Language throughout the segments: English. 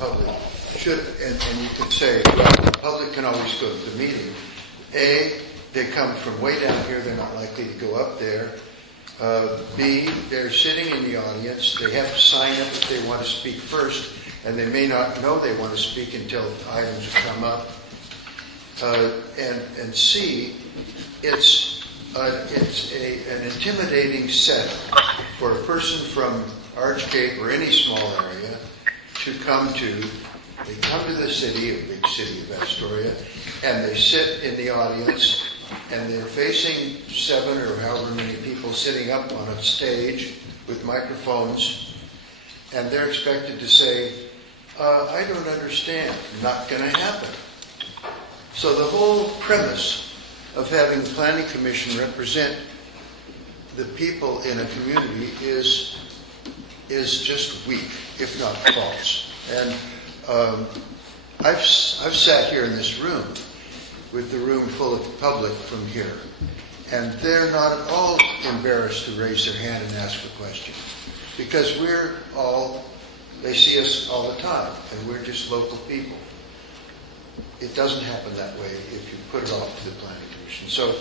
public should, and you could say, the public can always go to the meeting. A, they come from way down here, they're not likely to go up there. B, they're sitting in the audience, they have to sign up if they want to speak first, and they may not know they want to speak until items have come up. And C, it's an intimidating setup for a person from Archcape or any small area to come to. They come to the city, a big city of Astoria, and they sit in the audience, and they're facing 7 or however many people sitting up on a stage with microphones, and they're expected to say, I don't understand, not going to happen. So the whole premise of having the Planning Commission represent the people in a community is just weak, if not false. And I've sat here in this room with the room full of the public from here, and they're not at all embarrassed to raise their hand and ask a question, because they see us all the time, and we're just local people. It doesn't happen that way if you put it off to the Planning Commission. So,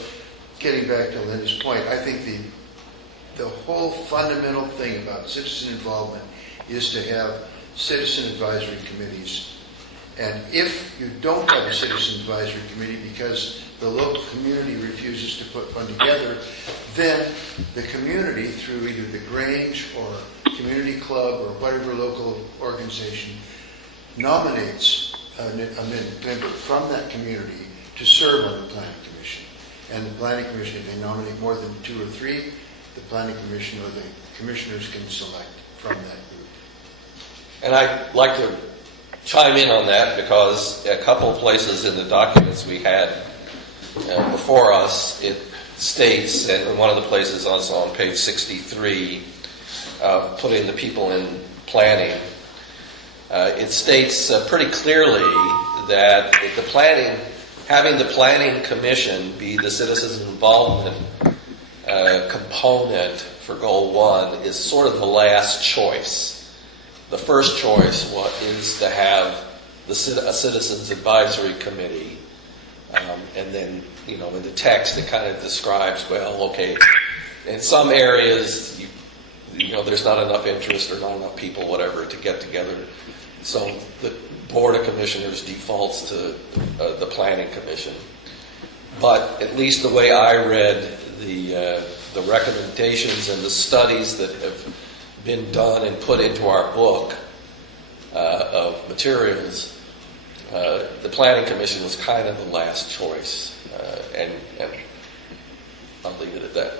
getting back to Linda's point, I think the whole fundamental thing about citizen involvement is to have citizen advisory committees. And if you don't have a citizen advisory committee because the local community refuses to put one together, then the community, through either the Grange or community club or whatever local organization, nominates a member from that community to serve on the Planning Commission. And the Planning Commission, if they nominate more than 2 or 3, the Planning Commission or the commissioners can select from that group. And I'd like to chime in on that, because a couple of places in the documents we had before us, it states, and one of the places also on page 63, putting the people in planning, it states pretty clearly that having the Planning Commission be the citizens' involvement component for Goal 1 is sort of the last choice. The first choice is to have a citizens' advisory committee, and then, in the text it kind of describes, well, okay, in some areas, there's not enough interest or not enough people, whatever, to get together. So the Board of Commissioners defaults to the Planning Commission. But at least the way I read the recommendations and the studies that have been done and put into our book of materials, the Planning Commission was kind of the last choice, and I'll leave it at that.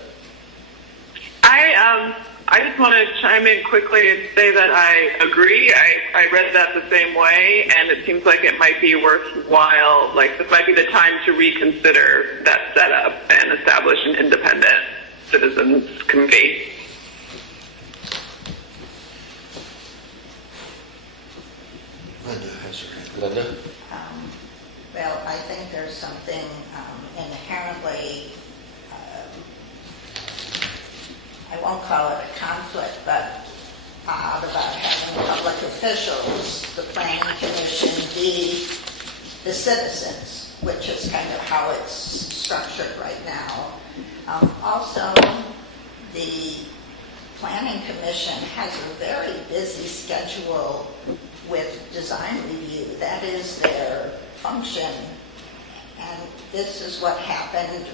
I just want to chime in quickly and say that I agree. I read that the same way, and it seems like it might be worthwhile, this might be the time to reconsider that setup and establish an independent citizens committee. Linda? Well, I think there's something inherently, I won't call it a conflict, but odd about having public officials, the Planning Commission, be the citizens, which is kind of how it's structured right now. Also, the Planning Commission has a very busy schedule with design review. That is their function. And this is what happened,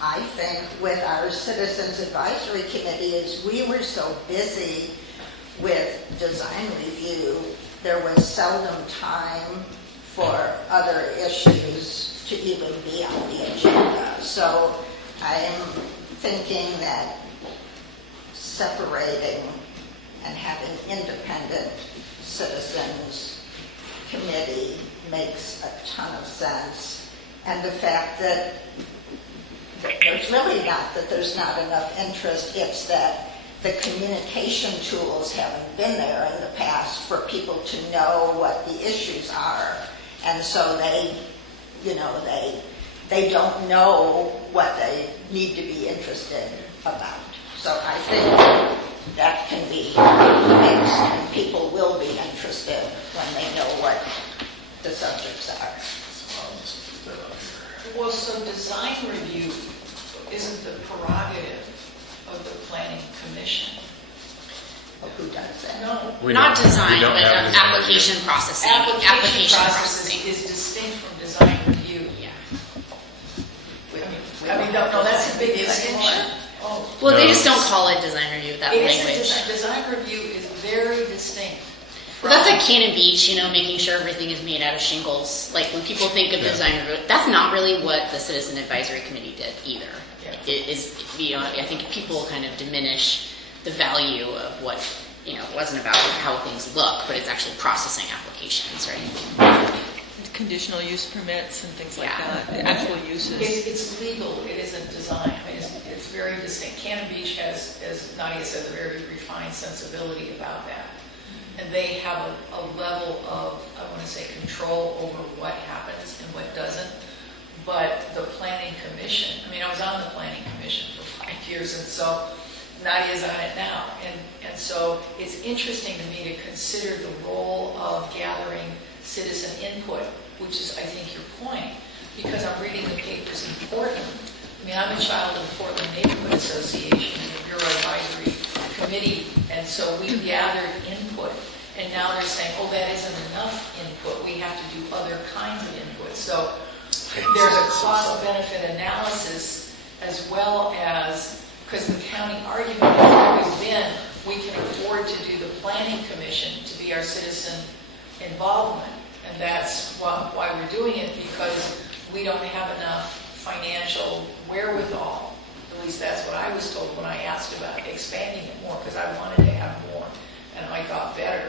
I think, with our Citizens Advisory Committee, is we were so busy with design review, there was seldom time for other issues to even be on the agenda. So I'm thinking that separating and having independent citizens committee makes a ton of sense. And the fact that there's really not that there's not enough interest, it's that the communication tools haven't been there in the past for people to know what the issues are. And so they don't know what they need to be interested about. So I think that can be fixed, and people will be interested when they know what the subjects are. Well, so design review isn't the prerogative of the planning commission. Well, who does that? No. Not design, but have design application review. processing. Application processing is distinct from design review. Yeah. I mean, no, that's a big distinction. Oh. Well, they No. just don't call it design review, that It isn't language. design review is very distinct. Well, that's like Cannon Beach, making sure everything is made out of shingles. Like when people think of design review, that's not really what the Citizen Advisory Committee did either. Yeah. It is, I think people kind of diminish the value of what, it wasn't about how things look, but it's actually processing applications, right? Conditional use permits and things like Yeah. that, the actual uses. It's legal, it isn't design. I mean, it's very distinct. Cannon Beach has, as Nadia says, a very refined sensibility about that. And they have a level of, I want to say, control over what happens and what doesn't. But the planning commission, I mean, I was on the planning commission for 5 years, and so Nadia's on it now. And so it's interesting to me to consider the role of gathering citizen input, which is, I think, your point, because I'm reading the papers in Portland. I mean, I'm a child of the Portland Neighborhood Association and the Bureau Advisory Committee, and so we gathered input, and now they're saying, oh, that isn't enough input, we have to do other kinds of input. So there's a cost-benefit analysis as well as, because the county argument has always been, we can afford to do the planning commission to be our citizen involvement. And that's why we're doing it, because we don't have enough financial wherewithal. At least that's what I was told when I asked about expanding it more, because I wanted to have more, and I got better,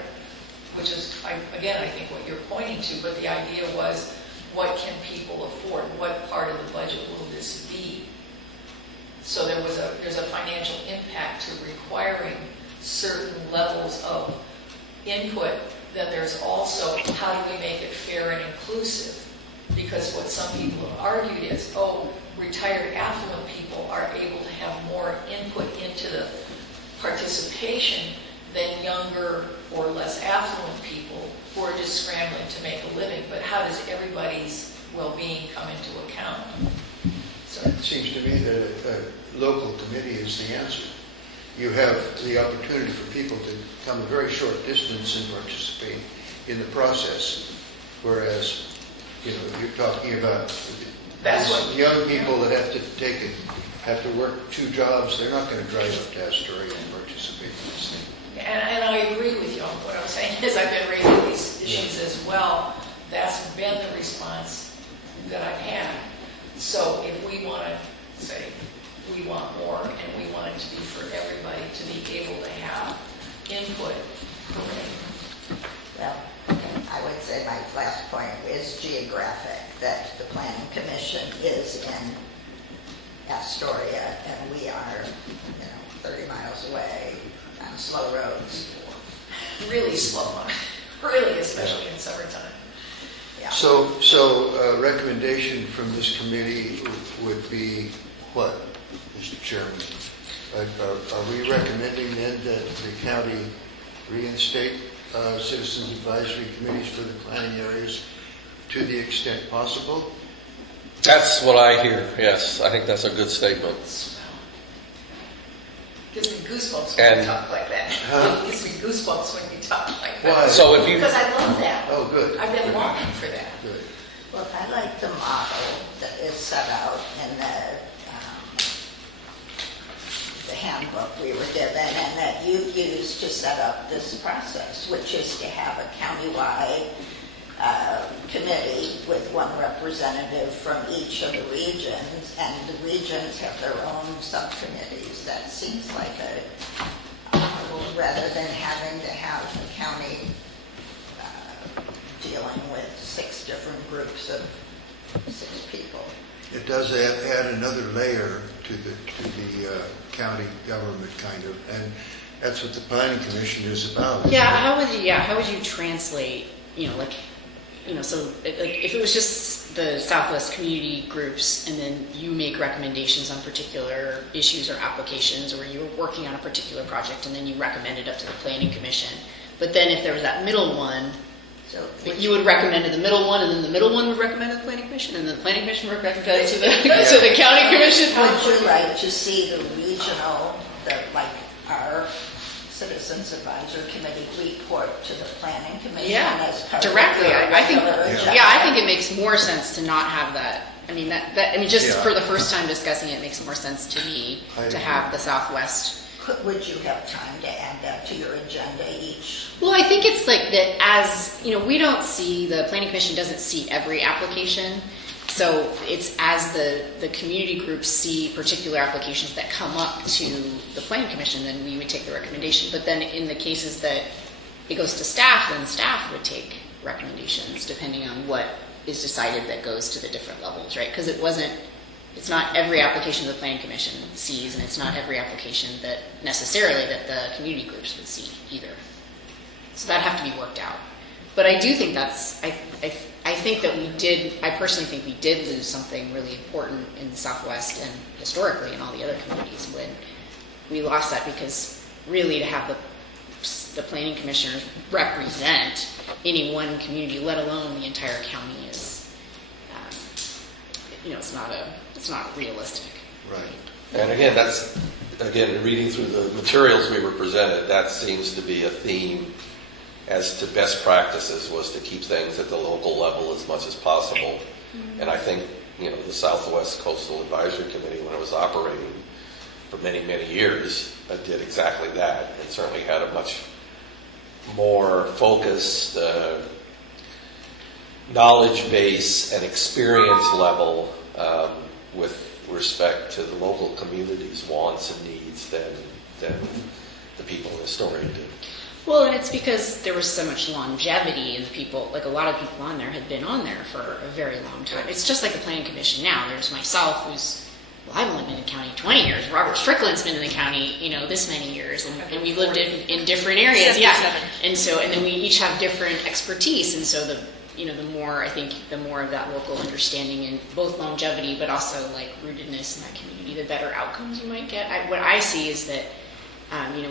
which is, again, I think what you're pointing to, but the idea was, what can people afford? What part of the budget will this be? So there's a financial impact to requiring certain levels of input. Then there's also, how do we make it fair and inclusive? Because what some people have argued is, retired affluent people are able to have more input into the participation than younger or less affluent people who are just scrambling to make a living. But how does everybody's well-being come into account? So It seems to me that a local committee is the answer. You have the opportunity for people to come a very short distance and participate in the process, whereas, you're talking about young people that have to work 2 jobs. They're not going to drive up to Astoria and participate in this thing. And I agree with you. What I'm saying is I've been raising these issues as well. That's been the response that I've had. So if we want to say we want more and we want it to be for everybody to be able to have input, Well, I would say my last point is geographic, that the planning commission is in Astoria and we are, 30 miles away on slow roads. really slow, really, especially in summertime. Yeah. So a recommendation from this committee would be what, Mr. Chairman? Are we recommending then that the county reinstate citizens advisory committees for the planning areas to the extent possible? That's what I hear, yes. I think that's a good statement. Gives me goosebumps when you And- talk like that. Huh? It gives me goosebumps when you talk like Why? that. So if you, Because I love that. Oh, good. I've been longing for that. Good. Well, I like the model that is set out in the handbook we were given and that you used to set up this process, which is to have a countywide committee with one representative from each of the regions, and the regions have their own subcommittees. That seems like rather than having to have the county dealing with 6 different groups of 6 people. It does add another layer to the county government kind of, and that's what the planning commission is about. isn't Yeah, it? how would you translate, so if it was just the Southwest community groups and then you make recommendations on particular issues or applications, or you were working on a particular project and then you recommend it up to the planning commission. But then if there was that middle one, So you would recommend to the middle one, and then the middle one would recommend to the planning commission, and then the planning commission would recommend to the county commission. would you like to see the regional, like our Citizens Advisory Committee report to the planning commission as part directly. of their I think, regular agenda? I think it makes more sense to not have that. I mean, just for the first time discussing it, makes more sense to me to have the Southwest. Would you have time to add that to your agenda each? Well, I think it's like that as, we don't see, the planning commission doesn't see every application. So it's as the community groups see particular applications that come up to the planning commission, then we would take the recommendation. But then in the cases that it goes to staff, then staff would take recommendations depending on what is decided that goes to the different levels, right? Because it's not every application the planning commission sees, and it's not every application that necessarily that the community groups would see either. So that'd have to be worked out. But I do think I think that I personally think we did lose something really important in the Southwest and historically in all the other communities when we lost that, because really to have the planning commissioners represent any one community, let alone the entire county, is, it's not realistic. Right. And again, reading through the materials we were presented, that seems to be a theme as to best practices, was to keep things at the local level as much as possible. And I think, the Southwest Coastal Advisory Committee, when it was operating for many, many years, did exactly that, and certainly had a much more focused knowledge base and experience level with respect to the local community's wants and needs than the people in Astoria did. Well, and it's because there was so much longevity, and people, like a lot of people on there had been on there for a very long time. It's just like the planning commission now. There's myself, I've only been in the county 20 years. Robert Strickland's been in the county, this many years, and we've lived in different areas. 77. And then we each have different expertise, and so the more of that local understanding and both longevity, but also like rootedness in that community, the better outcomes you might get. What I see is that,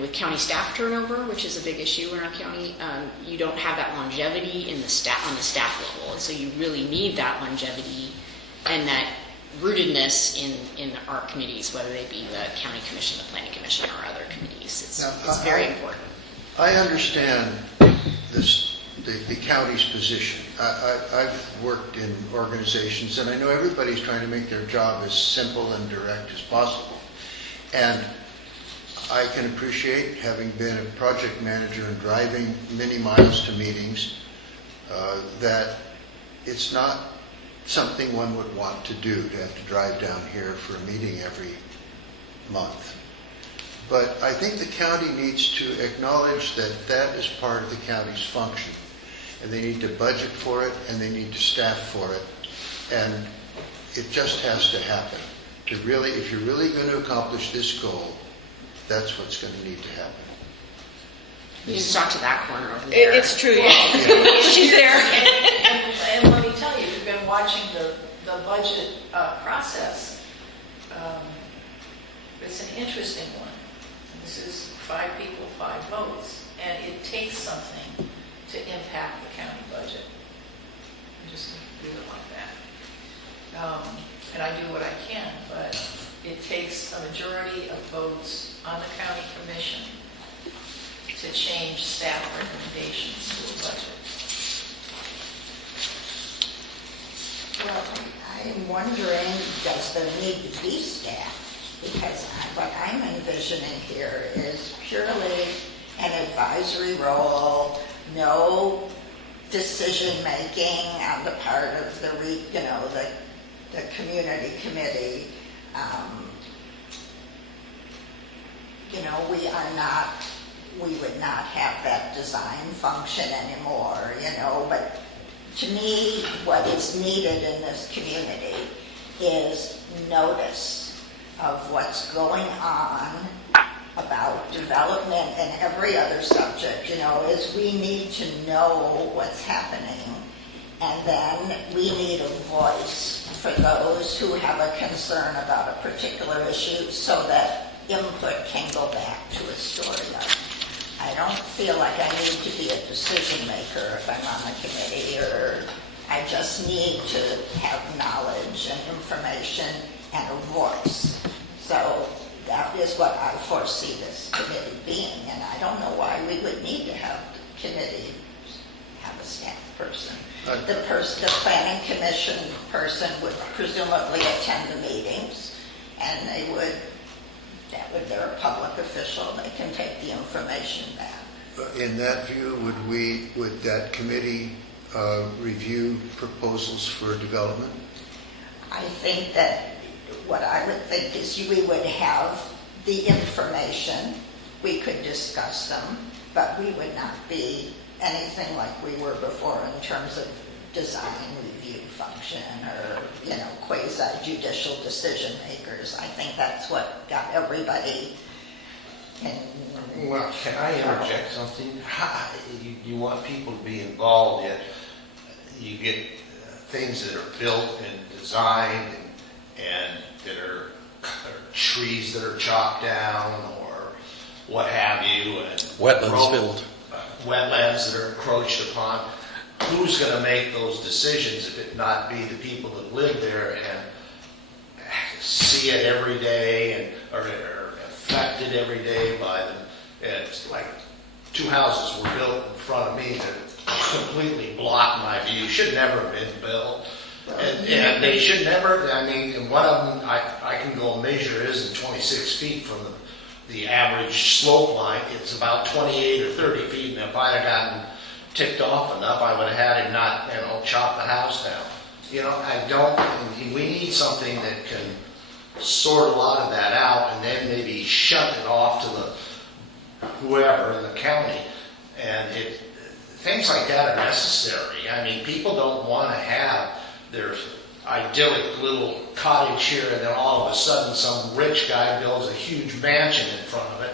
with county staff turnover, which is a big issue in our county, you don't have that longevity on the staff level, and so you really need that longevity and that rootedness in our committees, whether they be the county commission, the planning commission, or other committees. It's very important. I understand the county's position. I've worked in organizations, and I know everybody's trying to make their job as simple and direct as possible. And I can appreciate, having been a project manager and driving many miles to meetings, that it's not something one would want to do, to have to drive down here for a meeting every month. But I think the county needs to acknowledge that that is part of the county's function, and they need to budget for it, and they need to staff for it, and it just has to happen. If you're really going to accomplish this goal, that's what's going to need to happen. You just talk to that corner over there. It's true, yeah. She's there. And let me tell you, if you've been watching the budget process, it's an interesting one. This is 5 people, 5 votes, and it takes something to impact the county budget. I just leave it like that. And I do what I can, but it takes a majority of votes on the county commission to change staff recommendations to a budget. Well, I'm wondering, does there need to be staff? Because what I'm envisioning here is purely an advisory role, no decision-making on the part of the community committee. We would not have that design function anymore, but to me, what is needed in this community is notice of what's going on about development and every other subject, is we need to know what's happening And then we need a voice for those who have a concern about a particular issue so that input can go back to Astoria. I don't feel like I need to be a decision maker if I'm on the committee, or I just need to have knowledge and information and a voice. So that is what I foresee this committee being, and I don't know why we would need to have the committee have a staff person. The planning commission person would presumably attend the meetings, and they're a public official, they can take the information back. In that view, would that committee review proposals for development? I think that what I would think is we would have the information, we could discuss them, but we would not be anything like we were before in terms of design review function or, quasi-judicial decision makers. I think that's what got everybody in. Well, can I interject something? You want people to be involved in, you get things that are built and designed and that are trees that are chopped down or what have you. And Wetlands filled. Wetlands that are encroached upon. Who's going to make those decisions if it not be the people that live there and see it every day or are affected every day by them? And it's like 2 houses were built in front of me that completely blocked my view. Should never have been built. And they should never, and one of them, I can go measure, isn't 26 feet from the average slope line. It's about 28 or 30 feet, and if I'd have gotten ticked off enough, I would have had him not, chop the house down. We need something that can sort a lot of that out and then maybe shut it off to the whoever in the county. And things like that are necessary. People don't want to have their idyllic little cottage here and then all of a sudden some rich guy builds a huge mansion in front of it.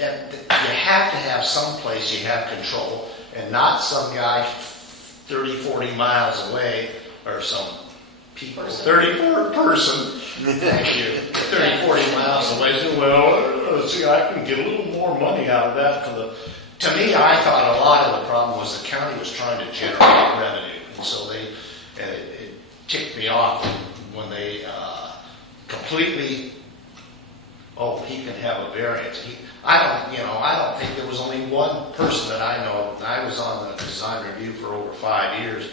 And you have to have some place you have control and not some guy 30, 40 miles away or some people, 34 person, thank you, 30, 40 miles away. See, I can get a little more money out of that. To me, I thought a lot of the problem was the county was trying to generate revenue. And so it ticked me off when they completely, he can have a variance. I don't think there was only one person that I know, and I was on the design review for over 5 years,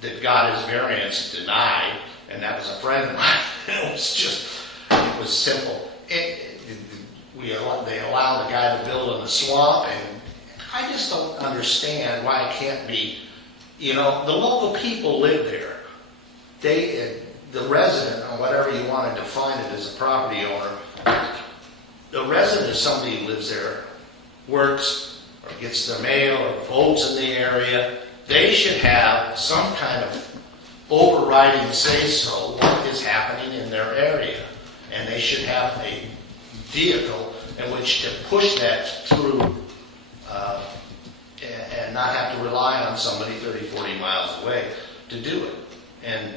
that got his variance denied, and that was a friend of mine. It was simple. They allow the guy to build in the swamp, and I just don't understand why it can't be, the local people live there. The resident, or whatever you want to define it as a property owner, the resident is somebody who lives there, works, or gets their mail, or votes in the area. They should have some kind of overriding say-so what is happening in their area. And they should have a vehicle in which to push that through and not have to rely on somebody 30, 40 miles away to do it. And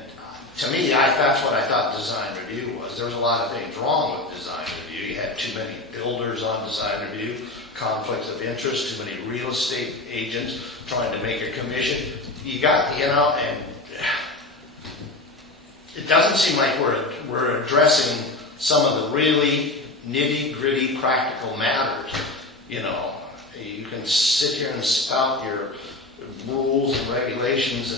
to me, that's what I thought design review was. There was a lot of things wrong with design review. You had too many builders on design review, conflicts of interest, too many real estate agents trying to make a commission. And it doesn't seem like we're addressing some of the really nitty-gritty practical matters. You can sit here and spout your rules and regulations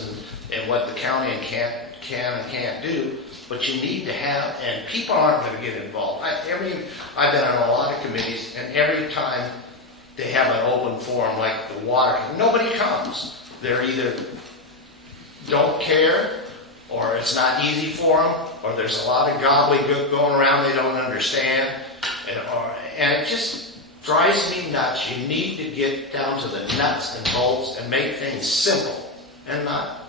and what the county can and can't do, but you need to have, and people aren't going to get involved. I've been on a lot of committees, and every time they have an open forum like the water, nobody comes. They're either don't care, or it's not easy for them, or there's a lot of gobbledygook going around they don't understand, and it just drives me nuts. You need to get down to the nuts and bolts and make things simple and not.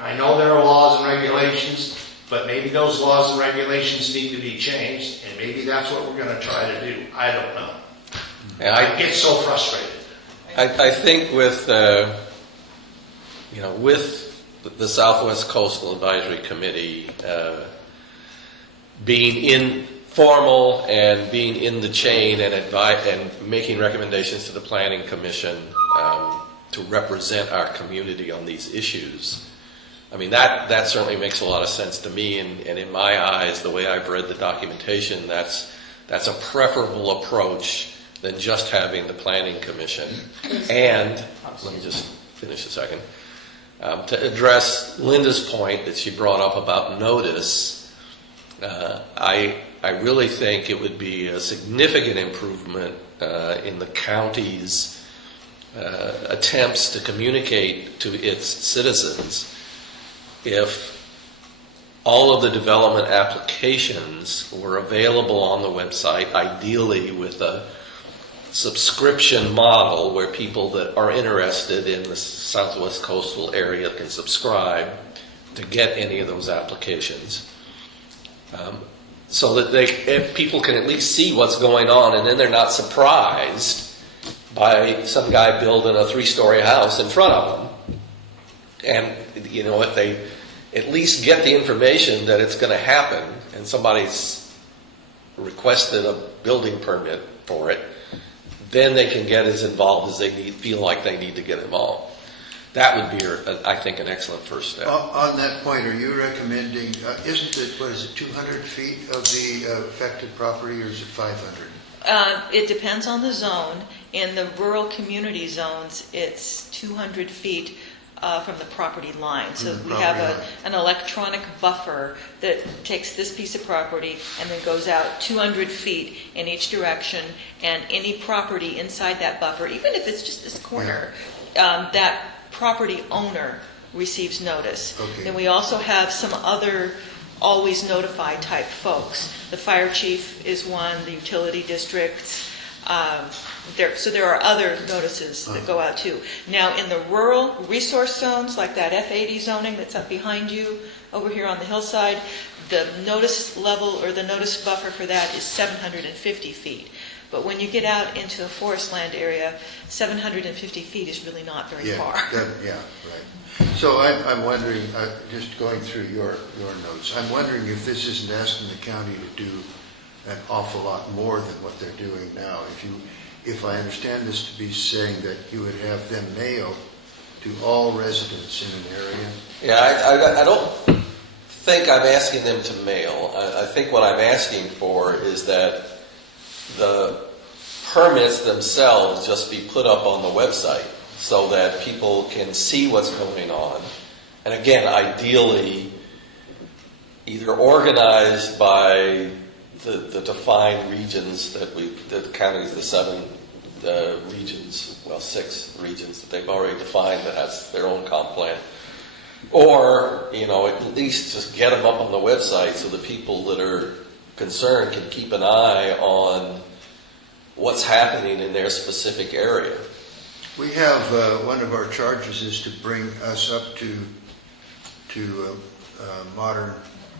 I know there are laws and regulations, but maybe those laws and regulations need to be changed, and maybe that's what we're going to try to do. I don't know. Yeah, I get so frustrated. I think with the Southwest Coastal Advisory Committee being informal and being in the chain and making recommendations to the Planning Commission to represent our community on these issues. I mean, that certainly makes a lot of sense to me, and in my eyes, the way I've read the documentation, that's a preferable approach than just having the Planning Commission. And, let me just finish a second, to address Linda's point that she brought up about notice, I really think it would be a significant improvement in the county's attempts to communicate to its citizens if all of the development applications were available on the website, ideally with a subscription model where people that are interested in the Southwest Coastal area can subscribe to get any of those applications. So that if people can at least see what's going on, and then they're not surprised by some guy building a 3-story house in front of them. And, if they at least get the information that it's going to happen and somebody's requested a building permit for it, then they can get as involved as they feel like they need to get involved. That would be, I think, an excellent first step. On that point, are you recommending, isn't it, 200 feet of the affected property, or is it 500? It depends on the zone. In the rural community zones, it's 200 feet from the property line. So we have an electronic buffer that takes this piece of property and then goes out 200 feet in each direction, and any property inside that buffer, even if it's just this corner, that property owner receives notice. Okay. Then we also have some other always notify type folks. The fire chief is one, the utility districts. So there are other notices that go out too. Now in the rural resource zones, like that F80 zoning that's up behind you over here on the hillside, the notice level or the notice buffer for that is 750 feet. But when you get out into a forest land area, 750 feet is really not very far. Yeah, right. So I'm wondering, just going through your notes, I'm wondering if this isn't asking the county to do an awful lot more than what they're doing now. If I understand this to be saying that you would have them mail to all residents in an area. Yeah, I don't think I'm asking them to mail. I think what I'm asking for is that the permits themselves just be put up on the website so that people can see what's going on. And again, ideally, either organized by the defined regions that the counties, the 7 regions, 6 regions that they've already defined that has their own comp plan. Or, at least just get them up on the website so the people that are concerned can keep an eye on what's happening in their specific area. We have, one of our charges is to bring us up to modern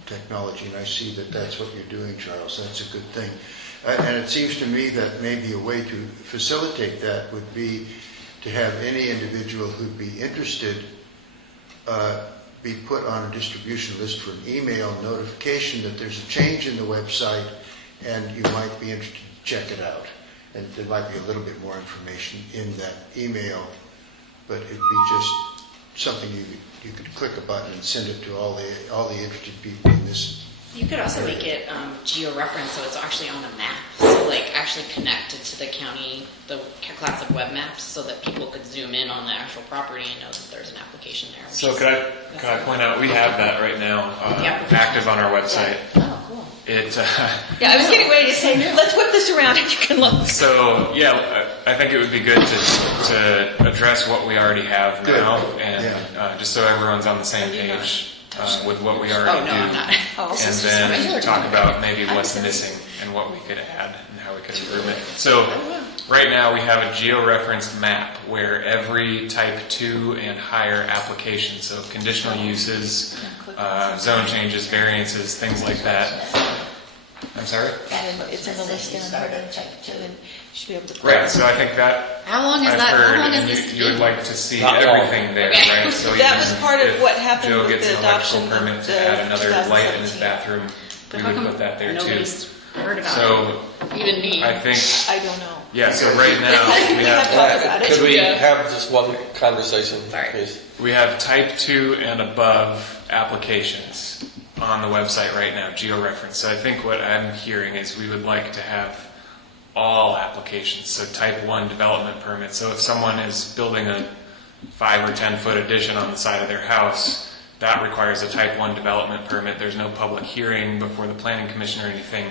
technology, and I see that that's what you're doing, Charles. That's a good thing. And it seems to me that maybe a way to facilitate that would be to have any individual who'd be interested be put on a distribution list for an email notification that there's a change in the website and you might be interested to check it out. And there might be a little bit more information in that email, but it'd be just something you could click a button and send it to all the interested people in this. You could also make it geo-referenced, so it's actually on a map. So, actually connected to the county, the classic web maps, so that people could zoom in on the actual property and know that there's an application there. So could I point out, we have that right now active on our website. Yeah. Oh, cool. I was getting ready to say, let's whip this around and you can look. So, I think it would be good to address what we already have now, and just so everyone's on the same page with what we already do. I'm not. And then talk about maybe what's missing and what we could add and how we could improve it. So right now we have a geo-referenced map where every type 2 and higher application, so conditional uses, zone changes, variances, things like that, I'm sorry? And it's in the list down here, and then you should be able to. Right, so I think that How long is I've that? heard, How long and is this? you would like to see Not long. everything there, Okay. right? So That even was part of if what happened Joe with gets the an electrical adoption permit of to add another light in his 2017. bathroom, But we how would come put that there too. nobody's heard about So it? Even me. I think, I don't know. yeah, so right now, we have, talked about it. Could we Yeah. have just one conversation, Sorry. please? we have type 2 and above applications on the website right now, georeference. So I think what I'm hearing is we would like to have all applications, so type 1 development permit. So if someone is building a 5 or 10 foot addition on the side of their house, that requires a type 1 development permit. There's no public hearing before the planning commission or anything,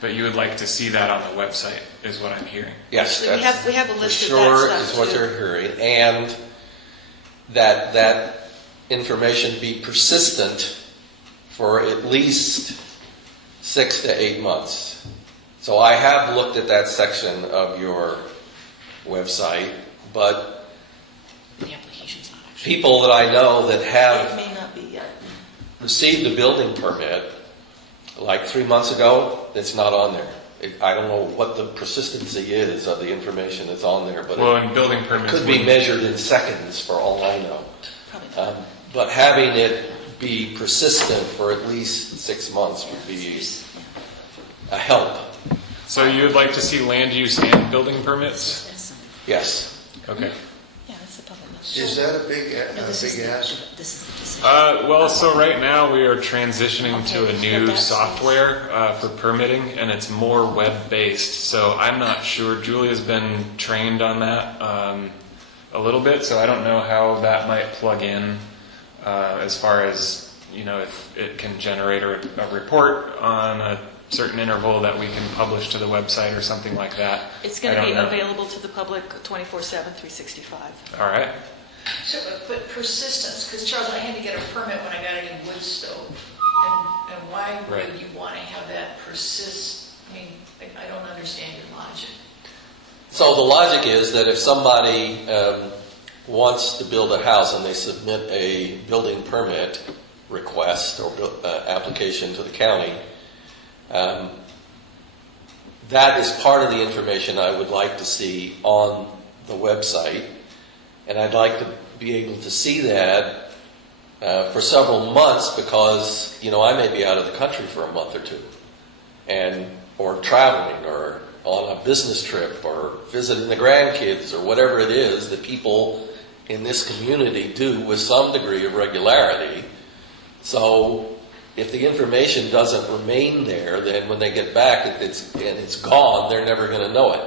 but you would like to see that on the website, is what I'm hearing. Yes, Actually, we have a for list of sure that is stuff what too. you're hearing, and that information be persistent for at least 6 to 8 months. So I have looked at that section of your website, but The application's not actually. people that I know that It have may not be yet. received a building permit, like 3 months ago, it's not on there. I don't know what the persistency is of the information that's on there, but Well, it and building permits could be wouldn't- measured in seconds for all I know. Probably not. But having it be persistent for at least 6 months would be a help. So you would like to see land use and building permits? Yes. Okay. Yeah, that's the public notice. Is that a big No, this is ask? this is the decision. Well, so right now we are transitioning to a Okay, new that's- software for permitting, and it's more web-based. So I'm not sure. Julia's been trained on that a little bit, so I don't know how that might plug in as far as, you know, if it can generate a report on a certain interval that we can publish to the website or something like that. It's going I to be don't know. available to the public 24/7, 365. All right. So, but persistence, because Charles, I had to get a permit when I got a new wood stove. And why Right. would you want to have that persist? I mean, I don't understand your logic. So the logic is that if somebody wants to build a house and they submit a building permit request or application to the county, that is part of the information I would like to see on the website. And I'd like to be able to see that for several months because, you know, I may be out of the country for a month or two, or traveling, or on a business trip, or visiting the grandkids, or whatever it is that people in this community do with some degree of regularity. So if the information doesn't remain there, then when they get back and it's gone, they're never going to know it.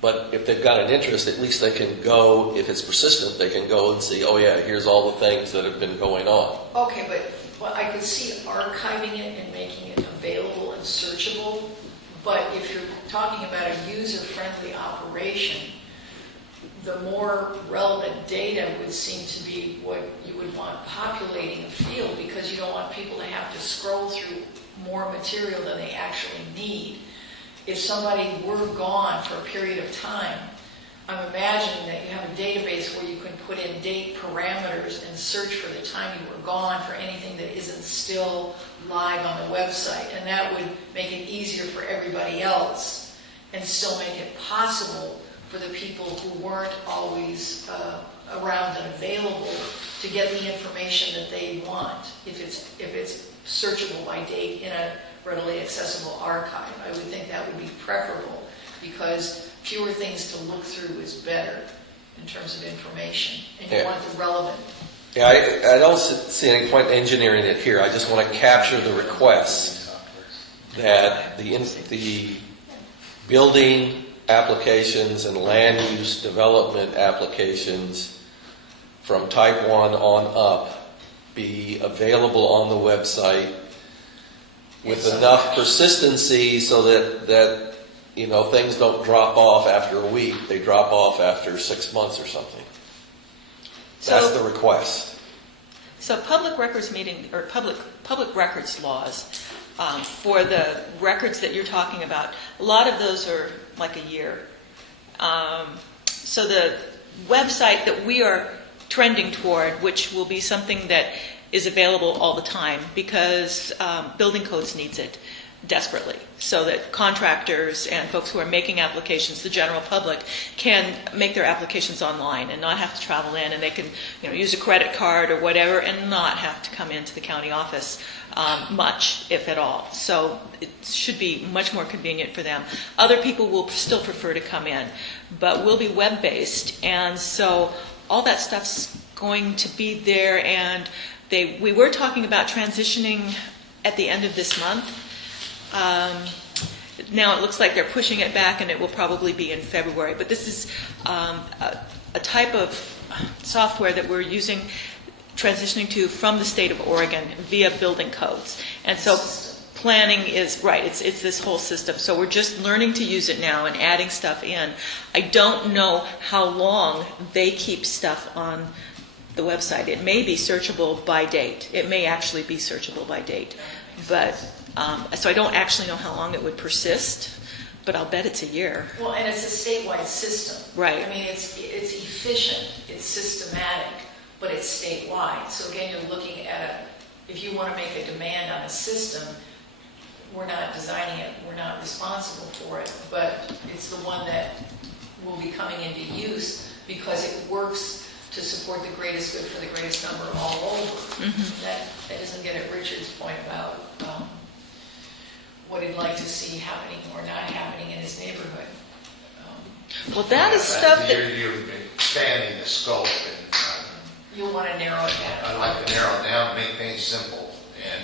But if they've got an interest, at least they can go, if it's persistent, they can go and see, oh yeah, here's all the things that have been going on. Okay, but well, I could see archiving it and making it available and searchable. But if you're talking about a user-friendly operation, the more relevant data would seem to be what you would want populating a field, because you don't want people to have to scroll through more material than they actually need. If somebody were gone for a period of time, I'm imagining that you have a database where you can put in date parameters and search for the time you were gone for anything that isn't still live on the website. And that would make it easier for everybody else and still make it possible for the people who weren't always around and available to get the information that they want, if it's searchable by date in a readily accessible archive. I would think that would be preferable, because fewer things to look through is better in terms of information, and you Yeah. want the relevant. Yeah, I don't see any point in engineering it here. I just want to capture the request that the building applications and land use development applications from type 1 on up be available on the website with enough persistency so that you know, things don't drop off after a week. They drop off after 6 months or something. That's the request. So public records meeting, or public records laws, for the records that you're talking about, a lot of those are like a year. So the website that we are trending toward, which will be something that is available all the time because building codes needs it. desperately, so that contractors and folks who are making applications, the general public, can make their applications online and not have to travel in, and they can use a credit card or whatever and not have to come into the county office much, if at all. So it should be much more convenient for them. Other people will still prefer to come in, but we'll be web-based, and so all that stuff's going to be there, and we were talking about transitioning at the end of this month. Now it looks like they're pushing it back, and it will probably be in February. But this is a type of software that we're transitioning to from the state of Oregon via building codes. And so planning is, right, it's this whole system. So we're just learning to use it now and adding stuff in. I don't know how long they keep stuff on the website. It may be searchable by date. It may actually be searchable by date. But so I don't actually know how long it would persist, but I'll bet it's a year. Well, and it's a statewide system. Right. I mean, it's efficient, it's systematic, but it's statewide. So again, you're looking at if you want to make a demand on a system, we're not designing it, we're not responsible for it, but it's the one that will be coming into use because it works to support the greatest good for the greatest number all over. Mm-hmm. That doesn't get at Richard's point about what he'd like to see happening or not happening in his neighborhood. Well, that is stuff that... You're expanding the scope, and you'll want to narrow it down. I'd like to narrow it down, make things simple, and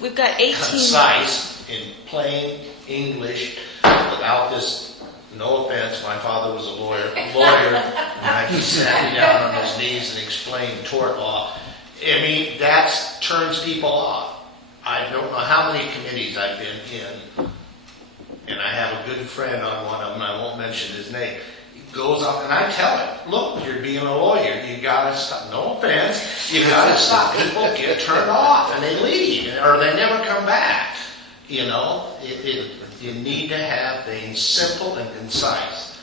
we've got 18... concise, in plain English, without this, no offense, my father was a lawyer, and he sat me down on his knees and explained tort law. I mean, that turns people off. I don't know how many committees I've been in, and I have a good friend on one of them, I won't mention his name. He goes off, and I tell him, look, you're being a lawyer, you gotta stop, no offense, you gotta stop. People get turned off, and they leave, or they never come back. You need to have things simple and concise.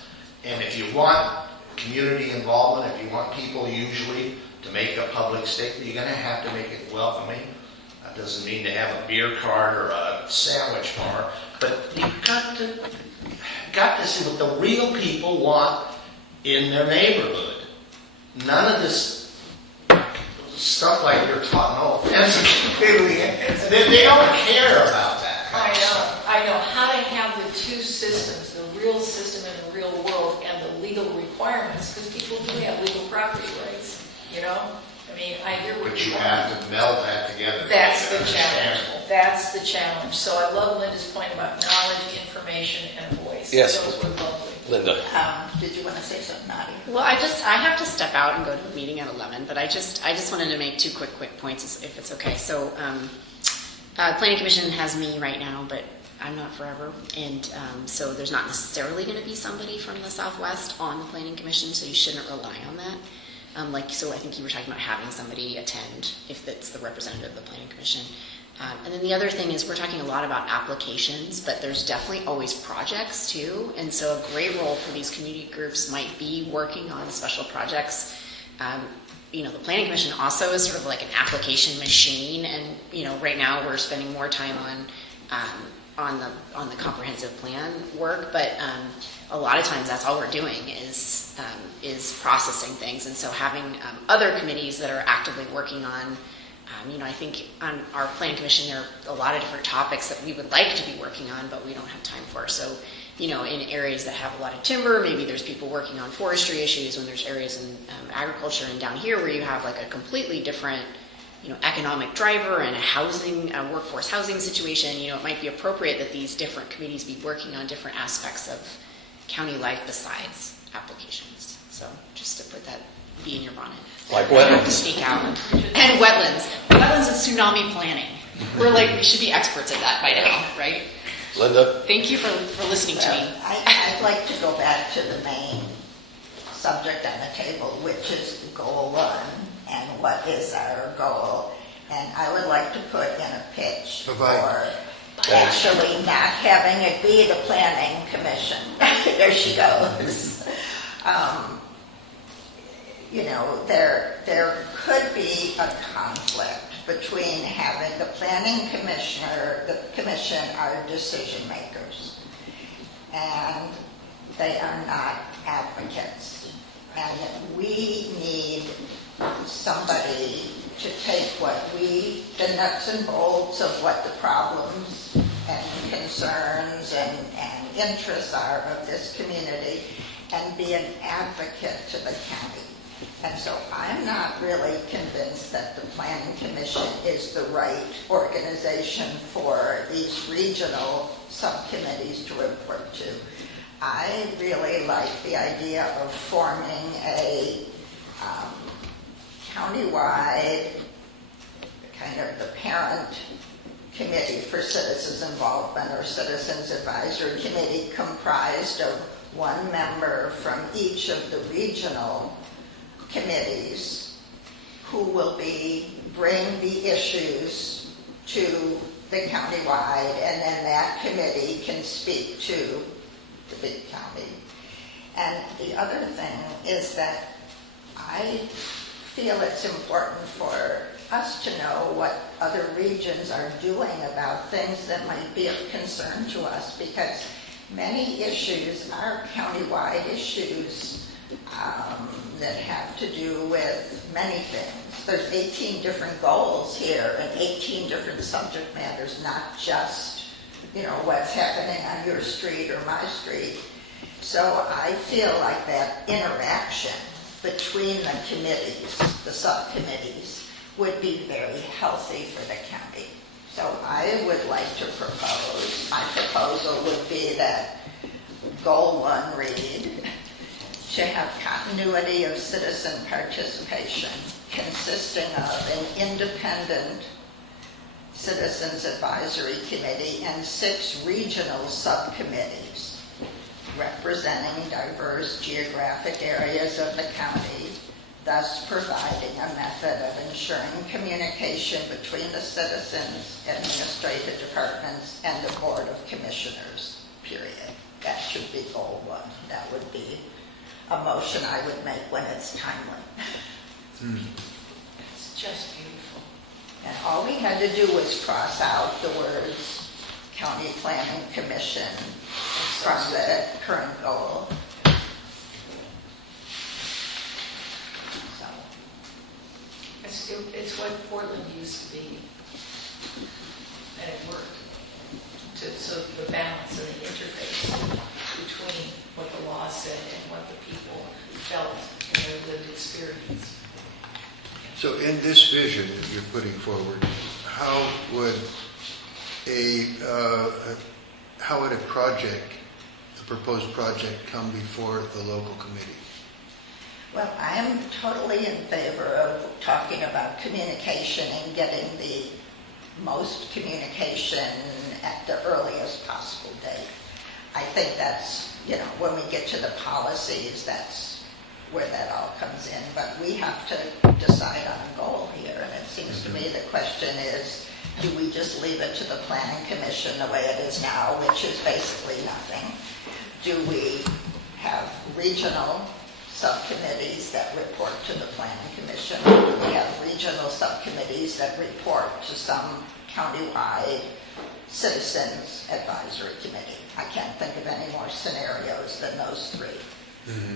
And if you want community involvement, if you want people usually to make a public statement, you're going to have to make it welcoming. That doesn't mean to have a beer cart or a sandwich bar, but you've got to see what the real people want in their neighborhood. None of this stuff like you're talking, no offense, they don't care about that. I know how to have the two systems, the real system in the real world and the legal requirements, because people do have legal property rights, I mean, I hear what But you have to meld that together. That's the challenge. That's the challenge. So I love Linda's point about knowledge, information, and voice. Yes. Those were lovely. Linda. Did you want to say something, Nadia? Well, I have to step out and go to a meeting at 11, but I just wanted to make two quick points, if it's okay. So, Planning Commission has me right now, but I'm not forever, and so there's not necessarily going to be somebody from the Southwest on the Planning Commission, so you shouldn't rely on that. So I think you were talking about having somebody attend if that's the representative of the Planning Commission. And then the other thing is we're talking a lot about applications, but there's definitely always projects too, and so a great role for these community groups might be working on special projects. The Planning Commission also is sort of like an application machine, and right now we're spending more time on the comprehensive plan work, but a lot of times that's all we're doing is processing things, and so having other committees that are actively working on, I think on our Planning Commission there are a lot of different topics that we would like to be working on, but we don't have time for. So, in areas that have a lot of timber, maybe there's people working on forestry issues. When there's areas in agriculture and down here where you have like a completely different economic driver and a workforce housing situation, it might be appropriate that these different committees be working on different aspects of county life besides applications. So just to put that bee in your bonnet. Like wetlands. To speak out. And wetlands. Wetlands and tsunami planning. We should be experts at that by now, right? Linda? Thank you for listening to me. I'd like to go back to the main subject on the table, which is goal 1. And what is our goal? And I would like to put in a pitch for actually not having it be the Planning Commission. There she goes. There could be a conflict between having the planning commissioner, the commission are decision makers. And they are not advocates. And we need somebody to take the nuts and bolts of what the problems and concerns and interests are of this community and be an advocate to the county. And so I'm not really convinced that the Planning Commission is the right organization for these regional subcommittees to report to. I really like the idea of forming a countywide, kind of the parent committee for citizens involvement or citizens advisory committee comprised of one member from each of the regional committees who will bring the issues to the countywide, and then that committee can speak to the big county. And the other thing is that I feel it's important for us to know what other regions are doing about things that might be of concern to us, because many issues are countywide issues that have to do with many things. There's 18 different goals here and 18 different subject matters, not just, what's happening on your street or my street. So I feel like that interaction between the committees, the subcommittees, would be very healthy for the county. So I would like to propose, my proposal would be that Goal 1 read, to have continuity of citizen participation consisting of an independent citizens advisory committee and 6 regional subcommittees representing diverse geographic areas of the county, thus providing a method of ensuring communication between the citizens, administrative departments, and the Board of Commissioners, period. That should be Goal 1. That would be a motion I would make when it's timely. It's just beautiful. And all we had to do was cross out the words County Planning Commission from the current goal. So, It's what Portland used to be, and it worked. So the balance and the interface between what the law said and what the people felt in their lived experience. So in this vision that you're putting forward, how would a proposed project come before the local committee? well, I am totally in favor of talking about communication and getting the most communication at the earliest possible date. I think that's, when we get to the policies, that's where that all comes in. But we have to decide on a goal here, and it seems to me the question is, do we just leave it to the Planning Commission the way it is now, which is basically nothing? Do we have regional subcommittees that report to the Planning Commission? Do we have regional subcommittees that report to some countywide citizens advisory committee? I can't think of any more scenarios than those 3. Mm-hmm.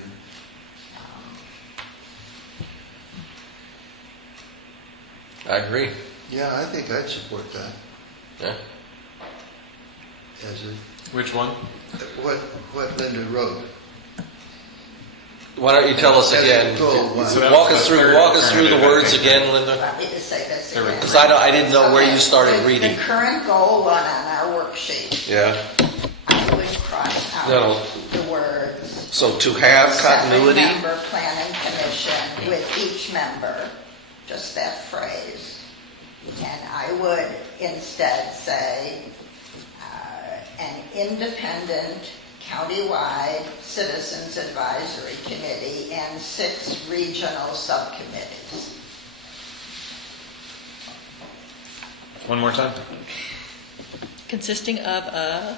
I agree. Yeah, I think I'd support that. Yeah. As a, Which one? what Linda wrote. Why don't you tell us As a again? goal one. So that- Walk us that's through very the alternative, words I think. again, Linda. Want me to say this There we again? go. Because I didn't know where you started The reading. current goal 1 on our worksheet, Yeah. I would cross out No. the words So to have continuity. 7-member planning commission with each member, just that phrase. And I would instead say an independent countywide citizens advisory committee and 6 regional subcommittees. One more time. Consisting of an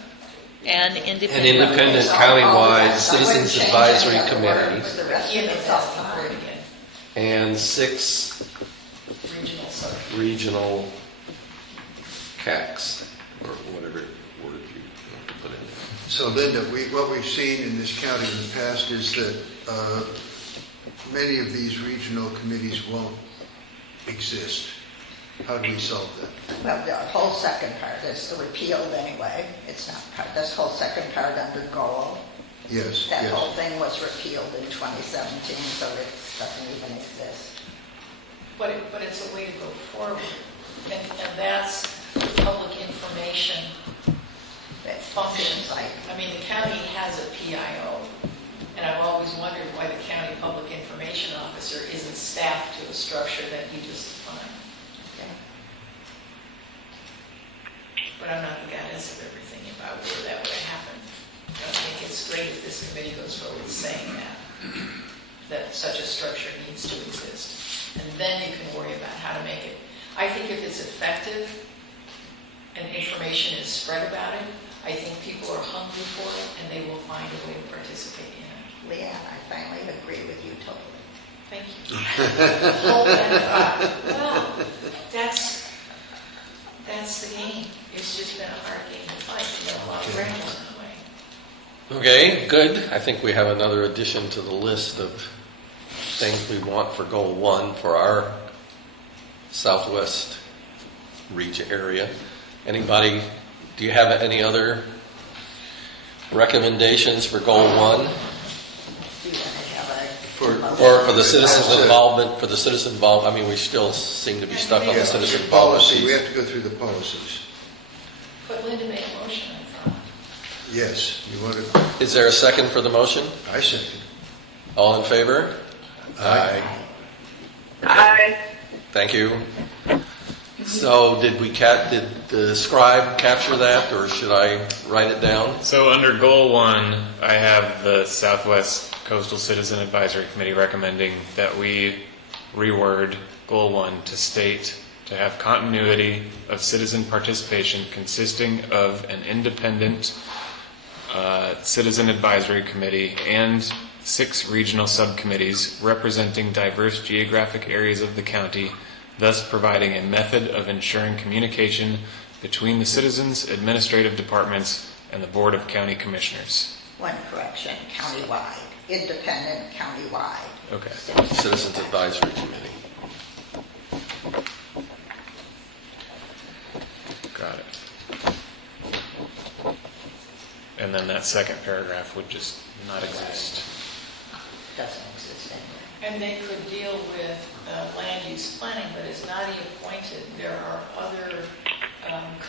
An independent. independent Oh, countywide yes, I wouldn't citizens change advisory any of the committee words. The rest of Yeah, it's that's all the fine. word again. and 6 Regional subcommittee. regional CACs, or whatever word you want to put in there. So Linda, what we've seen in this county in the past is that many of these regional committees won't exist. How do we solve that? Well, the whole second part is repealed anyway. It's not part, this whole second part under goal. Yes, That yes. whole thing was repealed in 2017, so it doesn't even exist. But it's a way to go forward. And that's public information It functions. functions like, I mean, the county has a PIO, and I've always wondered why the county public information officer isn't staffed to a structure that you just defined. okay. But I'm not the goddess of everything about where that would have happened. I think it's great if this committee goes forward saying that such a structure needs to exist. And then you can worry about how to make it. I think if it's effective and information is spread about it, I think people are hungry for it and they will find a way to participate in it. Leanne, I finally agree with you totally. Thank you. Hold that thought. Well, that's the game. It's just been a hard game to fight. You got a lot of ground in the way. Okay, good. I think we have another addition to the list of things we want for Goal 1 for our Southwest region area. Anybody, do you have any other recommendations for Goal 1? Do you want to have a... Or for the citizens' involvement, I mean, we still seem to be stuck on the citizen Policy, we policies. have to go through the policies. But Linda made a motion, I thought. Yes, you want to, Is there a second for the motion? I second. All in favor? Aye. I Thank you. So did the scribe capture that, or should I write it down? So under Goal 1, I have the Southwest Coastal Citizen Advisory Committee recommending that we reword Goal 1 to state to have continuity of citizen participation consisting of an independent citizen advisory committee and 6 regional subcommittees representing diverse geographic areas of the county, thus providing a method of ensuring communication between the citizens, administrative departments, and the Board of County Commissioners. One correction, countywide, independent countywide. Okay. Citizens Advisory Committee. Got it. And then that second paragraph would just not exist. Doesn't exist anywhere. And they could deal with land use planning, but as Nadia pointed, there are other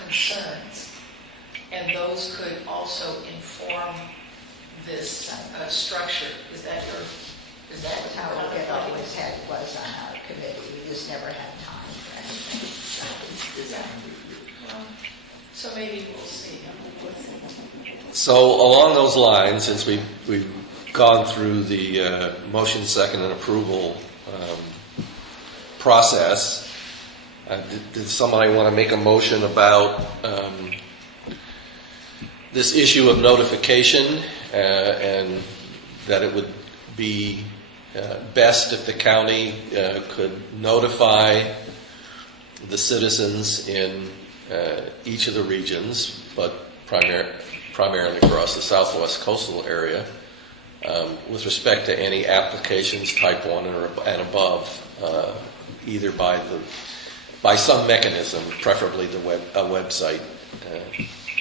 concerns, and those could also inform this structure. Is that That's how it always had, was on our committee. We just never had time for anything. So maybe we'll see. So along those lines, since we've gone through the motion, second, and approval process, did somebody want to make a motion about this issue of notification and that it would be best if the county could notify the citizens in each of the regions, but primarily across the Southwest coastal area, with respect to any applications type 1 and above, either by some mechanism, preferably a website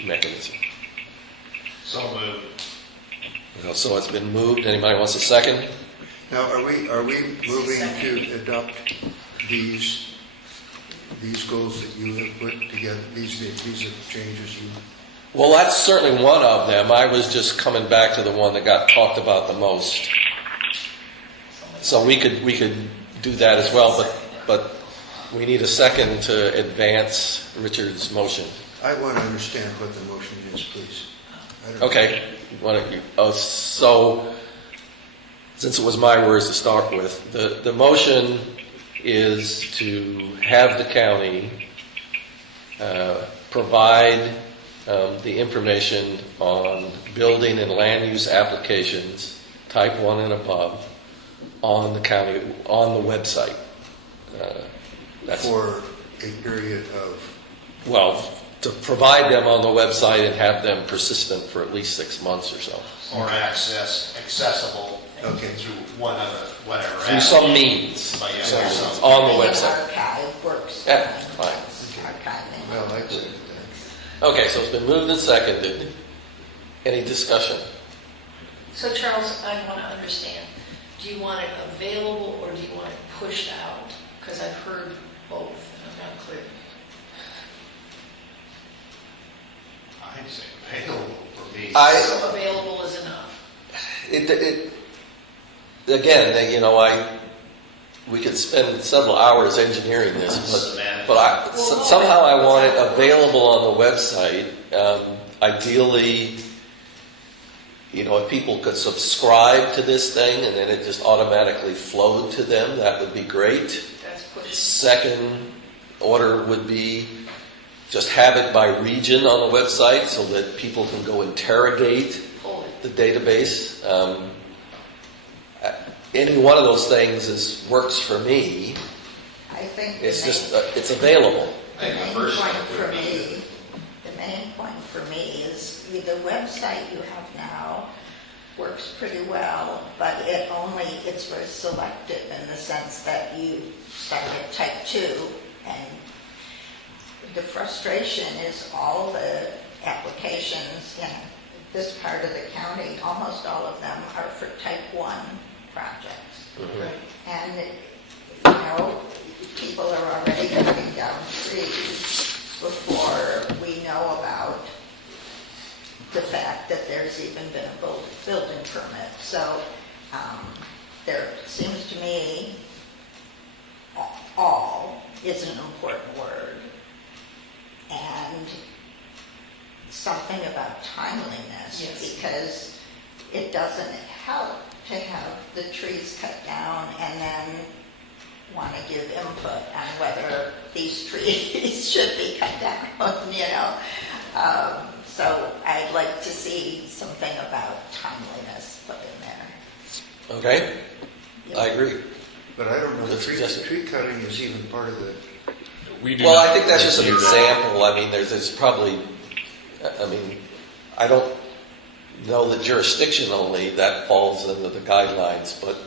mechanism. So moved. So it's been moved. Anybody wants a second? Now, are we moving to adopt these goals that you have put together? These are changes you... Well, that's certainly one of them. I was just coming back to the one that got talked about the most. So we could do that as well, but we need a second to advance Richard's motion. I want to understand what the motion is, please. I don't know. Okay. Why don't you? So, since it was my words to start with, the motion is to have the county provide the information on building and land use applications, type 1 and above, on the website. For a period of, Well, to provide them on the website and have them persistent for at least 6 months or so. Or accessible Okay. through one of the, whatever. Through some means. But yeah, Some there's means. some- On the Having an website. archive works Yeah, fine. fine. Archiving. well, I'd say that. Okay, so it's been moved and seconded. Any discussion? So Charles, I want to understand, do you want it available or do you want it pushed out? Because I've heard both and I'm not clear. I'd say available for me. So available is enough. Again, we could spend several hours engineering this, Semantic. but somehow I want it available on the website. Ideally, if people could subscribe to this thing and then it just automatically flowed to them, that would be great. That's pushed. Second order would be just have it by region on the website so that people can go interrogate Pull it. the database. Any one of those things works for me. I think It's just it's available. I think the first point one for would be, me, the main point for me is the website you have now works pretty well, but it's very selective in the sense that you start at type 2, and the frustration is all the applications in this part of the county, almost all of them are for type 1 projects. And, people are already cutting down trees before we know about the fact that there's even been a building permit. So there seems to me all is an important word. And something about timeliness, Yes. because it doesn't help to have the trees cut down and then want to give input on whether these trees should be cut down, So I'd like to see something about timeliness put in there. Okay? I agree. But I don't know, Good suggestion. tree cutting is even part of the, We do Well, not I think that's just an review that. example. I mean, there's probably, I don't know that jurisdictionally that falls into the guidelines, but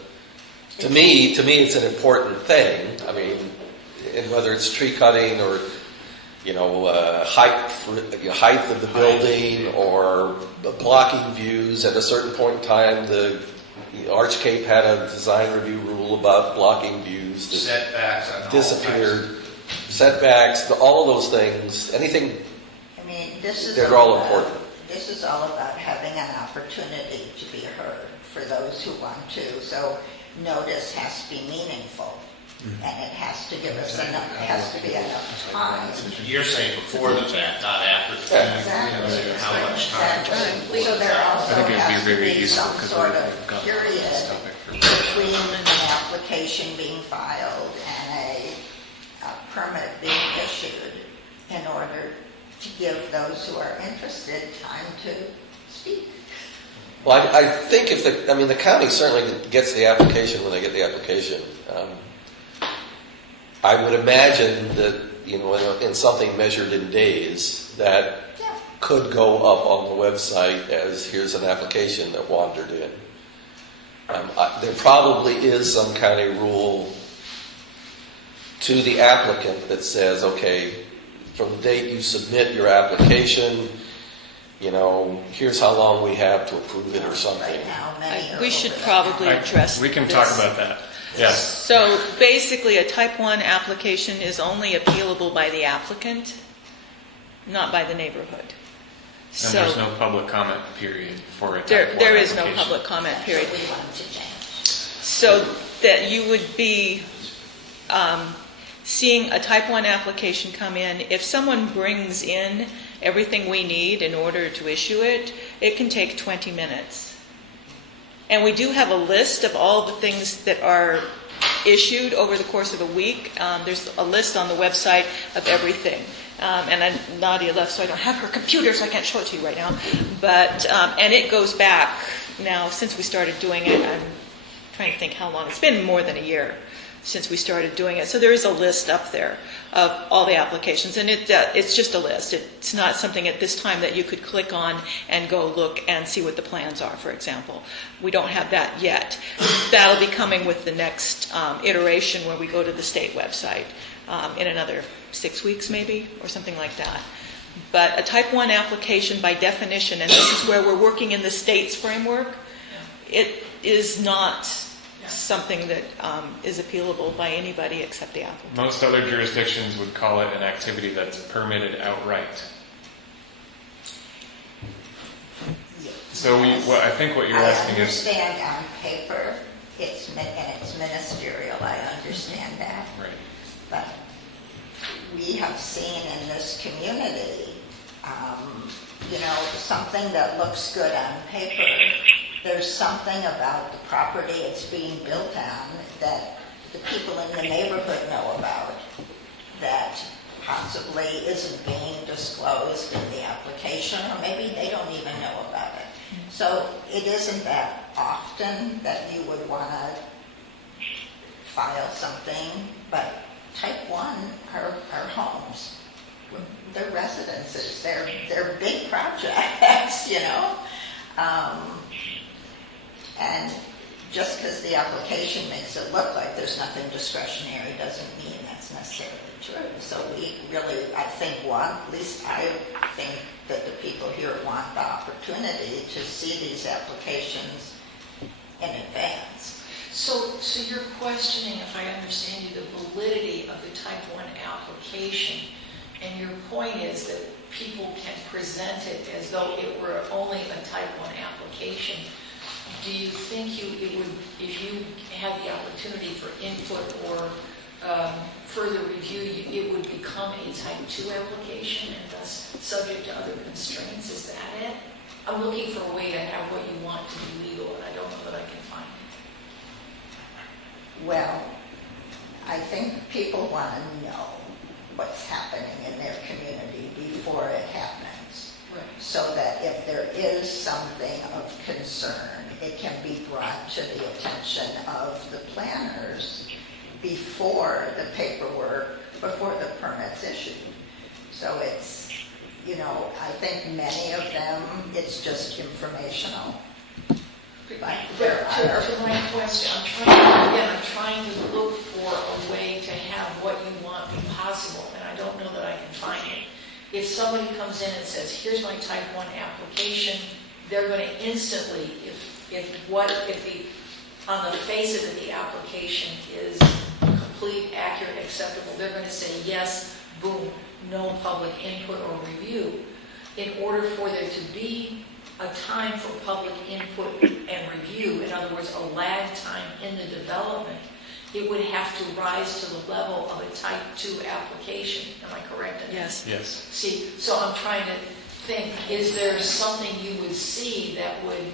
to me, it's an important thing. I mean, and whether it's tree cutting or, height of the building or blocking views. At a certain point in time, the Archcape had a design review rule about blocking views that setbacks on all disappeared. types. Setbacks, all of those things, anything, I mean, this is they're all important. This is all about having an opportunity to be heard for those who want to. So notice has to be meaningful, and it has to give us enough. It has to be enough time. You're saying before the fact, not after the fact. Exactly. How much time? Exactly. So there also I think it would has be to very be useful some because sort we've of got period this topic for between an application being filed and a permit being issued in order to give those who are interested time to speak. well, I think the county certainly gets the application when they get the application. I would imagine that, in something measured in days, that Yeah. could go up on the website as here's an application that wandered in. There probably is some kind of rule to the applicant that says, okay, from the date you submit your application, here's how long we have to approve it or something. Right now, many are We should over that. probably address We can this. talk about that. Yes. So basically, a type 1 application is only appealable by the applicant, not by the neighborhood. And So there's no public comment period for a type there 1 is no application. public comment That's period. what we want to change. So that you would be seeing a type 1 application come in. If someone brings in everything we need in order to issue it, it can take 20 minutes. And we do have a list of all the things that are issued over the course of a week. There's a list on the website of everything. Nadia left, so I don't have her computer, so I can't show it to you right now. But and it goes back now since we started doing it. I'm trying to think how long. It's been more than a year. since we started doing it. So there is a list up there of all the applications, and it's just a list. It's not something at this time that you could click on and go look and see what the plans are, for example. We don't have that yet. That'll be coming with the next iteration where we go to the state website in another 6 weeks maybe, or something like that. But a type 1 application by definition, and this is where we're working in the state's framework, it is not something that is appealable by anybody except the applicant. Most other jurisdictions would call it an activity that's permitted outright. So I think what you're asking I is... understand on paper, it's ministerial, I understand that. Right. But we have seen in this community, something that looks good on paper. There's something about the property it's being built on that the people in the neighborhood know about that possibly isn't being disclosed in the application, or maybe they don't even know about it. So it isn't that often that you would want to file something, but type 1 are homes. They're residences. They're big projects, And just because the application makes it look like there's nothing discretionary doesn't mean that's necessarily true. So we really, I think, at least I think that the people here want the opportunity to see these applications in advance. So you're questioning, if I understand you, the validity of the type 1 application, and your point is that people can present it as though it were only a type 1 application. Do you think it would, if you had the opportunity for input or further review, it would become a type 2 application and thus subject to other constraints? Is that it? I'm looking for a way to have what you want to be legal, and I don't know that I can find it. Well, I think people want to know what's happening in their community before it happens. Right. So that if there is something of concern, it can be brought to the attention of the planners before the permit's issued. So it's, I think many of them, it's just informational. But to my question, I'm trying to look for a way to have what you want be possible, and I don't know that I can find it. If somebody comes in and says, here's my type 1 application, they're going to instantly, on the face of it, the application is complete, accurate, acceptable, they're going to say yes, boom, no public input or review. In order for there to be a time for public input and review, in other words, a lag time in the development, it would have to rise to the level of a type 2 application. Am I correct in that? Yes. Yes. See, so I'm trying to think, is there something you would see that would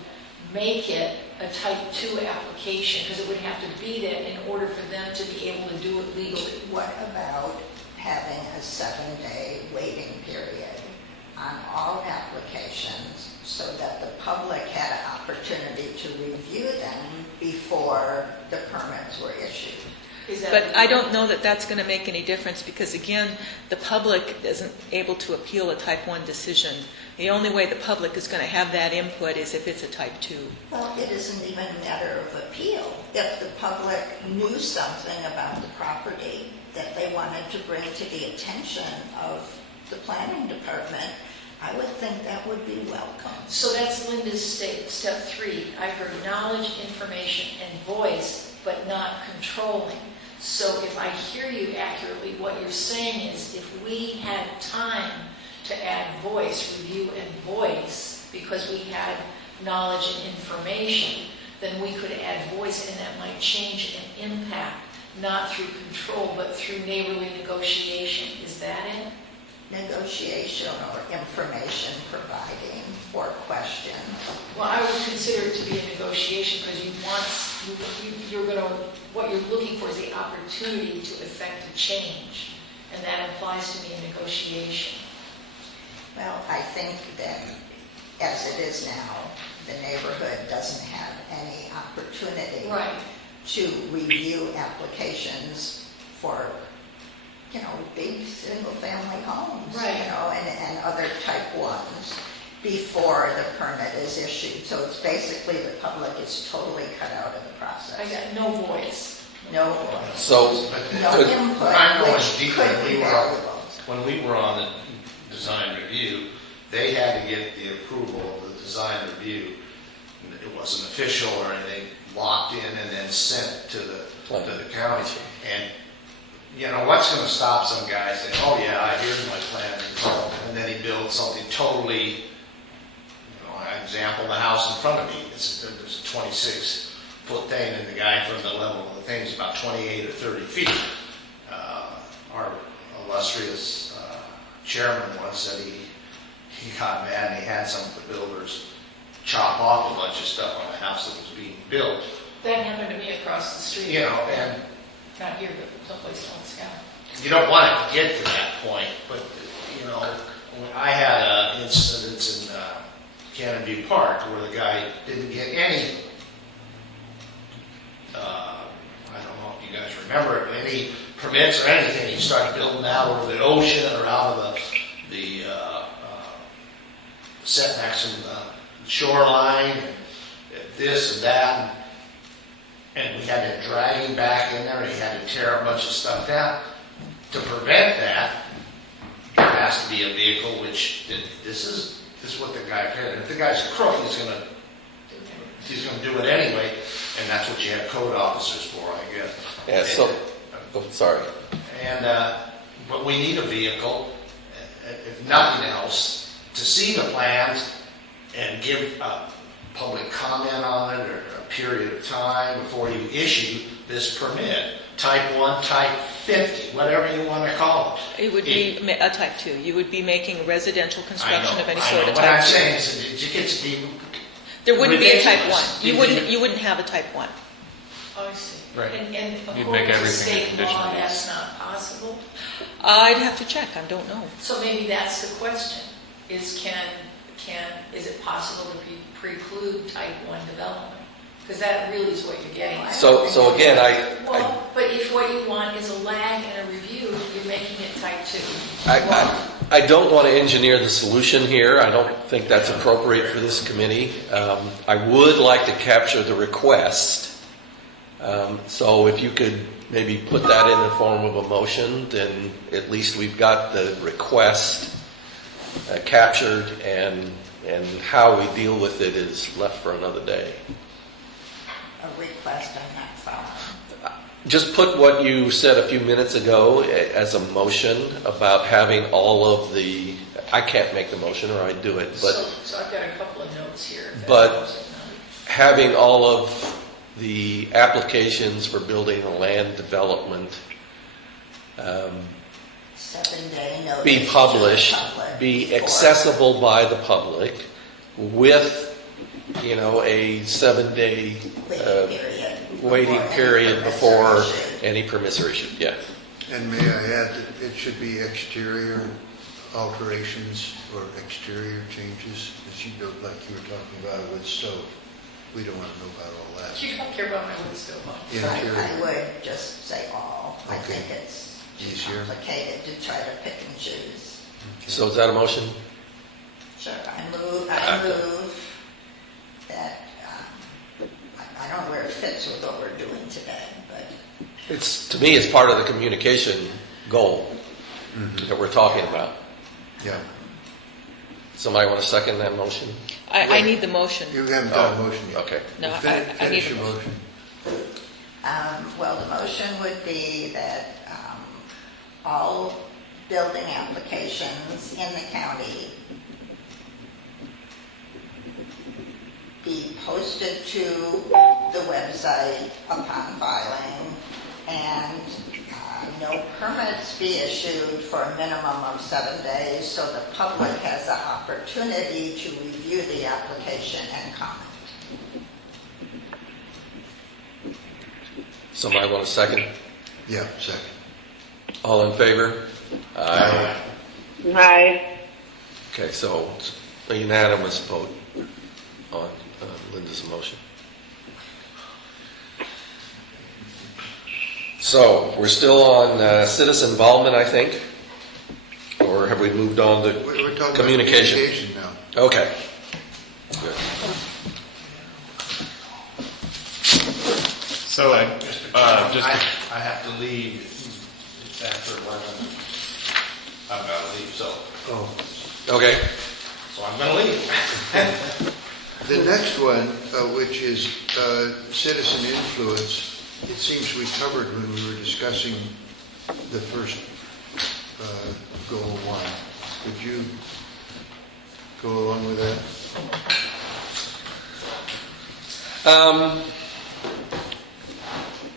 make it a type 2 application? Because it would have to be that in order for them to be able to do it legally. what about having a 7-day waiting period on all applications so that the public had an opportunity to review them before the permits were issued? But I don't know that that's going to make any difference because, again, the public isn't able to appeal a type 1 decision. The only way the public is going to have that input is if it's a type 2. Well, it isn't even a matter of appeal. If the public knew something about the property that they wanted to bring to the attention of the planning department, I would think that would be welcome. So that's Linda's step 3. I heard knowledge, information, and voice, but not controlling. So if I hear you accurately, what you're saying is if we had time to add voice, review, and voice, because we had knowledge and information, then we could add voice, and that might change and impact, not through control, but through neighborly negotiation. Is that it? Negotiation or information providing or question. Well, I would consider it to be a negotiation because what you're looking for is the opportunity to effect a change, and that implies to me a negotiation. Well, I think that as it is now, the neighborhood doesn't have any opportunity Right. to review applications for, big single-family homes, Right. and other type ones before the permit is issued. So it's basically the public is totally cut out of the process. I got no voice. No, So, no could- input, I know which it's deep could when be we were- valuable. When we were on the design review, they had to get the approval of the design review. It wasn't official or anything, locked in and then sent to the county. And, what's going to stop some guy saying, oh yeah, here's my plan, and then he builds something totally, an example, the house in front of me, there's a 26-foot thing, and the guy from the level of the thing is about 28 or 30 feet. Our illustrious chairman once said he got mad and he had some of the builders chop off a bunch of stuff on a house that was being built. That happened to me across the street. And Not here, but someplace else, yeah. you don't want it to get to that point, but, I had an incident in Cannon View Park where the guy didn't get any, I don't know if you guys remember it, any permits or anything. He started building out over the ocean or out of the setbacks from the shoreline, and this and that. And we had to drag him back in there, and he had to tear a bunch of stuff down. To prevent that, there has to be a vehicle which, this is what the guy paid. And if the guy's a crook, he's going to do it anyway, and that's what you have code officers for, I guess. yeah, so, sorry. And, but we need a vehicle, if nothing else, to see the plans and give public comment on it, or a period of time before you issue this permit. Type 1, type 50, whatever you want to call it. It would be a type 2. You would be making residential construction of any I sort know. of What I'm type 2. saying is it gets to be There wouldn't be a type 1. ridiculous. You wouldn't have a type 1. Oh, I see. Right. And You'd according make to everything a state conditional law, use. that's not possible. I'd have to check. I don't know. So maybe that's the question, is is it possible to preclude type 1 development? Because that really is what you're getting at. So again, Well, but if what you want is a lag and a review, you're making it type 2. I don't want to engineer the solution here. I don't think that's appropriate for this committee. I would like to capture the request. So if you could maybe put that in the form of a motion, then at least we've got the request captured, and how we deal with it is left for another day. A request I'm not following. Just put what you said a few minutes ago as a motion about having all of the, I can't make the motion or I'd do it, but So I've got a couple of notes here. if that But- helps it, having all of the applications for building a land development 7-day notice. be to the published, public be before- accessible by the public with, a 7-day waiting period before any permits are issued. Yeah. And may I add that it should be exterior alterations or exterior changes, as you build, like you were talking about a wood stove. We don't want to know about all that. You don't care about my wood stove, huh? I Interior. would just say all. I Okay. think it's too Easier. complicated to try to pick and choose. So is that a motion? Sure, I move that, I don't know where it fits with what we're doing today, but To me, it's part of the communication goal that we're talking about. Yeah. Somebody want to second that motion? I need the motion. You haven't done a motion yet. Okay. No, Finish I need your a motion. well, the motion would be that all building applications in the county be posted to the website upon filing, and no permits be issued for a minimum of 7 days, so the public has the opportunity to review the application and comment. Somebody want a second? Yeah, second. All in favor? Aye. Right. Okay, so it's a unanimous vote on Linda's motion. So, we're still on citizen involvement, I think? Or have we moved on to We're talking communication? about communication now. Okay. Good. So, just I have to leave. It's after 11. I've got to leave, so Okay. I'm going to leave. The next one, which is citizen influence, it seems we covered when we were discussing the first goal one. Would you go along with that?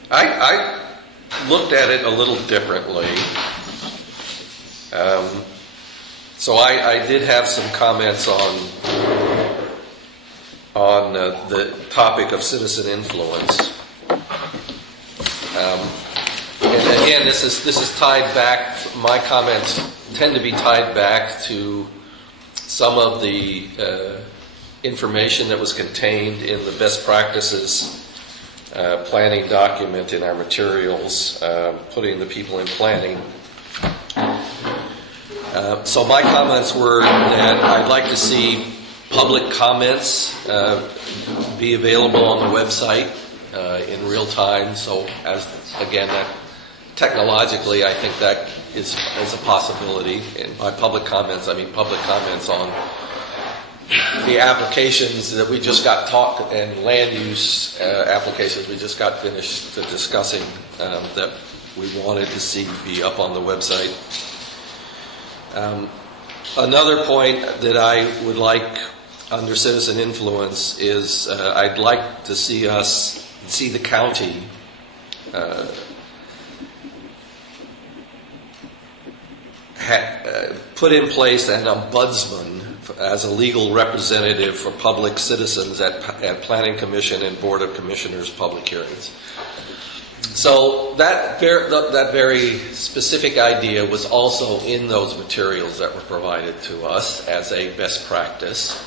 I looked at it a little differently. So I did have some comments on the topic of citizen influence. And again, this is tied back. My comments tend to be tied back to some of the information that was contained in the best practices planning document in our materials, putting the people in planning. So my comments were that I'd like to see public comments be available on the website in real time. So that technologically, I think that is a possibility. And by public comments, I mean public comments on the applications that we just got talked, and land use applications we just got finished discussing that we wanted to see be up on the website. Another point that I would like under citizen influence is I'd like to see the county put in place an ombudsman as a legal representative for public citizens at Planning Commission and Board of Commissioners public hearings. So that very specific idea was also in those materials that were provided to us as a best practice.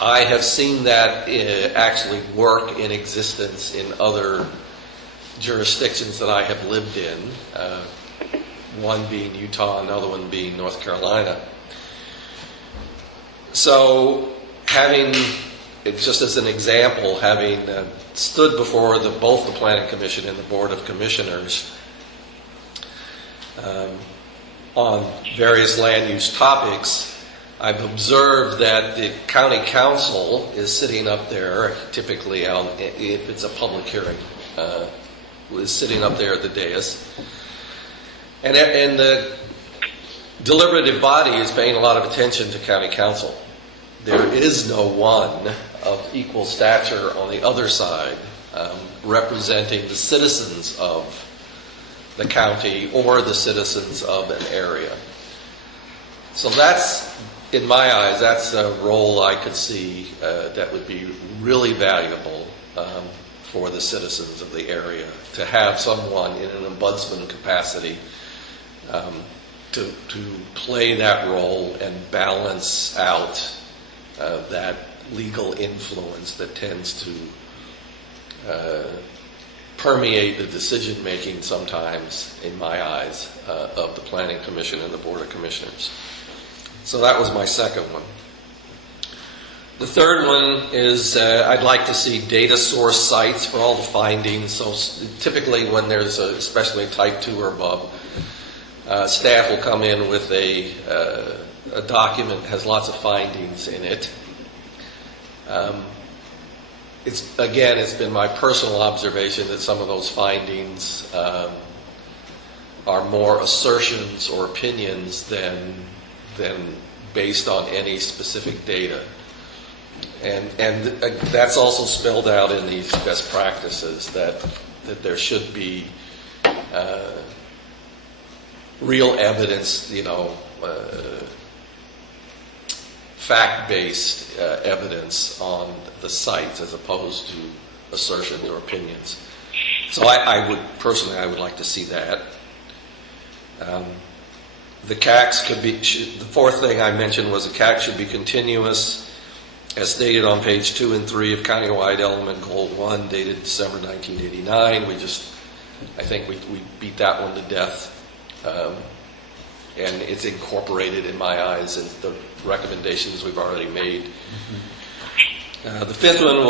I have seen that actually work in existence in other jurisdictions that I have lived in, one being Utah, another one being North Carolina. So just as an example, having stood before both the Planning Commission and the Board of Commissioners on various land use topics, I've observed that the county council is sitting up there, typically if it's a public hearing, is sitting up there at the dais. And the deliberative body is paying a lot of attention to county council. There is no one of equal stature on the other side representing the citizens of the county or the citizens of an area. So that's, in my eyes, that's a role I could see that would be really valuable for the citizens of the area, to have someone in an ombudsman capacity to play that role and balance out that legal influence that tends to permeate the decision making sometimes, in my eyes, of the Planning Commission and the Board of Commissioners. So that was my second one. The third one is I'd like to see data source sites for all the findings. So typically when there's especially type 2 or above, staff will come in with a document that has lots of findings in it. It's been my personal observation that some of those findings are more assertions or opinions than based on any specific data. And that's also spelled out in these best practices that there should be real evidence, fact-based evidence on the sites as opposed to assertions or opinions. So I would like to see that. The CACs the fourth thing I mentioned was the CAC should be continuous, as stated on page 2 and 3 of Countywide Element Goal 1, dated December 1989. We just I think we beat that one to death. And it's incorporated in my eyes in the recommendations we've already made. The fifth one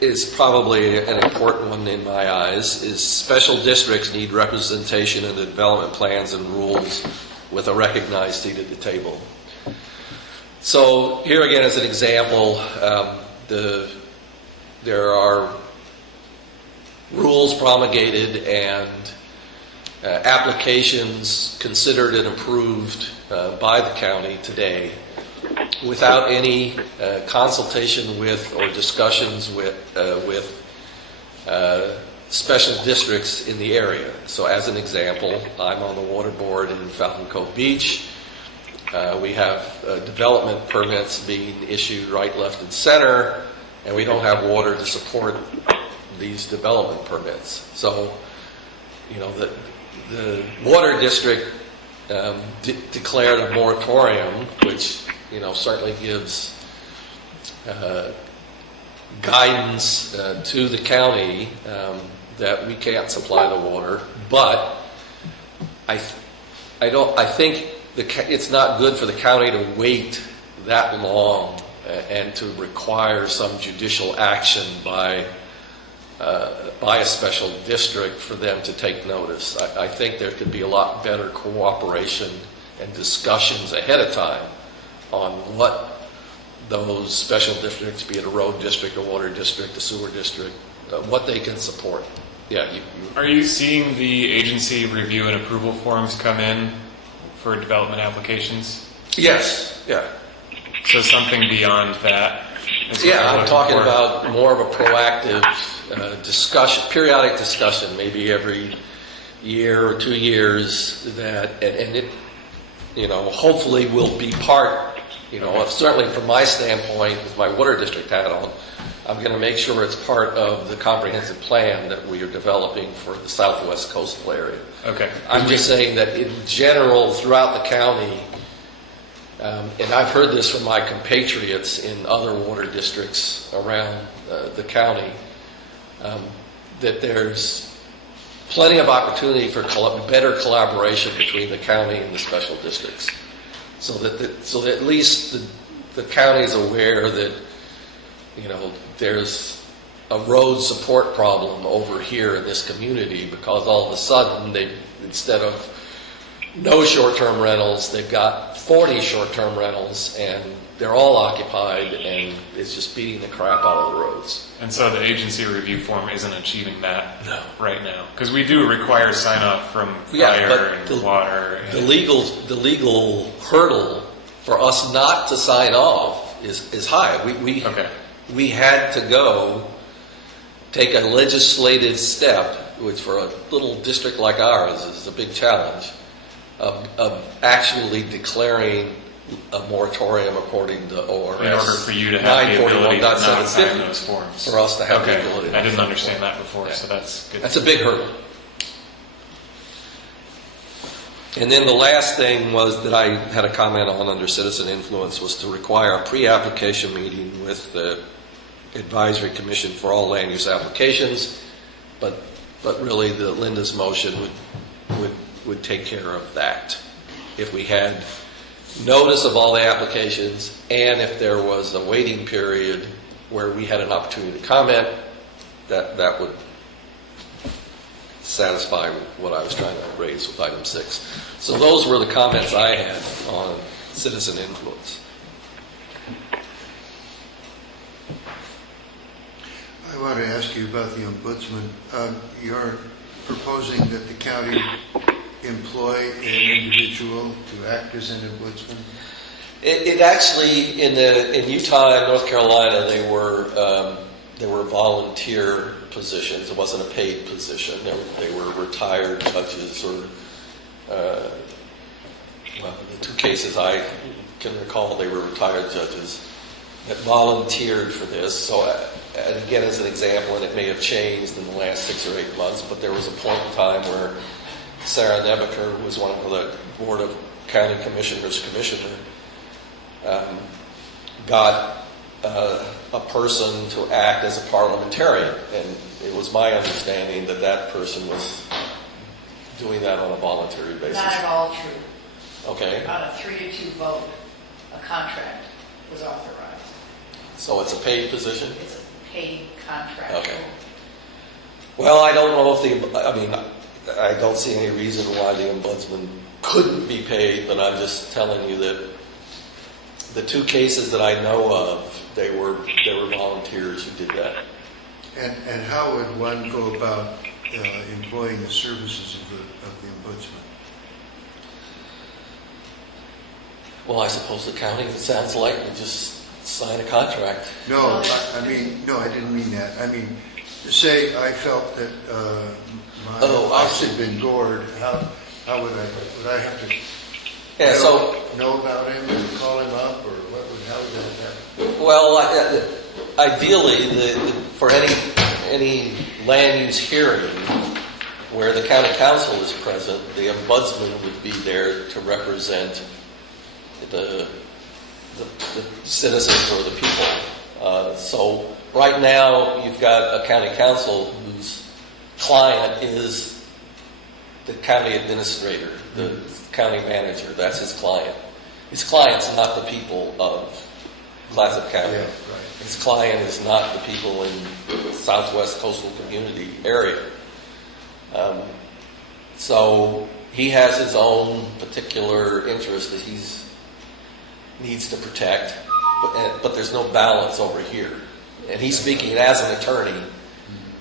is probably an important one in my eyes, is special districts need representation in the development plans and rules with a recognized seat at the table. So here again as an example, there are rules promulgated and applications considered and approved by the county today without any consultation with or discussions with special districts in the area. So as an example, I'm on the water board in Falcon Cove Beach. We have development permits being issued right, left, and center, and we don't have water to support these development permits. So, the water district declared a moratorium, which certainly gives guidance to the county that we can't supply the water. But I think it's not good for the county to wait that long and to require some judicial action by a special district for them to take notice. I think there could be a lot better cooperation and discussions ahead of time on what those special districts, be it a road district, a water district, a sewer district, what they can support. Yeah. Are you seeing the agency review and approval forms come in for development applications? Yes. Yeah. So something beyond that? Yeah, I'm talking about more of a proactive discussion, periodic discussion, maybe every year or 2 years, and it, hopefully will be part, certainly from my standpoint, with my water district hat on, I'm going to make sure it's part of the comprehensive plan that we are developing for the southwest coastal area. Okay. I'm just saying that in general, throughout the county, and I've heard this from my compatriots in other water districts around the county, that there's plenty of opportunity for better collaboration between the county and the special districts, so that at least the county is aware that there's a road support problem over here in this community, because all of a sudden instead of no short-term rentals, they've got 40 short-term rentals, and they're all occupied, and it's just beating the crap out of the roads. And so the agency review form isn't achieving that right now? Because we do require sign-off from fire and water. The legal hurdle for us not to sign off is high. We had to go take a legislative step, which for a little district like ours is a big challenge, of actually declaring a moratorium according to ORS. In order for you to have the ability to not sign those forms. For us to have the ability. I didn't understand that before, so that's good. That's a big hurdle. And then the last thing was that I had a comment on under citizen influence was to require a pre-application meeting with the advisory commission for all land use applications, but really the Linda's motion would take care of that. If we had notice of all the applications, and if there was a waiting period where we had an opportunity to comment, that would satisfy what I was trying to raise with item 6. So those were the comments I had on citizen influence. I want to ask you about the Ombudsman. You're proposing that the county employ an individual to act as an ombudsman? It actually, in Utah and North Carolina, they were volunteer positions. It wasn't a paid position. They were retired judges, or well, the 2 cases I can recall, they were retired judges that volunteered for this. So, and again, as an example, and it may have changed in the last 6 or 8 months, but there was a point in time where Sarah Nebaker, who was one of the Board of County Commissioners commissioner, got a person to act as a parliamentarian, it was my understanding that that person was doing that on a voluntary basis. Not at all true. Okay, On a 3-2 vote, a contract was authorized. so it's a paid position? It's a paid contract. Okay. Well, I don't know if I don't see any reason why the ombudsman couldn't be paid, but I'm just telling you that the 2 cases that I know of, they were volunteers who did that. And how would one go about employing the services of the ombudsman? Well, I suppose the county, it sounds like, would just sign a contract. No, I didn't mean that. I mean, say I felt that my house had been gored. How would I have to know about him and call him up, or how would that happen? Well, ideally, for any land use hearing where the county council is present, the ombudsman would be there to represent the citizens or the people. So right now, you've got a county council whose client is the county administrator, the county manager. That's his client. His client's not the people of Clatsop County. Yeah, right. His client is not the people in the Southwest Coastal Community area. So he has his own particular interest that he needs to protect, but there's no balance over here. And he's speaking as an attorney,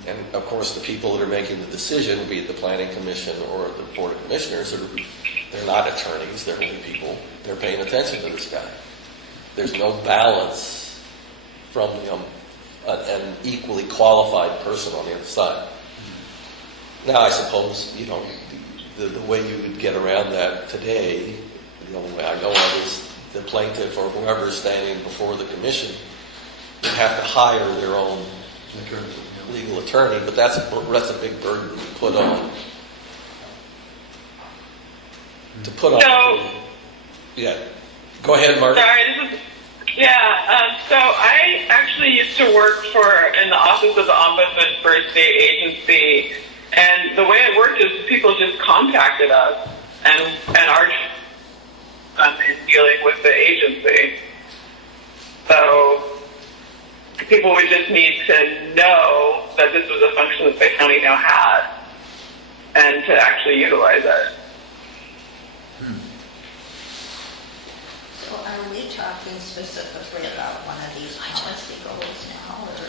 and of course the people that are making the decision, be it the Planning Commission or the Board of Commissioners, they're not attorneys, they're only people. They're paying attention to this guy. There's no balance from an equally qualified person on the other side. Now, I suppose, the way you would get around that today, the only way I know of, is the plaintiff or whoever is standing before the commission would have to hire their own legal attorney, but that's a big burden to put on. Yeah. Go ahead, Mark. Sorry, so I actually used to work in the office of the Ombudsman for a state agency, and the way it worked is people just contacted us and our in dealing with the agency. So people would just need to know that this was a function that the county now had and to actually utilize it. So are we talking specifically about one of these policy goals now, or?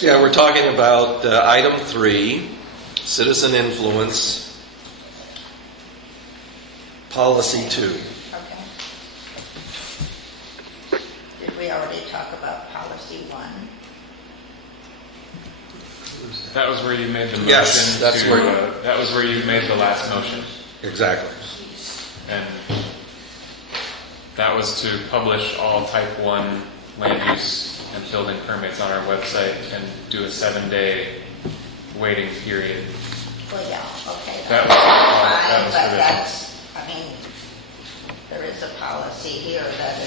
Yeah, we're talking about item 3, citizen influence, policy 2. Okay. Did we already talk about policy 1? That was where you made the motion. Yes, that's where. That was where you made the last motion, Exactly. and that was to publish all Type 1 land use and building permits on our website and do a 7-day waiting period. Well, yeah, okay. That was But provision. that's, there is a policy here that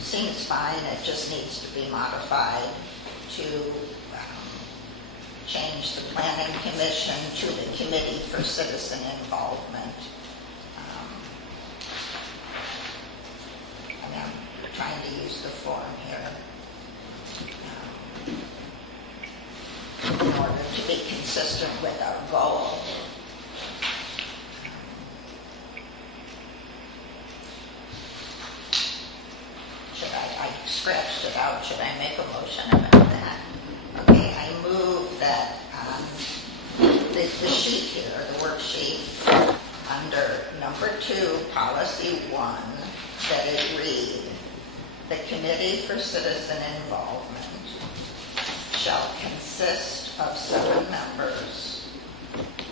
seems fine, it just needs to be modified to change the planning commission to the committee for citizen involvement. I'm trying to use the form here in order to be consistent with our goal. I scratched it out. Should I make a motion about that? Okay, I move that the sheet here, the worksheet, under number 2, policy 1, that it read, the Committee for Citizen Involvement shall consist of 7 members.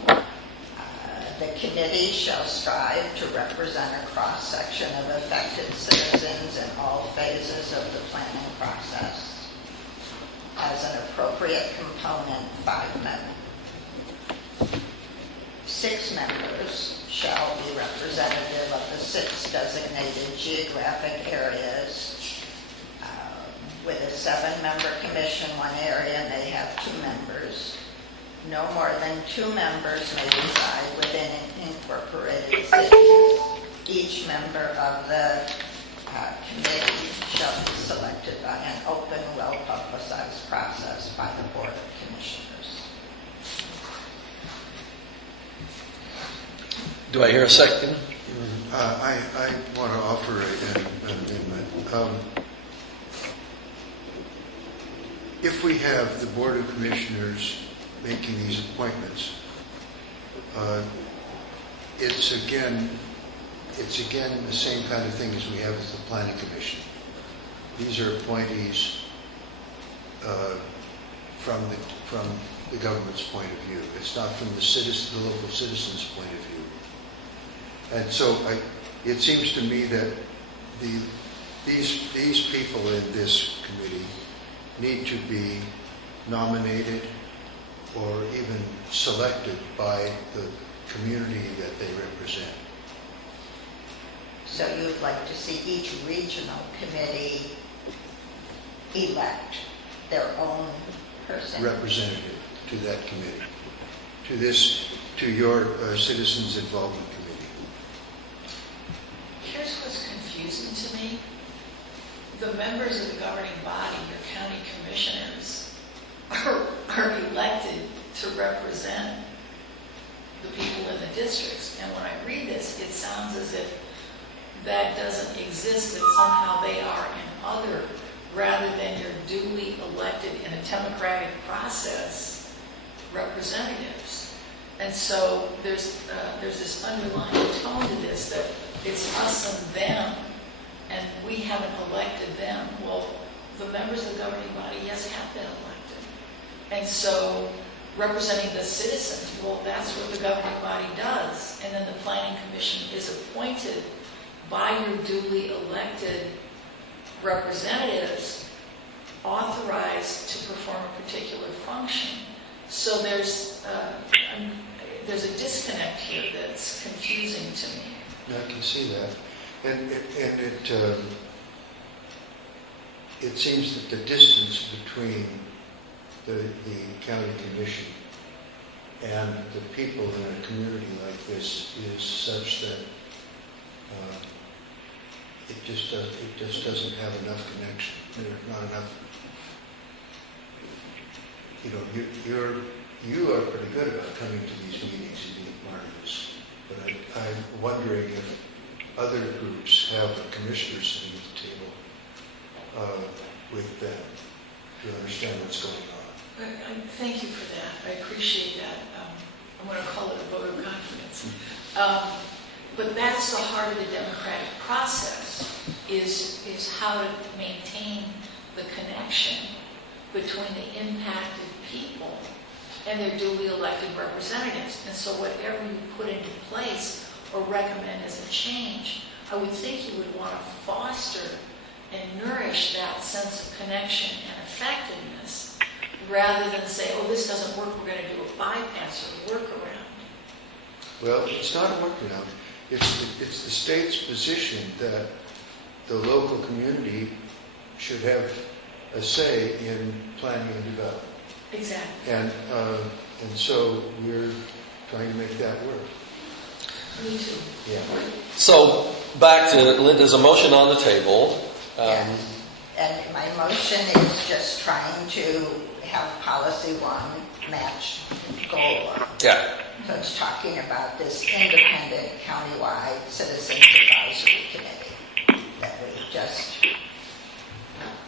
The committee shall strive to represent a cross-section of affected citizens in all phases of the planning process. As an appropriate component, 5 members. 6 members shall be representative of the 6 designated geographic areas with a 7-member commission, one area may have 2 members. No more than 2 members may reside within an incorporated city. Each member of the committee shall be selected by an open, well-publicized process by the Board of Commissioners. Do I hear a second? I want to offer an amendment. If we have the Board of Commissioners making these appointments, it's again the same kind of thing as we have with the Planning Commission. These are appointees from the government's point of view. It's not from the local citizens' point of view. And so it seems to me that these people in this committee need to be nominated or even selected by the community that they represent. So you would like to see each regional committee elect their own person? Representative to that committee, to your Citizens Involvement Committee. Here's what's confusing to me. The members of the governing body, your county commissioners, are elected to represent the people in the districts. And when I read this, it sounds as if that doesn't exist, that somehow they are in other, rather than your duly elected in a democratic process representatives. And so there's this underlying tone to this, that it's us and them, and we haven't elected them. Well, the members of the governing body, yes, have been elected. And so representing the citizens, well, that's what the governing body does. And then the Planning Commission is appointed by your duly elected representatives, authorized to perform a particular function. So there's a disconnect here that's confusing to me. I can see that. And it seems that the distance between the county commission and the people in a community like this is such that it just doesn't have enough connection. There's not enough. You are pretty good about coming to these meetings and being part of this, but I'm wondering if other groups have a commissioner sitting at the table with them to understand what's going on. Thank you for that. I appreciate that. I'm going to call it a vote of confidence. But that's the heart of the democratic process, is how to maintain the connection between the impacted people and their duly elected representatives. And so whatever you put into place or recommend as a change, I would think you would want to foster and nourish that sense of connection and effectiveness, rather than say, oh, this doesn't work, we're going to do a bypass or a workaround. Well, it's not a workaround. It's the state's position that the local community should have a say in planning and development. Exactly. And so we're trying to make that work. Me too. Yeah. So back to Linda's a motion on the table. Yes. And my motion is just trying to have policy 1 match goal 1. Yeah. So it's talking about this independent countywide citizens advisory committee that we just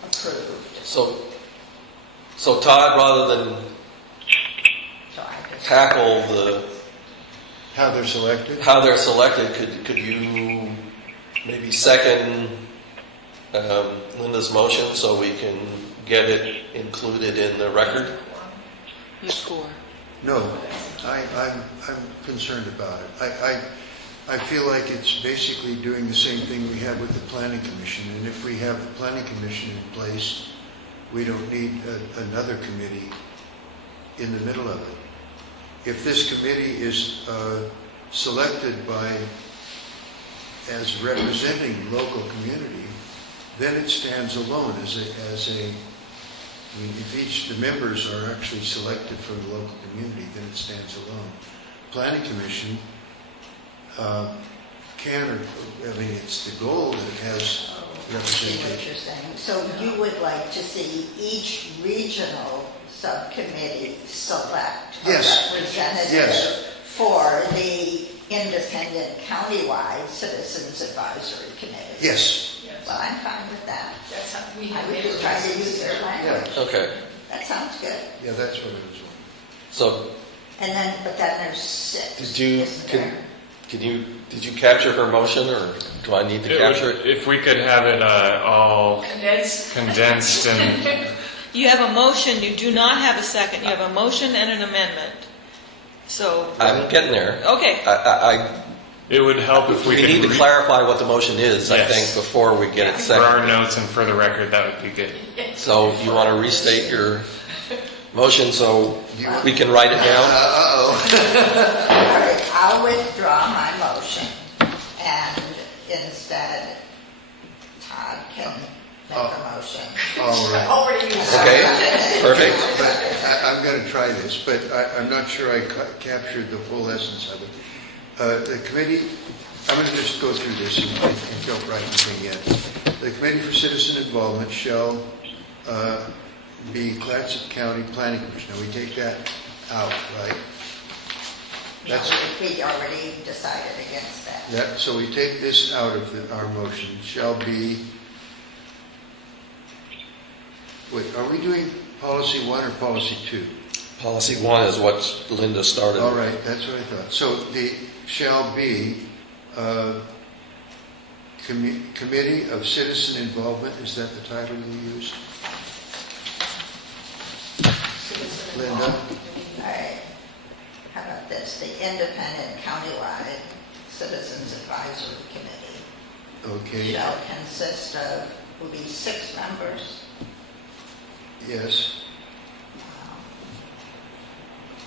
approved. So Todd, rather than So I just tackle the How they're selected? could you maybe second Linda's motion so we can get it included in the record? Your score. No, I'm concerned about it. I feel like it's basically doing the same thing we had with the Planning Commission, and if we have the Planning Commission in place, we don't need another committee in the middle of it. If this committee is selected as representing local community, then it stands alone as a, I mean, if the members are actually selected from the local community, then it stands alone. Planning Commission it's the goal that it has See what representation. you're saying. So you would like to see each regional subcommittee select a Yes. representative Yes. for the independent countywide citizens advisory committee? Yes. Yes. Well, I'm fine with that. That's how we I have would made just try to use their language. Okay, That sounds good. Yeah, that's what it was. so And then, but then there's 6. did you, isn't there? did you capture her motion, or do I need to capture it? If we could have it all condensed. condensed and You have a motion, you do not have a second. You have a motion and an amendment. So, I'm getting there. okay. it would help if we We could need to clarify what the motion is, I Yes. think, before we get it for our seconded. notes and for the record, that would be good. So you want to restate your motion so we can write it down? All right, I'll withdraw my motion, and instead Todd can make a motion. All right. Already used. Okay, perfect. But I'm going to try this, but I'm not sure I captured the full essence of it. The committee, I'm going to just go through this and don't write anything yet. The Committee for Citizen Involvement shall be Clatsop County Planning Commission. Now, we take that out, right? No, we already decided against that. So we take this out of our motion. Shall be, wait, are we doing policy 1 or policy 2? Policy 1 is what Linda started. All right, that's what I thought. So the shall be Committee of Citizen Involvement, is that the title you used? Linda? All right, how about this, the Independent Countywide Citizens Advisory Committee Okay, shall consist of, will be 6 members. yes.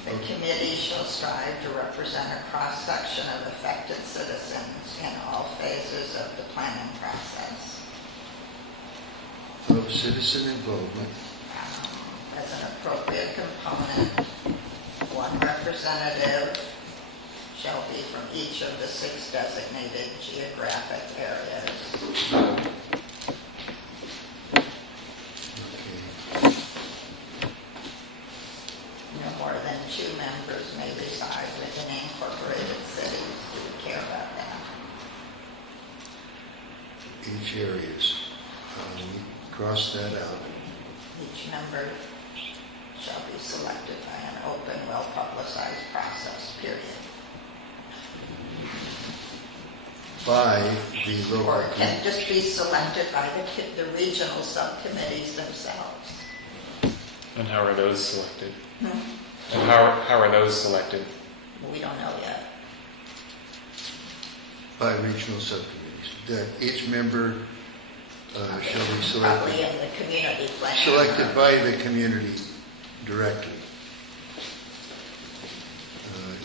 The committee shall strive to represent a cross-section of affected citizens in all phases of the planning process. Of citizen involvement. As an appropriate component, 1 representative shall be from each of the 6 designated geographic areas. Okay. No more than 2 members may reside within incorporated cities. Do we care about that? Each areas. Cross that out. Each member shall be selected by an open, well-publicized process, period. By the Or local. it can just be selected by the regional subcommittees themselves. And how are those selected? Hmm? And how are those selected? We don't know yet. By regional subcommittees. That each member shall be Probably selected. in the community plan. Selected by the community directly.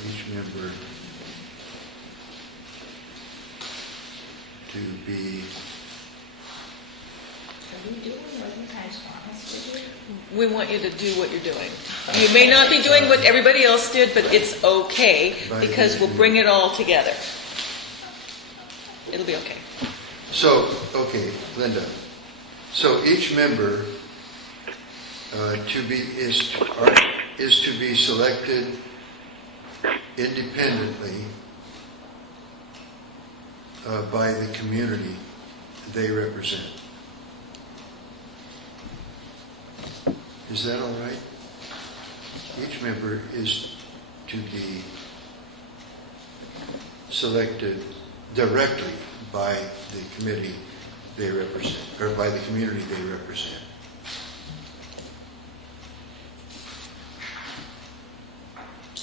Each member to be, Are we doing what you guys want us to do? We want you to do what you're doing. You may not be doing what everybody else did, but it's okay because we'll bring it all together. It'll be okay. so, okay, Linda. So each member is to be selected independently by the community they represent. Is that all right? Each member is to be selected directly by the committee they represent, or by the community they represent.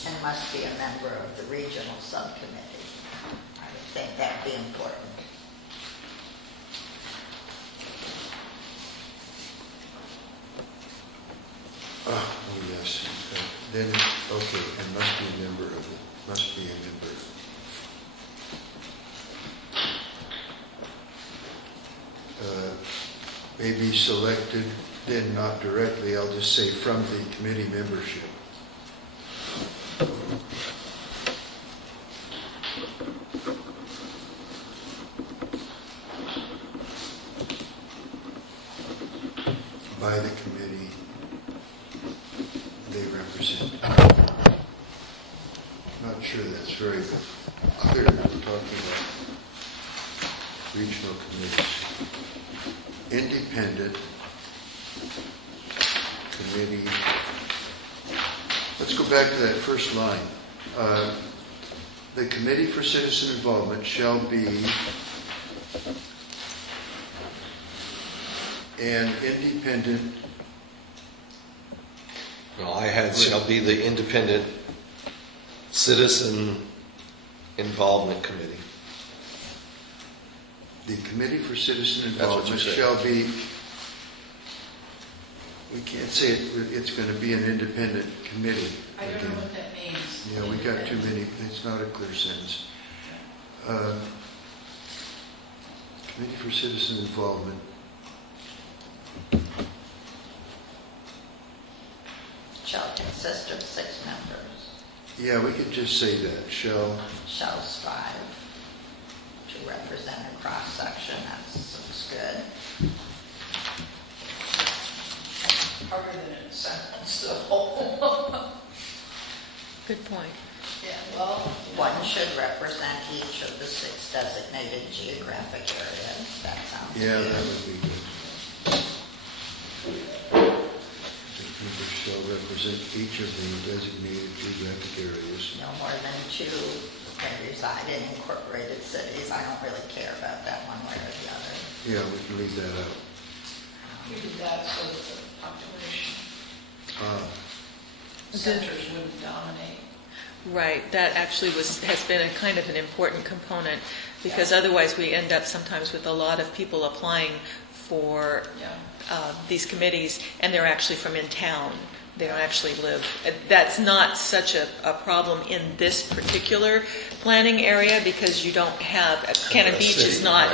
And must be a member of the regional subcommittee. I would think that'd be important. Oh, yes. Then, okay, and must be a member of it, must be a member. may be selected, then not directly, I'll just say from the committee membership. By the committee they represent. Not sure that's very clear. We're talking about regional committees. Independent committee. Let's go back to that first line. The Committee for Citizen Involvement shall be an independent. Well, I had shall be the Independent Citizen Involvement Committee. The Committee for Citizen That's what Involvement you said. shall be, we can't say it's going to be an independent committee. I don't know what that means. Yeah, we got too many, it's not a clear sentence. Committee for Citizen Involvement. Shall consist of 6 members. Yeah, we could just say that, shall Strive to represent a cross-section. That looks good. Harder than it sounds, though. Good point. Yeah, well. One should represent each of the 6 designated geographic areas. That sounds Yeah, good. that would be good. The people shall represent each of the designated geographic areas. No more than 2 may reside in incorporated cities. I don't really care about that one way or the other. Yeah, we can leave that out. We did that so that the population Ah, centers wouldn't dominate. Right, that actually has been a kind of an important component, because otherwise we end up sometimes with a lot of people applying for Yeah. these committees, and they're actually from in town. They don't actually live. That's not such a problem in this particular planning area, because you don't have, Cannon Beach is not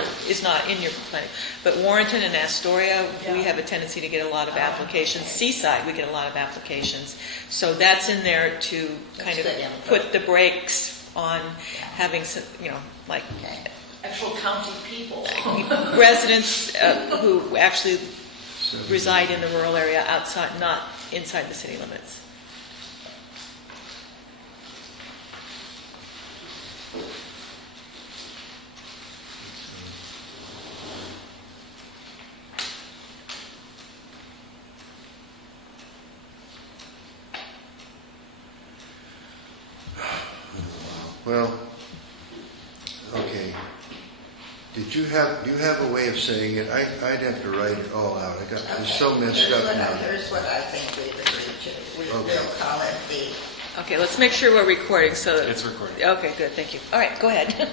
in your planning. But Warrenton and Astoria, we Yeah. have a tendency to get a lot of applications. Seaside, we get a lot of applications. So that's in there to kind of That's good info. put the brakes on having some, like Okay. Actual county people. residents who actually so- reside in the rural area outside, not inside the city limits. Well, okay. Do you have a way of saying it? I'd have to write it all out. It's so messed up now. Here's what I think we've agreed to. We Okay. will call it the, Okay, let's make sure we're recording so that... It's recording. Okay, good, thank you. All right, go ahead.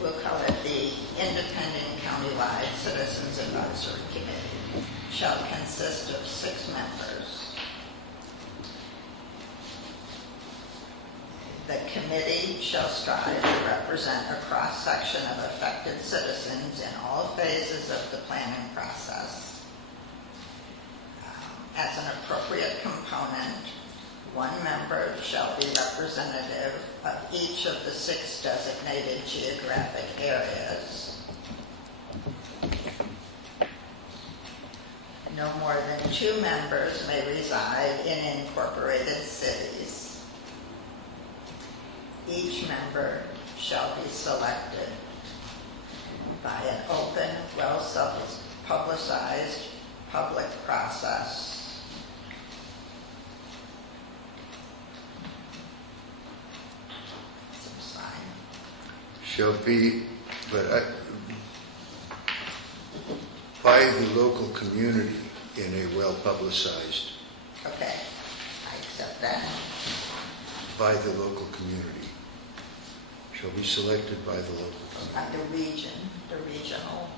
we'll call it the Independent Countywide Citizens Advisory Committee. Shall consist of 6 members. The committee shall strive to represent a cross-section of affected citizens in all phases of the planning process. As an appropriate component, 1 member shall be representative of each of the 6 designated geographic areas. No more than 2 members may reside in incorporated cities. Each member shall be selected by an open, well-publicized public process. Some sign. Shall be, by the local community in a well-publicized, Okay, I accept that. by the local community. Shall be selected by the local community. The region, the regional,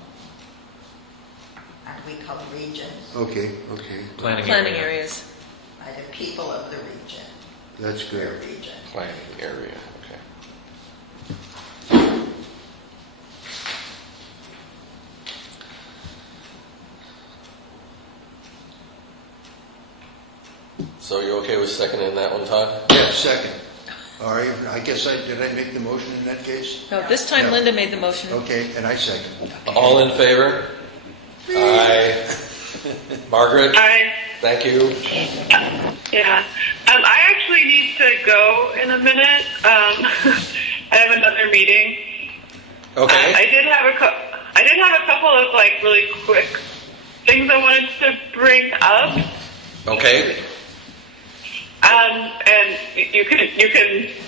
aren't we called regions? Okay. Planning Planning area. areas. By the people of the region, That's their good. region. Planning area, okay. okay with seconding that one, Todd? Yeah, second. All right, I guess did I make the motion in that case? No, this time No. Linda made the motion. Okay, and I second. All in favor? Aye. Margaret? I Thank you. Yeah. I actually need to go in a minute. I have another meeting. Okay. I did have a couple of like really quick things I wanted to bring up. Okay. And you can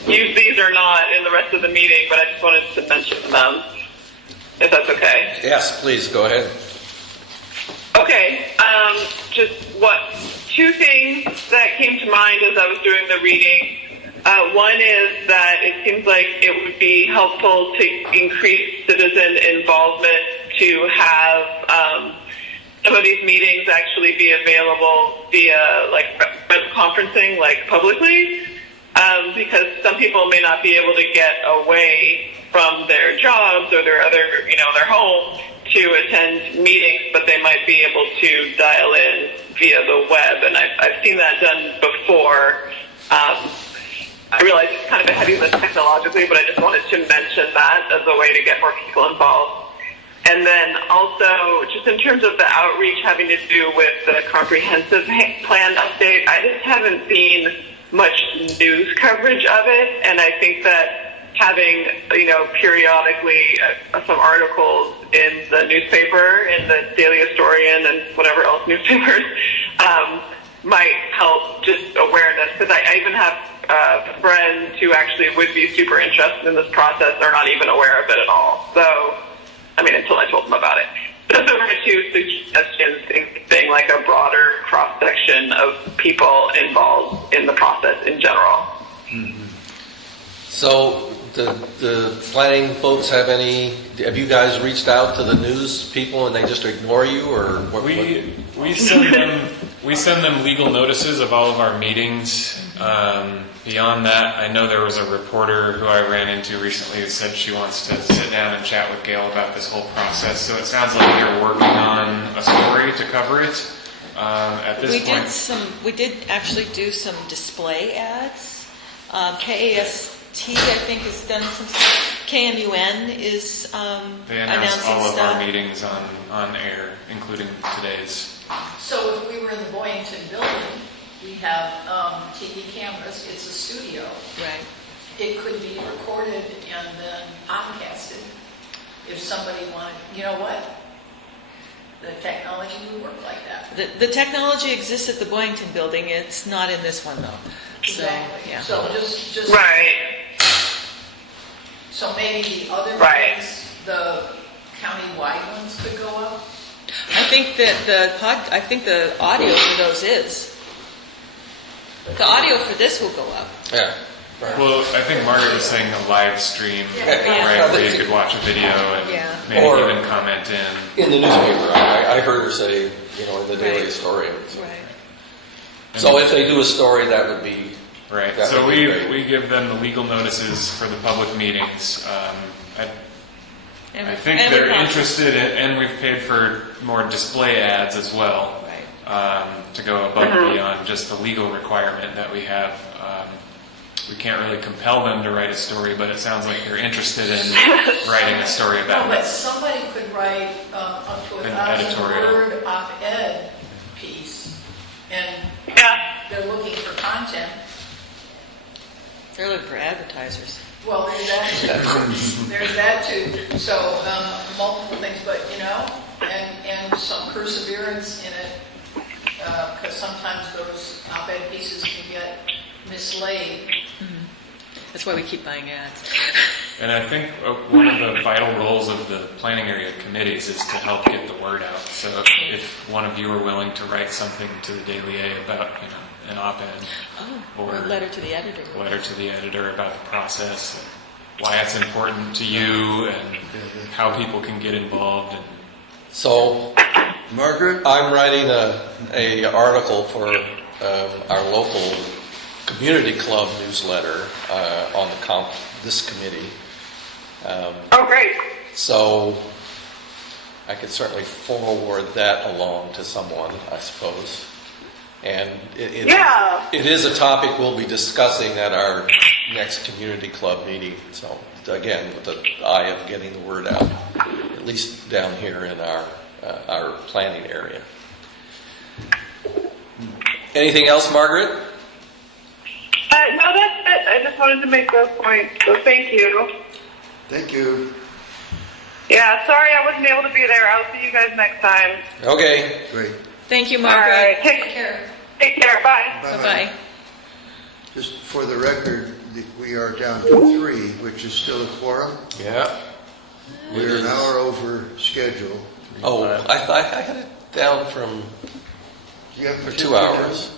use these or not in the rest of the meeting, but I just wanted to mention them, if that's okay. Yes, please, go ahead. Okay, just two things that came to mind as I was doing the reading. One is that it seems like it would be helpful to increase citizen involvement to have some of these meetings actually be available via like web conferencing, like publicly, because some people may not be able to get away from their jobs or their other, their home to attend meetings, but they might be able to dial in via the web, and I've seen that done before. I realize it's kind of a heavy lift technologically, but I just wanted to mention that as a way to get more people involved. And then also, just in terms of the outreach having to do with the comprehensive plan update, I just haven't seen much news coverage of it, and I think that having, periodically some articles in the newspaper, in the Daily Historian and whatever else newspapers, might help just awareness, because I even have friends who actually would be super interested in this process are not even aware of it at all. So, until I told them about it. Those are my two suggestions, being like a broader cross-section of people involved in the process in general. Mm-hmm. So, the planning folks have you guys reached out to the news people and they just ignore you, or what? We send them legal notices of all of our meetings. Beyond that, I know there was a reporter who I ran into recently who said she wants to sit down and chat with Gail about this whole process. So it sounds like you're working on a story to cover it. At this point, We did actually do some display ads. KAST, I think, has done some stuff. KMUN is they announced announcing all of stuff. our meetings on air, including today's. So if we were in the Boyington building, we have TV cameras. It's a studio. Right. It could be recorded and then podcasted if somebody wanted. You know what? The technology would work like that. The technology exists at the Boyington building. It's not in this one, though. Exactly. So, yeah. So just Right. So maybe the other Right. ones, the countywide ones, could go up. I think that the audio for those is. The audio for this will go up. Yeah. Right. Well, I think Margaret was saying a live stream, Yeah. right, where you could watch a video and Yeah. maybe Or- even comment in. In the newspaper, I heard her say, in the Daily Right. Historian. Right. So if they do a story, that would be Right. That So would be great. we give them the legal notices for the public meetings. I think they're interested in, and we've paid for more display ads as well, to go above and beyond just the legal requirement that we have. We can't really compel them to write a story, but it sounds like they're interested in writing a story No, about but it. somebody could write up to An 1,000-word op-ed piece, and they're looking for content. They're looking for advertisers. Well, there's that too. There's that too. So multiple things, but and some perseverance in it, because sometimes those op-ed pieces can get mislaid. That's why we keep buying ads. And I think one of the vital roles of the planning area committees is to help get the word out. So if one of you are willing to write something to the Daily A about, an op-ed Or a letter to the editor. About the process, why it's important to you, and how people can get involved. And So, Margaret? I'm writing a article for our local community club newsletter on this committee. Oh, great. So I could certainly forward that along to someone, I suppose. And Yeah. it is a topic we'll be discussing at our next community club meeting. So again, with the eye of getting the word out, at least down here in our planning area. Anything else, Margaret? No, that's it. I just wanted to make those points. So thank you. Thank you. Yeah, sorry I wasn't able to be there. I'll see you guys next time. Okay. Great. Thank you, All Margaret. right. Take care. Take care. Bye. Bye-bye. Just for the record, we are down to 3, which is still a quorum. Yeah. We're an hour over schedule. Oh, I had it down from You have for 2 hours.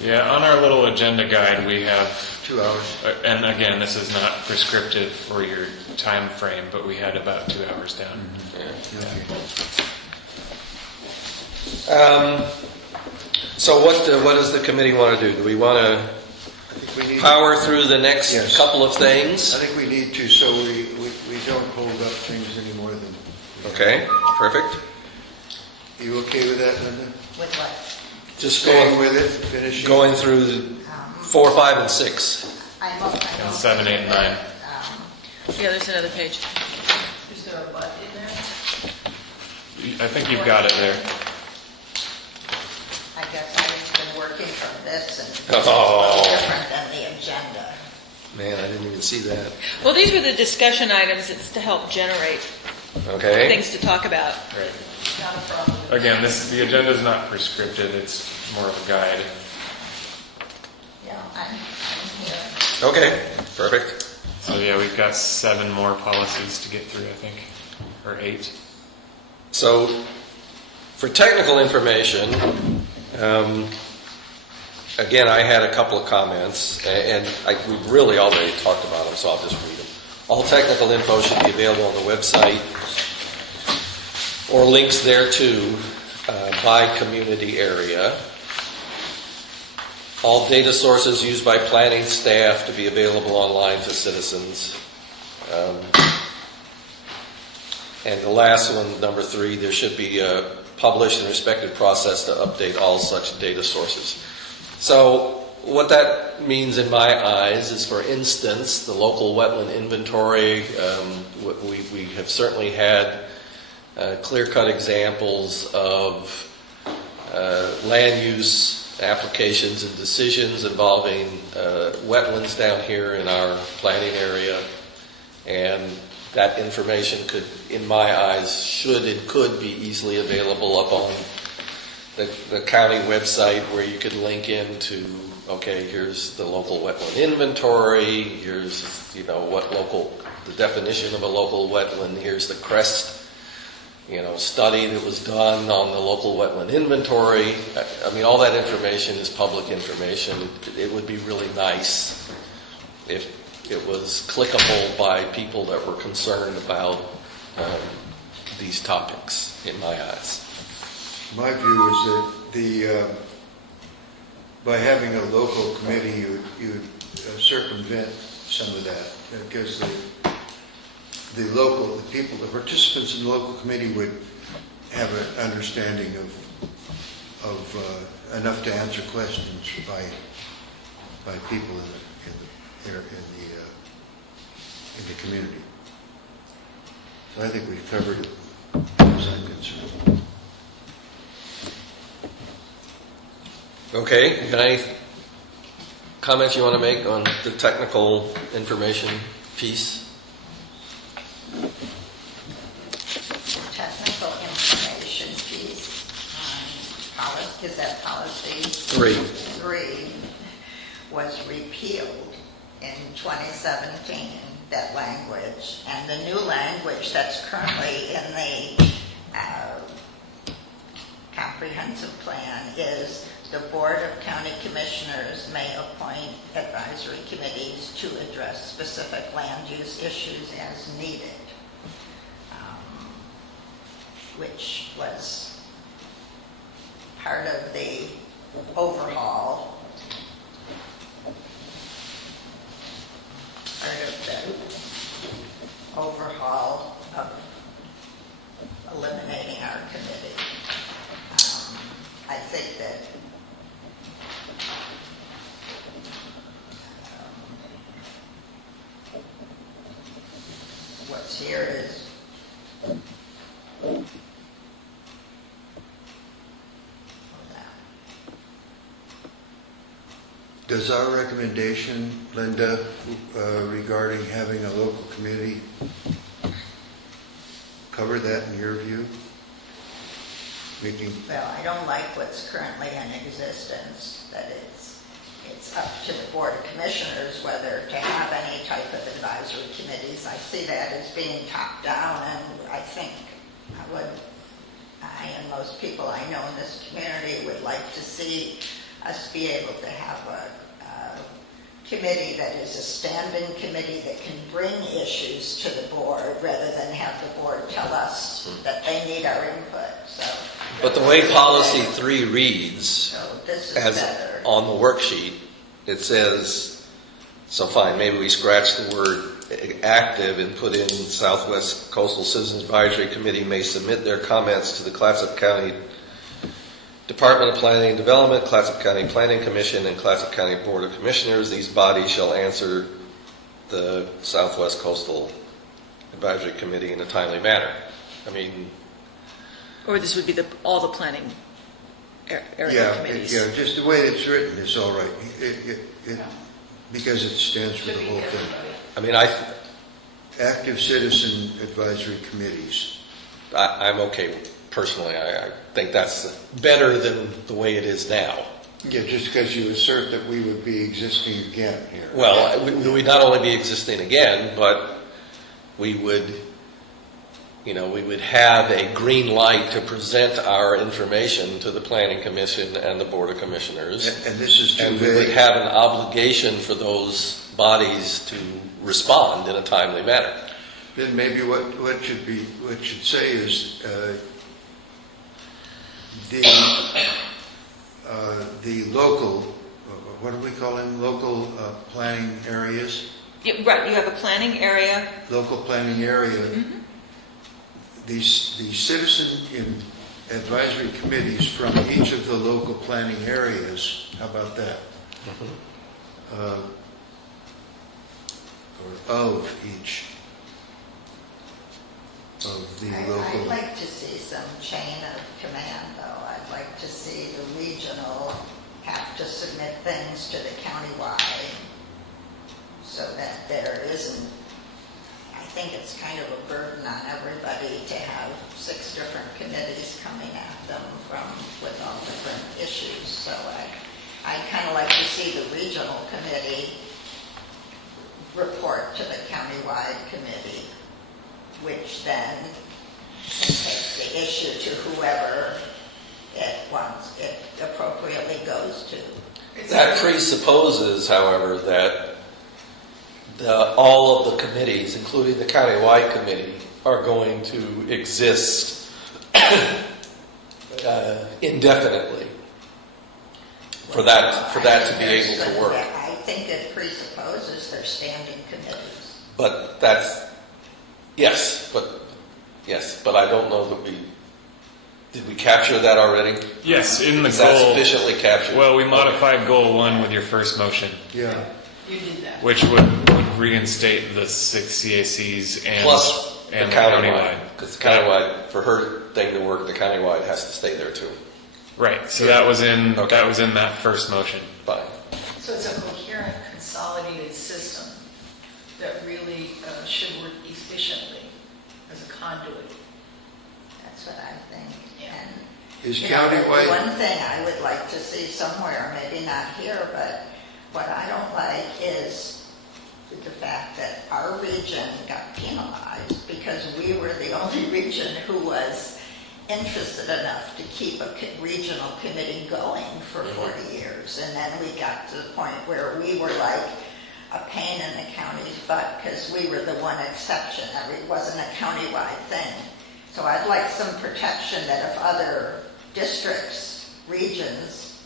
Yeah, on our little agenda guide, we have 2 hours. and again, this is not prescriptive for your time frame, but we had about 2 hours down. So what does the committee want to do? Do we want to I think we need. power through the next Yes. couple of things? I think we need to, so we don't hold up things any more than. Okay, perfect. You okay with that, Linda? With what? Just Going with it, finishing. going through 4, 5, and 6. I'm okay. And 7, 8, and 9. Yeah, there's another page. Is there a but in there? I think you've got it there. I guess I've been working from this and it's Oh. different than the agenda. Man, I didn't even see that. Well, these were the discussion items. It's to help generate Okay. things to talk about. Right. Not a problem. Again, the agenda is not prescriptive, it's more of a guide. Yeah, I'm here. Okay, perfect. So yeah, we've got 7 more policies to get through, I think, or 8. So, for technical information, again, I had a couple of comments, and we've really already talked about them, so I'll just read them. All technical info should be available on the website, or links thereto by community area. All data sources used by planning staff to be available online to citizens. And the last one, number 3, there should be a published and respected process to update all such data sources. So what that means in my eyes is, for instance, the local wetland inventory. We have certainly had clear-cut examples of land use applications and decisions involving wetlands down here in our planning area, and that information could, in my eyes, should and could be easily available up on the county website, where you could link into, okay, here's the local wetland inventory, here's, the definition of a local wetland, here's the CREST, study that was done on the local wetland inventory. I mean, all that information is public information. It would be really nice if it was clickable by people that were concerned about these topics, in my eyes. My view is that by having a local committee, you would circumvent some of that, because the participants in the local committee would have an understanding of enough to answer questions by people in the community. So I think we've covered it, as far as I'm concerned. Okay, any comments you want to make on the technical information piece? Technical information piece on policy, is that policy? 3. 3 was repealed in 2017, that language. And the new language that's currently in the comprehensive plan is the Board of County Commissioners may appoint advisory committees to address specific land use issues as needed, which was part of the overhaul. Of eliminating our committee. I think that what's here is Does our recommendation, Linda, regarding having a local committee cover that in your view? well, I don't like what's currently in existence, that it's up to the Board of Commissioners whether to have any type of advisory committees. I see that as being top down, and I think I and most people I know in this community would like to see us be able to have a committee that is a standing committee that can bring issues to the board rather than have the board tell us that they need our input. So, But the way policy 3 reads, so this is as better. on the worksheet, it says, so fine, maybe we scratch the word active and put in Southwest Coastal Citizens Advisory Committee may submit their comments to the Clatsop County Department of Planning and Development, Clatsop County Planning Commission, and Clatsop County Board of Commissioners. These bodies shall answer the Southwest Coastal Advisory Committee in a timely manner. I mean, Or this would be all the planning area committees. Yeah, just the way it's written is all right. Because it stands for Should the be whole thing. everybody. Active citizen advisory committees. I'm okay personally. I think that's better than the way it is now. Yeah, just because you assert that we would be existing again here. Well, we would not only be existing again, but we would, we would have a green light to present our information to the Planning Commission and the Board of Commissioners. And this is too And we would vague. have an obligation for those bodies to respond in a timely manner. Then maybe what should say is the local, what do we call them? Local planning areas. Yeah, right, you have a planning area. Local planning area. Mm-hmm. The citizen advisory committees from each of the local planning areas. How about that? Or of each of the local. I'd like to see some chain of command, though. I'd like to see the regional have to submit things to the countywide so that there isn't, I think it's kind of a burden on everybody to have 6 different committees coming at them with all different issues. So I'd kind of like to see the regional committee report to the countywide committee, which then can take the issue to whoever it appropriately goes to. That presupposes, however, that all of the committees, including the countywide committee, are going to exist indefinitely for that to be able to work. I think it presupposes they're standing committees. But yes, but I don't know that did we capture that already? Yes, in the Is that goal. sufficiently captured? Well, we modified goal 1 with your first motion, Yeah. You did that. which would reinstate the 6 CACs and Plus the and countywide, because the countywide, for her thing to work, the countywide has to stay there too. Right. So that was in Okay. that first motion. Fine. So it's a coherent, consolidated system that really should work efficiently as a conduit. That's what I think. Yeah. And Is you know, countywide? one thing I would like to see somewhere, maybe not here, but what I don't like is the fact that our region got penalized because we were the only region who was interested enough to keep a regional committee going for 40 years. And then we got to the point where we were like a pain in the county's butt because we were the one exception. It wasn't a countywide thing. So I'd like some protection that if other districts, regions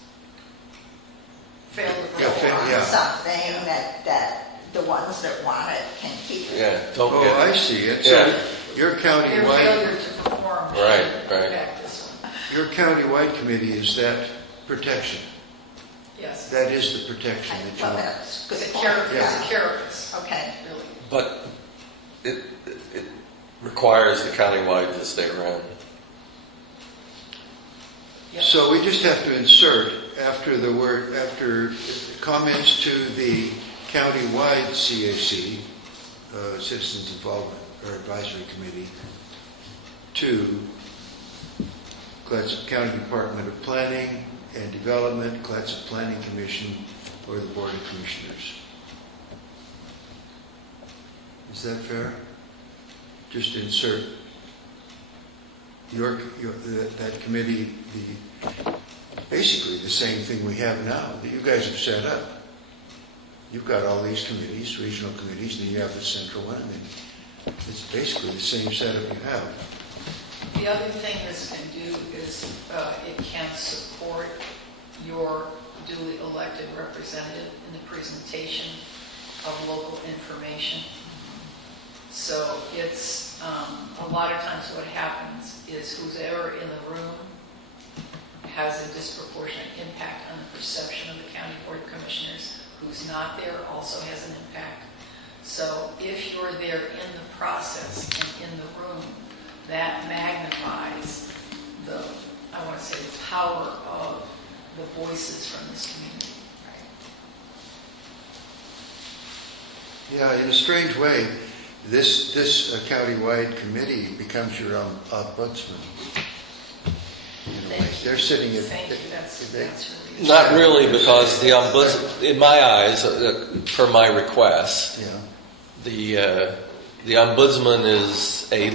Failed to Yeah, perform. yeah. something that the ones that want it can keep it. Yeah, don't Oh, get I it. see it. Yeah. So your Their countywide, failure to perform Right, should right. affect this one. your countywide committee is that protection. Yes. That is the protection that you Well, want. that's a It's good a point. carrot, it's a carrot, Okay. really. But requires the countywide to stay around. So we just have to insert after the word, after comments to the countywide CAC, Citizens Involvement or Advisory Committee, to Clatsop County Department of Planning and Development, Clatsop Planning Commission, or the Board of Commissioners. Is that fair? Just insert that committee, basically the same thing we have now that you guys have set up. You've got all these committees, regional committees, and then you have the central one, and it's basically the same setup you have. The other thing this can do is it can support your duly elected representative in the presentation of local information. So it's a lot of times what happens is who's ever in the room has a disproportionate impact on the perception of the County Board of Commissioners. Who's not there also has an impact. So if you're there in the process and in the room, that magnifies the, I want to say, the power of the voices from this community. Yeah, in a strange way, this countywide committee becomes your ombudsman. In a way. They're sitting at... Thank you. That's really Not really, because the ombudsman, in my eyes, per my request, Yeah. the ombudsman is a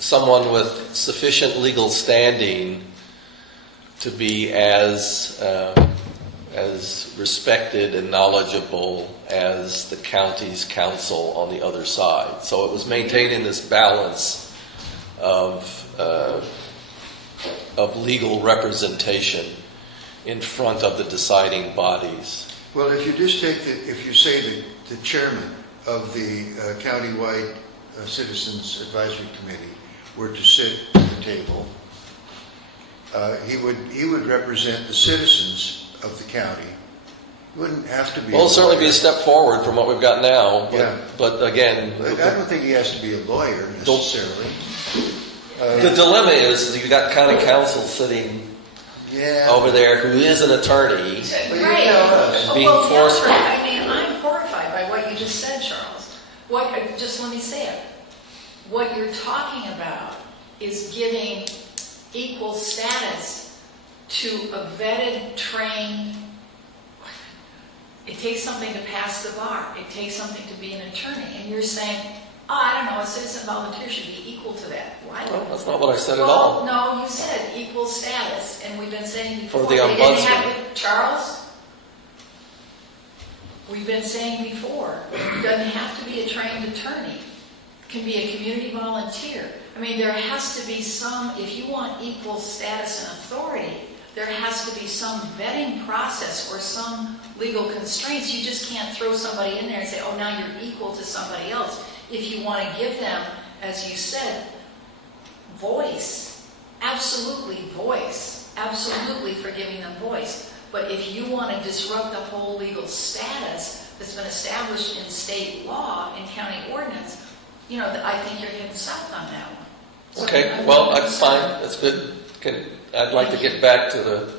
someone with sufficient legal standing to be as respected and knowledgeable as the county's council on the other side. So it was maintaining this balance of legal representation in front of the deciding bodies. Well, if you just take if you say the chairman of the countywide Citizens Advisory Committee were to sit at the table, he would represent the citizens of the county. He wouldn't have to be. Well, it'll certainly be a step forward from what we've got now. But, Yeah. but again, I don't think he has to be a lawyer necessarily. the dilemma is you've got county council sitting over there who is an attorney. Right. Being Well, forced- I mean, I'm horrified by what you just said, Charles. Just let me say it. What you're talking about is giving equal status to a vetted, trained. It takes something to pass the bar. It takes something to be an attorney. And you're saying, I don't know, a citizen volunteer should be equal to that. Why? Well, that's not what I said at all. Well, no, you said equal status, and we've been saying before. For the they didn't ombudsman. have it. Charles, we've been saying before, it doesn't have to be a trained attorney. It can be a community volunteer. I mean, there has to be some, if you want equal status and authority, there has to be some vetting process or some legal constraints. You just can't throw somebody in there and say, oh, now you're equal to somebody else. If you want to give them, as you said, voice, absolutely for giving them voice. But if you want to disrupt the whole legal status that's been established in state law and county ordinance, I think you're getting south on that one. So Okay, well, that's fine. That's good. I'd like to get back to the.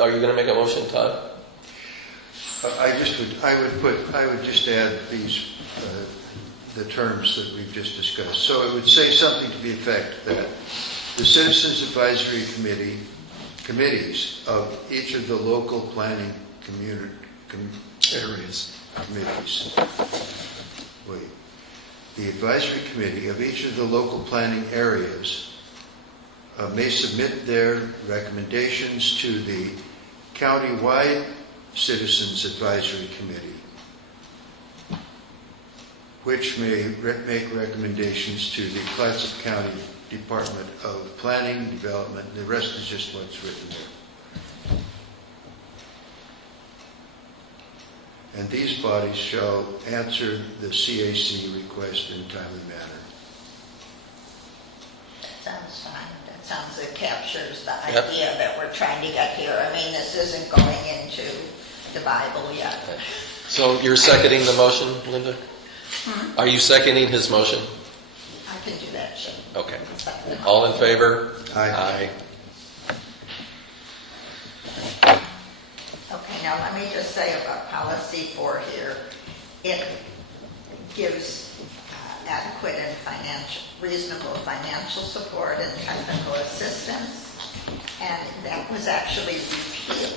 Are you going to make a motion, Todd? I would just add these the terms that we've just discussed. So it would say something to the effect that the Citizens Advisory committees of each of the local planning committees. The advisory committee of each of the local planning areas may submit their recommendations to the countywide Citizens Advisory Committee, which may make recommendations to the Clatsop County Department of Planning, Development, and the rest is just what's written there. And these bodies shall answer the CAC request in a timely manner. That sounds fine. That sounds like captures the Yep. idea that we're trying to get here. I mean, this isn't going into the Bible yet. So you're seconding the motion, Linda? Are you seconding his motion? I can do that, sure. Okay. Second. All in favor? Aye. Okay, now let me just say about policy 4 here. It gives adequate and reasonable financial support and technical assistance, and that was actually repealed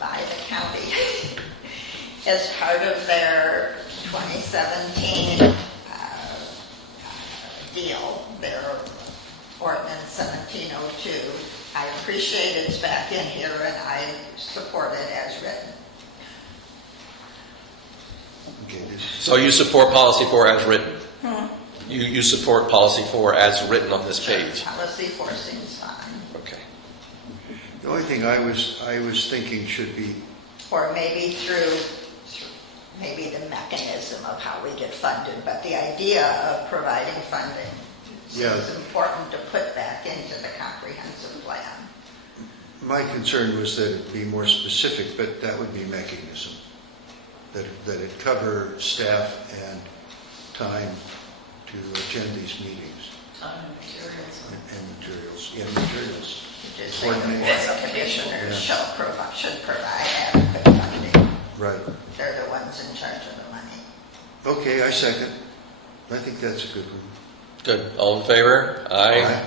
by the county as part of their 2017 deal, their ordinance 1702. I appreciate it's back in here, and I support it as written. Okay, So you support policy 4 as written? You support policy 4 as written on this page? Policy 4 seems fine. Okay. the only thing I was thinking should be, Or maybe through maybe the mechanism of how we get funded, but the idea of providing funding Yeah. seems important to put back into the comprehensive plan. my concern was that it be more specific, but that would be mechanism. That it cover staff and time to attend these meetings Time and materials. and materials. Yeah, materials. You just say the Coordinate. board of commissioners Yeah. should provide adequate funding. Right. They're the ones in charge of the money. Okay, I second. I think that's a good one. Good. All in favor? Aye. Aye.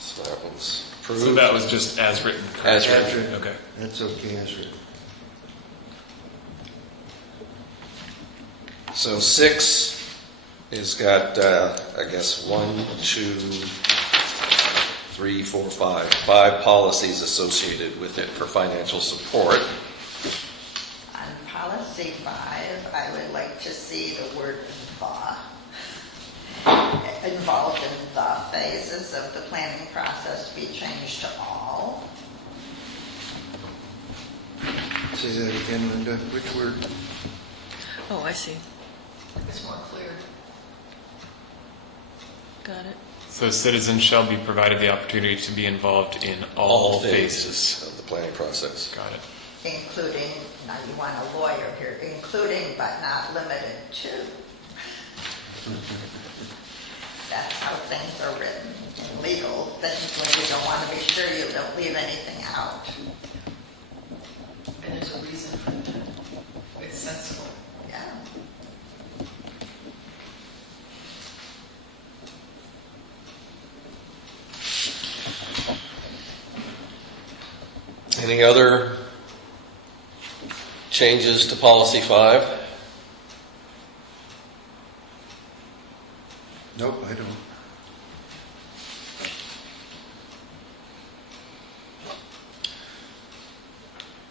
So that one's approved. So that was just as written. correct? As As written. written. Okay. That's okay as written. So 6 is got, I guess, 1, 2, 3, 4, 5. 5 policies associated with it for financial support. On policy 5, I would like to see the word involved in the phases of the planning process be changed to all. Say that again, Linda. Which word? Oh, I see. It's more clear. Got it. So citizens shall be provided the opportunity to be involved in all phases. of the planning process. Got it. Including, now you want a lawyer here, including but not limited to. That's how things are written in legal things, when you don't want to be sure you don't leave anything out. And there's a reason for that. It's sensible. Yeah. Any other changes to policy 5? Nope, I don't.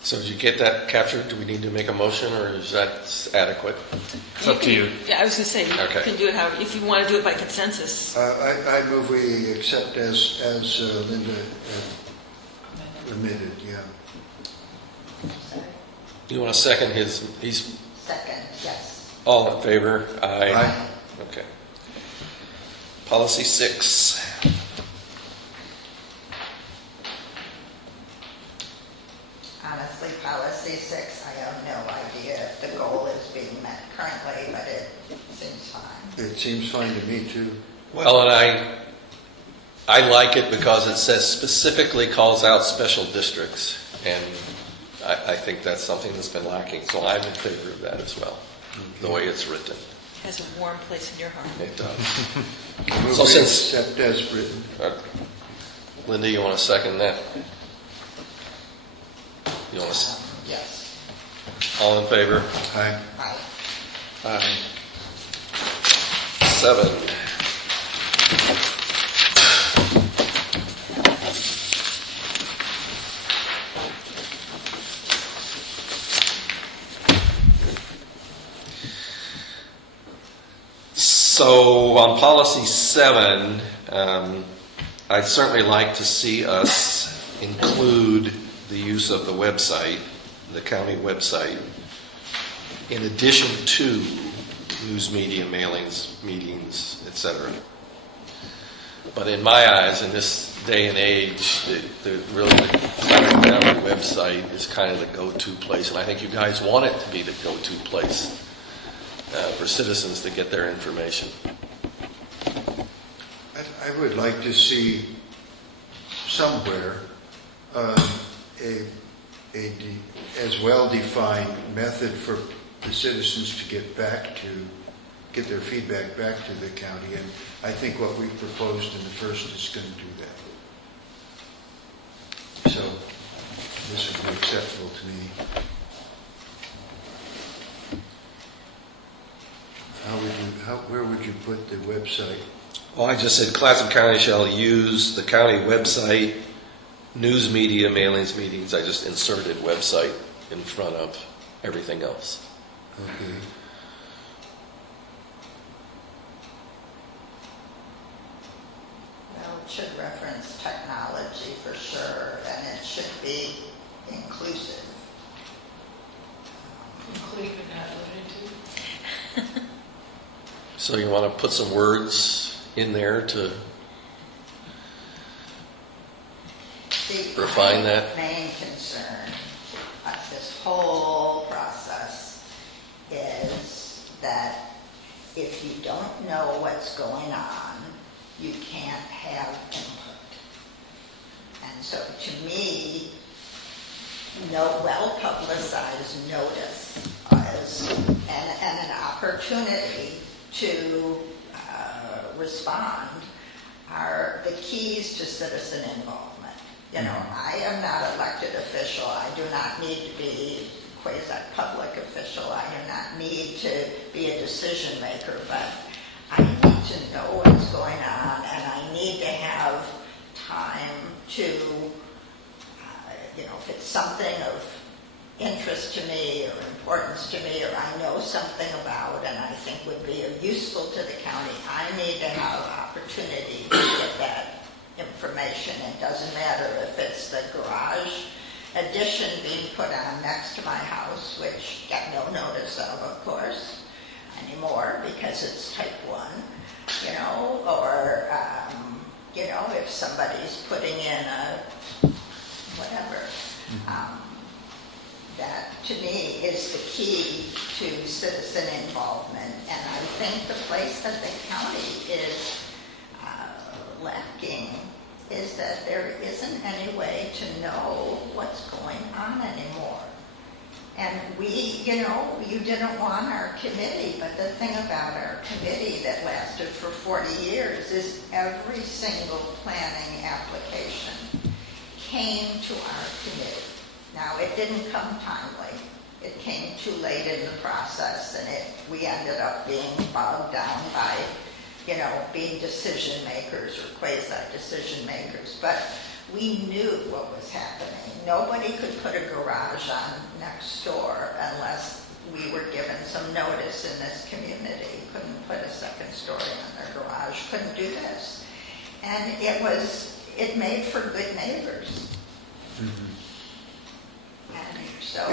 So did you get that captured? Do we need to make a motion, or is that adequate? It's up to you. Yeah, I was going to say, you Okay. can do it however, if you want to do it by consensus. I move we accept as Linda admitted, yeah. You want to second he's Second, yes. all in favor? Aye. Okay. Policy 6. Honestly, policy 6, I have no idea if the goal is being met currently, but it seems fine. It seems fine to me, too. Well, and I like it because it says specifically calls out special districts, and I think that's something that's been lacking, so I'm in favor of that as well, the way it's written. Has a warm place in your heart. It does. Move So we since- accept as written. Linda, you want to second that? You want to, Yes. all in favor? Aye. Aye. Aye. 7. So on policy 7, I'd certainly like to see us include the use of the website, the county website, in addition to news media, mailings, meetings, etc. But in my eyes, in this day and age, the county website is kind of the go-to place, and I think you guys want it to be the go-to place. for citizens to get their information. I would like to see somewhere as well-defined method for the citizens to get their feedback back to the county, and I think what we've proposed in the first is going to do that. So this would be acceptable to me. Where would you put the website? Well, I just said Clatsop County shall use the county website, news media, mailings, meetings. I just inserted website in front of everything else. Okay. Well, it should reference technology for sure, and it should be inclusive. Including but not limited to. So you want to put some words in there to See, refine my that? main concern of this whole process is that if you don't know what's going on, you can't have input. And so to me, no well-publicized notice is an opportunity to respond are the keys to citizen involvement. You know, I am not an elected official. I do not need to be quasi-public official. I do not need to be a decision maker, but I need to know what's going on, and I need to have time to, if it's something of interest to me or importance to me, or I know something about and I think would be useful to the county, I need to have opportunity to get that information. It doesn't matter if it's the garage addition being put on next to my house, which got no notice of course, anymore because it's type 1, or, if somebody's putting in a whatever. That, to me, is the key to citizen involvement. And I think the place that the county is lacking is that there isn't any way to know what's going on anymore. And you didn't want our committee, but the thing about our committee that lasted for 40 years is every single planning application came to our committee. Now, it didn't come timely. It came too late in the process, and we ended up being bogged down by, being decision makers or quasi-decision makers. But we knew what was happening. Nobody could put a garage on next door unless we were given some notice in this community. Couldn't put a second story on their garage. Couldn't do this. And it made for good neighbors. Mm-hmm. And so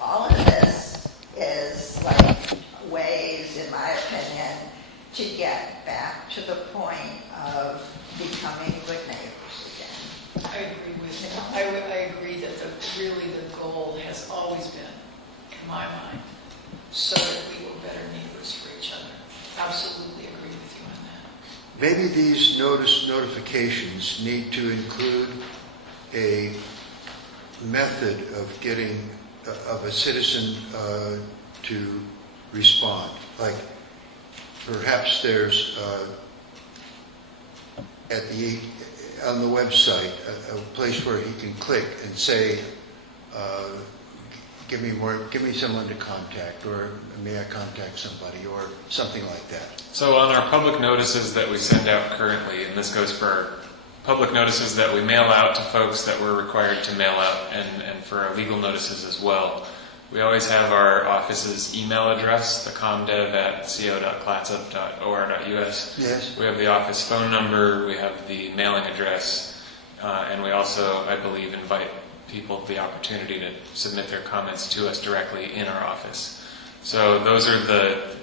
all of this is like ways, in my opinion, to get back to the point of becoming good neighbors again. I agree with you. I agree that really the goal has always been, in my mind, so that we were better neighbors for each other. Absolutely agree with you on that. Maybe these notifications need to include a method of getting of a citizen to respond. Like perhaps there's on the website a place where he can click and say, give me someone to contact, or may I contact somebody, or something like that. So on our public notices that we send out currently, and this goes for our public notices that we mail out to folks that we're required to mail out, and for our legal notices as well, we always have our office's email address, the comdev@co.clatsop.or.us. Yes. We have the office phone number, we have the mailing address, and we also, I believe, invite people the opportunity to submit their comments to us directly in our office. So those are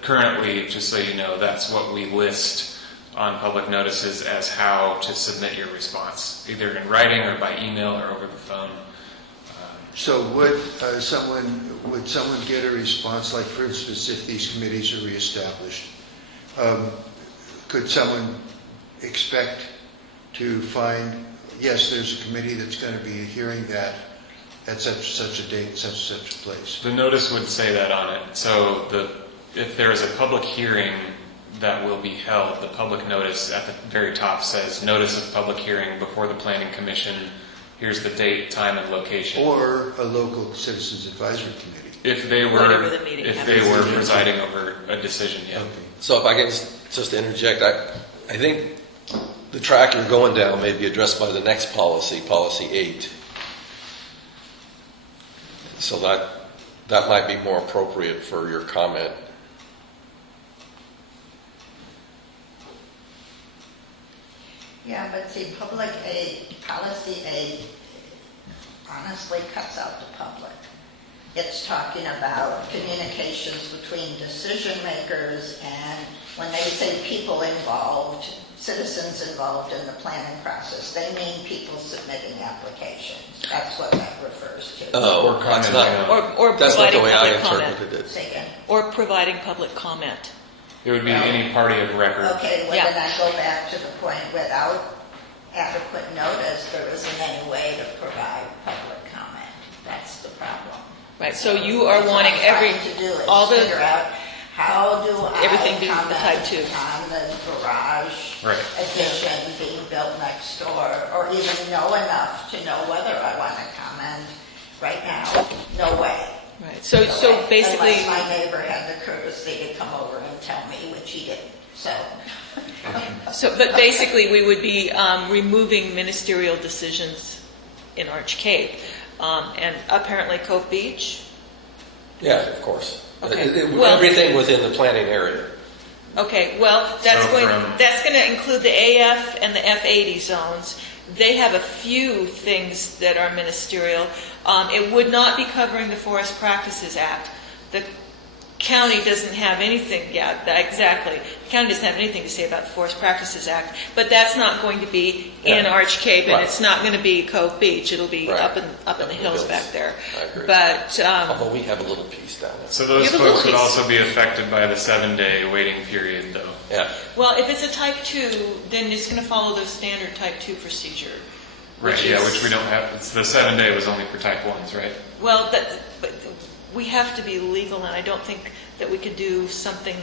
currently, just so you know, that's what we list on public notices as how to submit your response, either in writing or by email or over the phone. So would someone get a response, like for instance, if these committees are reestablished, could someone expect to find, yes, there's a committee that's going to be hearing that at such a date, such a place? The notice would say that on it. So if there is a public hearing that will be held, the public notice at the very top says, notice of public hearing before the Planning Commission. Here's the date, time, and location. Or a local citizens advisory committee. If they Whatever the meeting happens were to be. presiding over a decision, yeah. Okay. So if I can just interject, I think the track you're going down may be addressed by the next policy, Policy 8. So that might be more appropriate for your comment. Yeah, but see, public aid, policy aid, honestly cuts out the public. It's talking about communications between decision makers, and when they say people involved, citizens involved in the planning process, they mean people submitting applications. That's what that refers to. Oh, Or that's commenting not, Or that's not the providing way I public comment. interpreted it. Say again. Or providing public comment. It would be any party of record. Okay, well Yeah. then I go back to the point, without adequate notice, there isn't any way to provide public comment. That's the problem. Right, so you are That's what wanting I'm every, trying to do is all the, figure out how do I Everything be the comment type 2. on the garage Right. addition being built next door, or even know enough to know whether I want to comment right now? No way. right, so No way. basically, Unless my neighbor had the courtesy to come over and tell me, which he didn't, but basically we would be removing ministerial decisions in Arch Cape. And apparently Cove Beach. Yeah, of course. Okay. Well- Everything within the planning area. Okay, well, that's So going from- to include the AF and the F80 zones. They have a few things that are ministerial. It would not be covering the Forest Practices Act. The county doesn't have anything, exactly. The county doesn't have anything to say about the Forest Practices Act, but that's not going to be in Yeah. Arch Cape, and Right. it's not going to be Cove Beach. It'll be Right. up in the hills back there. I agree. But Although we have a little piece down there. So those You have a folks would little also be affected by the 7-day waiting period, though. Yeah. well, if it's a Type 2, then it's going to follow the standard Type 2 procedure. Right, which we don't have. It's the 7-day was only for type 1s, right? Well, but we have to be legal, and I don't think that we could do something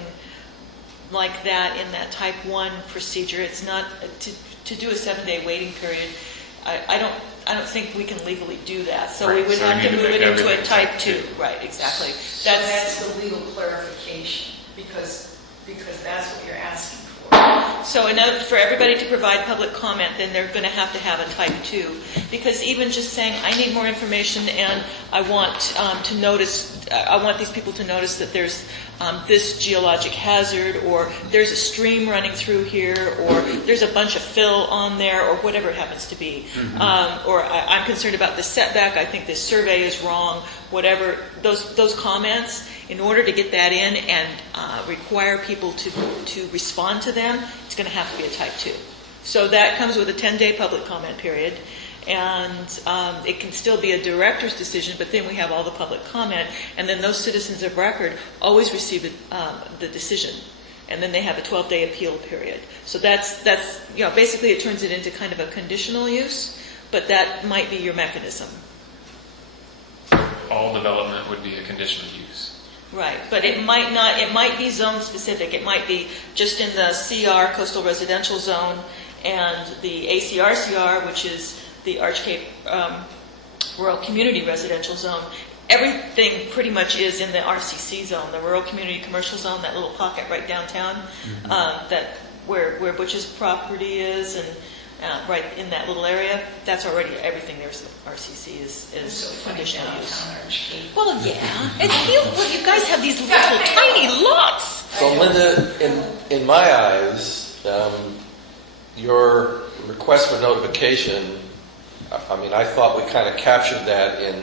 like that in that Type 1 procedure. It's not, to do a 7-day waiting period, I don't think we can legally do that. So we Right, would so we have need to to move make it into a everything Type Type 2. 2. Right, exactly. So that's the legal clarification, because that's what you're asking for. So for everybody to provide public comment, then they're going to have a Type 2. Because even just saying, I need more information and I want I want these people to notice that there's this geologic hazard, or there's a stream running through here, or there's a bunch of fill on there, or whatever it happens to be. Or I'm concerned about the setback, I think this survey is wrong, whatever. Those comments, in order to get that in and require people to respond to them, it's going to have to be a Type 2. So that comes with a 10-day public comment period, and it can still be a director's decision, but then we have all the public comment, and then those citizens of record always receive the decision, and then they have a 12-day appeal period. So that's basically it turns it into kind of a conditional use, but that might be your mechanism. All development would be a conditional use. Right, but it might not, it might be zone specific. It might be just in the CR, coastal residential zone, and the ACR-CR, which is the Arch Cape rural community residential zone. Everything pretty much is in the RCC zone, the rural community commercial zone, that little pocket right downtown, that where Butch's property is, and right in that little area, that's already everything. There's the RCC is So funny conditional use. downtown Arch Cape. Well, yeah. You guys have these little tiny lots. So Linda, in my eyes, your request for notification, I mean, I thought we kind of captured that in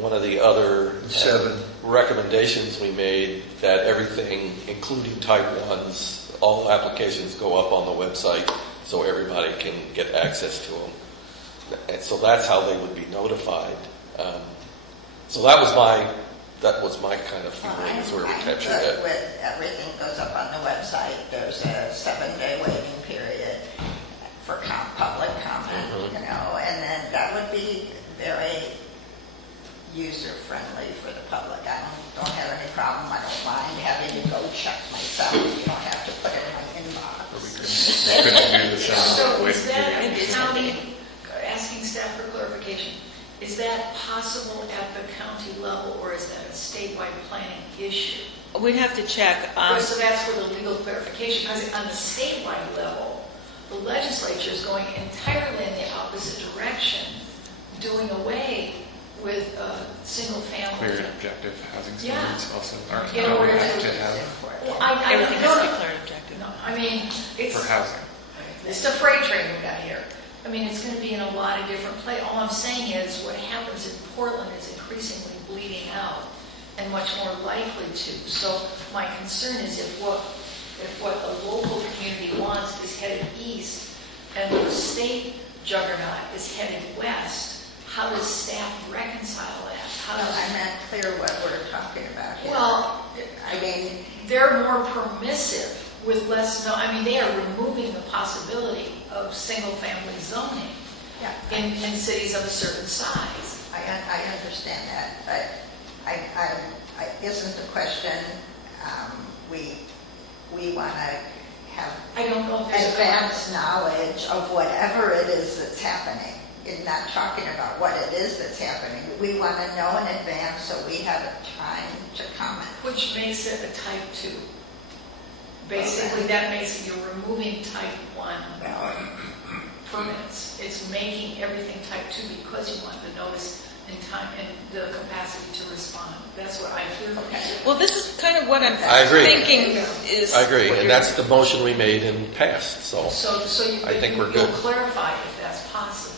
one of the other 7 recommendations we made, that everything, including Type 1s, all applications go up on the website so everybody can get access to them. And so that's how they would be notified. So that was my kind of feeling, is where we I'm captured good it. with everything goes up on the website. There's a 7-day waiting period for public comment, Mm-hmm. and then that would be very user-friendly for the public. I don't have any problem. I don't mind having to go check myself. You don't have to put it in my inbox. We couldn't do the So same is with that the a county, asking staff for clarification, is that possible at the county level, or is that a statewide planning issue? We'd have to check. So that's for the legal clarification, because on the statewide level, the legislature is going entirely in the opposite direction, doing away with single-family. clear and objective housing Yeah. standards also aren't Yeah, how we or have to- to have Well, I Everything don't has to be know. clear and objective. No, I mean, it's. for housing. It's the freight train we got here. I mean, it's going to be in a lot of different places. All I'm saying is what happens in Portland is increasingly bleeding out and much more likely to. So my concern is if what the local community wants is headed east and the state juggernaut is headed west, how does staff reconcile that? How Well, does, I'm not clear what we're talking about here. well, I mean, they're more permissive with less, they are removing the possibility of single-family zoning yeah, in cities of a certain size. I understand that, but isn't the question, we want to have I don't know if there's advanced knowledge of whatever it is that's happening. It's not talking about what it is that's happening. We want to know in advance so we have time to comment. which makes it a type 2. Basically, that makes it, you're removing type 1 permits. It's making everything type 2 because you want the notice in time and the capacity to respond. That's what I hear. Well, this is kind of what I'm I agree. thinking is. I agree, and that's the motion we made in past, so. So I think we're you'll good. clarify if that's possible.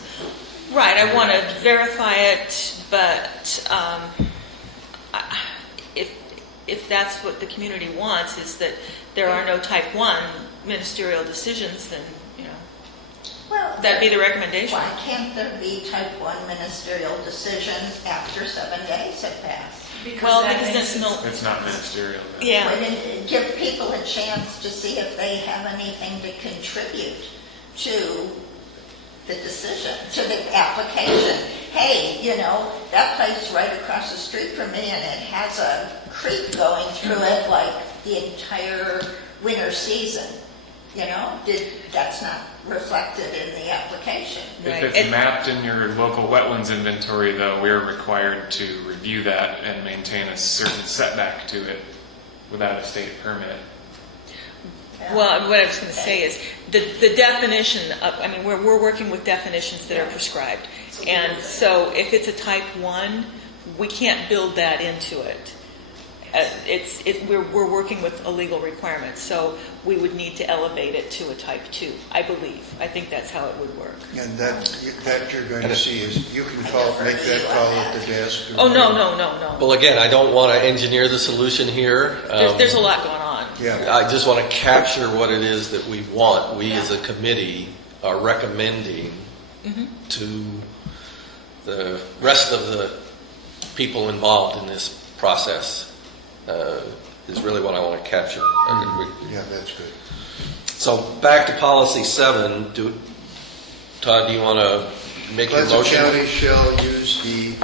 Right, I want to verify it, but if that's what the community wants, is that there are no type 1 ministerial decisions, then, Well, that'd be the recommendation. why can't there be type 1 ministerial decisions after 7 days have passed? Well, that because makes there's no, It's not ministerial. though. yeah. Give people a chance to see if they have anything to contribute to the decision, to the application. Hey, that place right across the street from me, and it has a creek going through it like the entire winter season. That's not reflected in the application. Right. If it's mapped in your local wetlands inventory, though, we're required to review that and maintain a certain setback to it without a state permit. Well, what I was going to say is the definition of, we're working with definitions that are prescribed. And so if it's a type 1, we can't build that into it. We're working with a legal requirement, so we would need to elevate it to a type 2, I believe. I think that's how it would work. And that you're going to see is, you can make that call at the desk. or Oh, no. whatever. Well, again, I don't want to engineer the solution here. There's a lot going on. Yeah, I just want to capture what it is that we want. We as a committee are recommending to the rest of the people involved in this process is really what I want to capture. yeah, that's good. So back to policy 7. Todd, do you want to make your Pleasant motion? County shall use the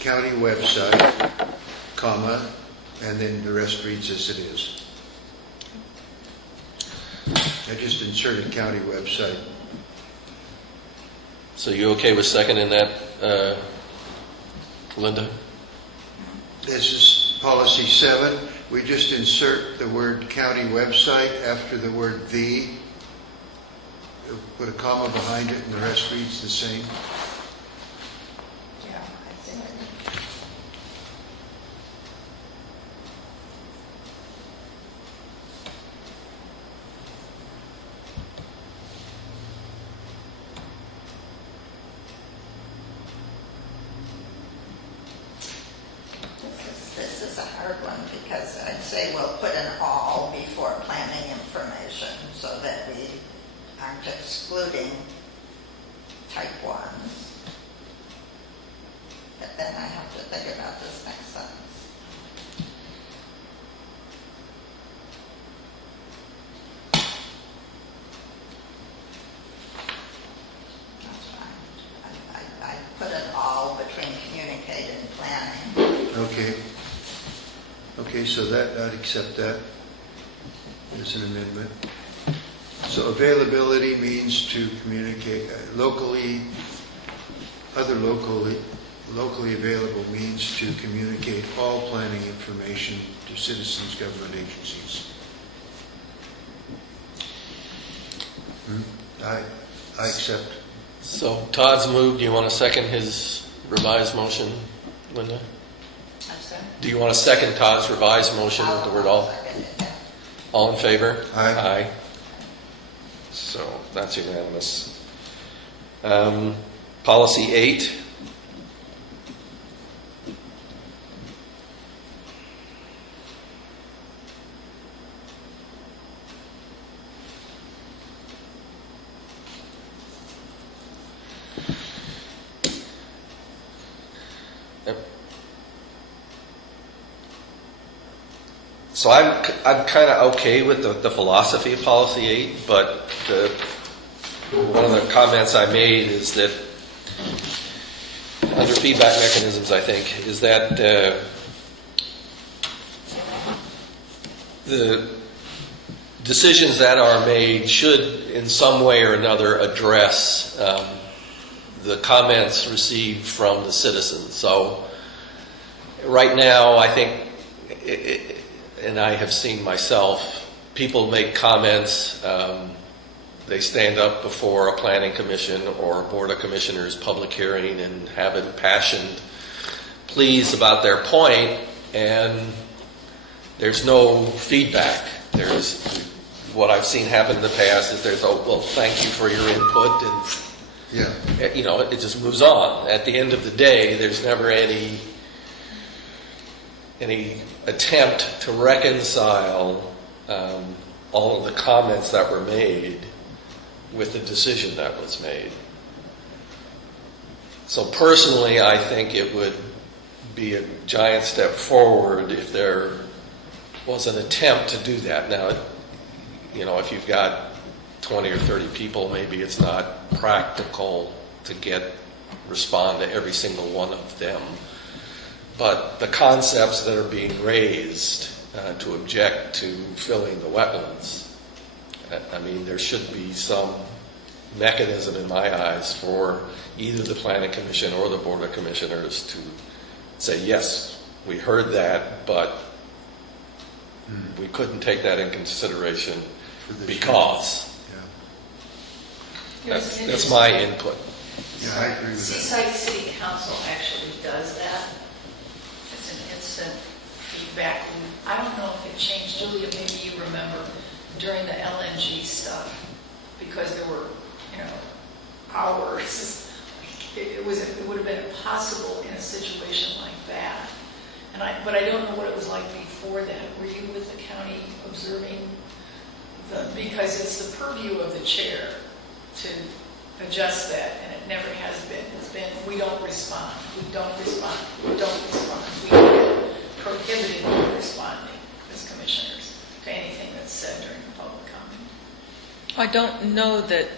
county website, comma, and then the rest reads as it is. I just inserted county website. So you okay with seconding that, Linda? This is policy 7. We just insert the word county website after the word the. Put a comma behind it and the rest reads the same. Yeah, I think. This is a hard one because I'd say we'll put an all before planning information so that we aren't excluding type 1s. But then I have to think about this next sentence. That's fine. I put it all between communicate and planning. Okay. Okay, so I'd accept that as an amendment. So availability means to communicate locally, other locally available means to communicate all planning information to citizens, government agencies. I accept. So Todd's moved. Do you want to second his revised motion, Linda? I'm sorry. Do you want to second Todd's revised motion with the word all? Second it, yeah. All in favor? Aye. Aye. So that's unanimous. Policy 8. So I'm kind of okay with the philosophy of Policy 8, but one of the comments I made is that under feedback mechanisms, I think, is that the decisions that are made should in some way or another address the comments received from the citizens. So right now, I think, and I have seen myself, people make comments, they stand up before a planning commission or a board of commissioners public hearing and have impassioned pleas about their point, and there's no feedback. There's what I've seen happen in the past is there's, oh, well, thank you for your input, and Yeah. you know, it just moves on. At the end of the day, there's never any attempt to reconcile all of the comments that were made with the decision that was made. So personally, I think it would be a giant step forward if there was an attempt to do that. Now, you know, if you've got 20 or 30 people, maybe it's not practical to respond to every single one of them. But the concepts that are being raised to object to filling the wetlands, I mean, there should be some mechanism in my eyes for either the Planning Commission or the Board of Commissioners to say, yes, we heard that, but we couldn't take that in consideration because. Yeah. That's my input. Yeah, I agree with that. Seaside City Council actually does that. It's an instant feedback loop. I don't know if it changed, Julia, maybe you remember during the LNG stuff, because there were, you know, hours. It would have been impossible in a situation like that. But I don't know what it was like before that. Were you with the county observing because it's the purview of the chair to adjust that, and it never has been. It's been, we don't respond, we don't respond, we don't respond. We are prohibited from responding as commissioners to anything that's said during the public comment. I don't know that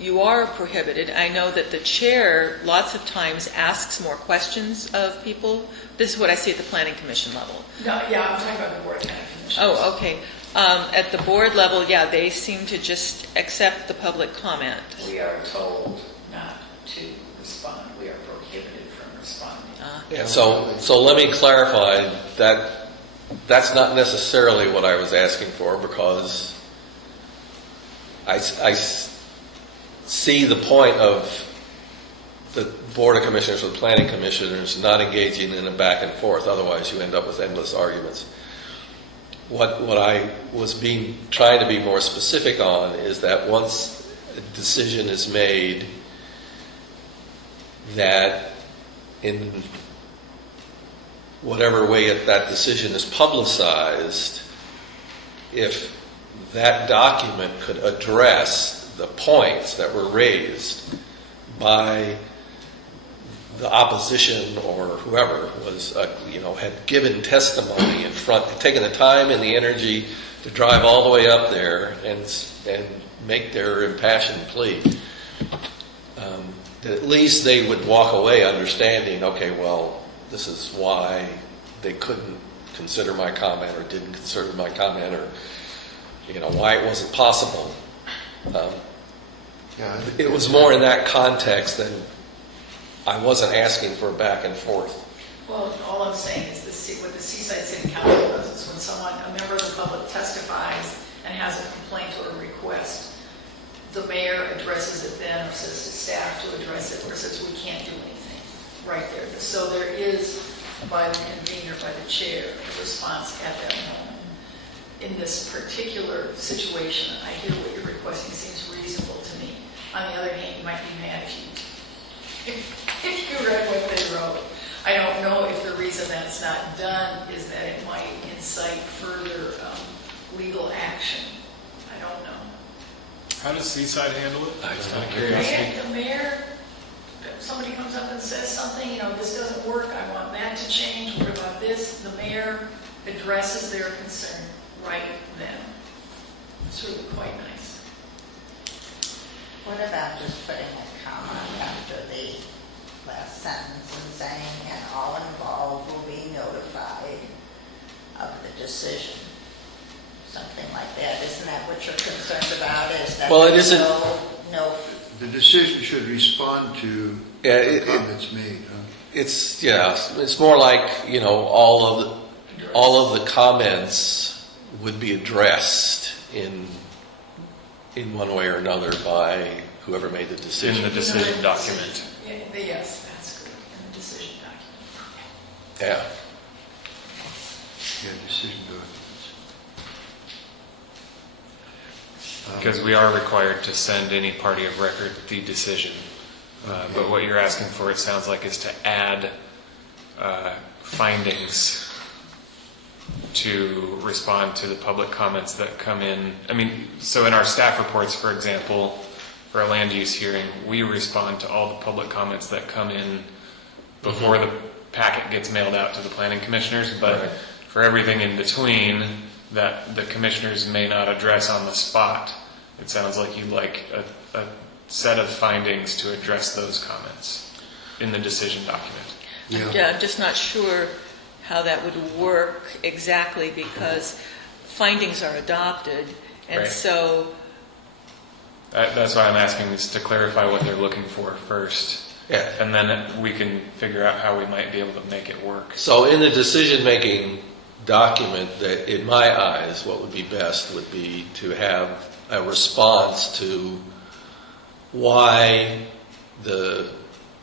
you are prohibited. I know that the chair lots of times asks more questions of people. This is what I see at the Planning Commission level. No, yeah, I'm talking about the Board of County Commissioners. Oh, okay. At the board level, yeah, they seem to just accept the public comment. We are told not to respond. We are prohibited from responding. Yeah, so let me clarify that that's not necessarily what I was asking for, because I see the point of the Board of Commissioners or the Planning Commissioners not engaging in a back and forth. Otherwise, you end up with endless arguments. What I was trying to be more specific on is that once a decision is made, that in whatever way that decision is publicized, if that document could address the points that were raised by the opposition or whoever was, had given testimony in front, had taken the time and the energy to drive all the way up there and make their impassioned plea, that at least they would walk away understanding, okay, well, this is why they couldn't consider my comment or didn't consider my comment, or why it wasn't possible. It was more in that context than I wasn't asking for a back and forth. Well, all I'm saying is what the Seaside City Council does is when a member of the public testifies and has a complaint or a request, the mayor addresses it then, or says to staff to address it, or says we can't do anything right there. So there is, by the convener, by the chair, a response at that moment. In this particular situation, I hear what you're requesting seems reasonable to me. On the other hand, you might be mad if you read what they wrote. I don't know if the reason that's not done is that it might incite further legal action. I don't know. How does Seaside handle it? Just out of curiosity. The mayor, if somebody comes up and says something, this doesn't work, I want that to change, what about this? The mayor addresses their concern right then. It's really quite nice. What about just putting a comma after the last sentence and saying, and all involved will be notified of the decision? Something like that. Isn't that what you're concerned about? Is that Well, it there's isn't- no The decision should respond to the comments made. Huh? It's more like all of the comments would be addressed in one way or another by whoever made the decision. In the decision document. Yes, that's good. In the decision document. Yeah. Yeah, decision documents. Because we are required to send any party of record the decision. But what you're asking for, it sounds like, is to add findings to respond to the public comments that come in. So in our staff reports, for example, for a land use hearing, we respond to all the public comments that come in before the packet gets mailed out to the planning commissioners. But Right. for everything in between that the commissioners may not address on the spot, it sounds like you'd like a set of findings to address those comments in the decision document. Yeah. I'm just not sure how that would work exactly, because findings are adopted, and Right. so That's why I'm asking, is to clarify what they're looking for first. Yeah. And then we can figure out how we might be able to make it work. So in the decision-making document, that in my eyes, what would be best would be to have a response to why the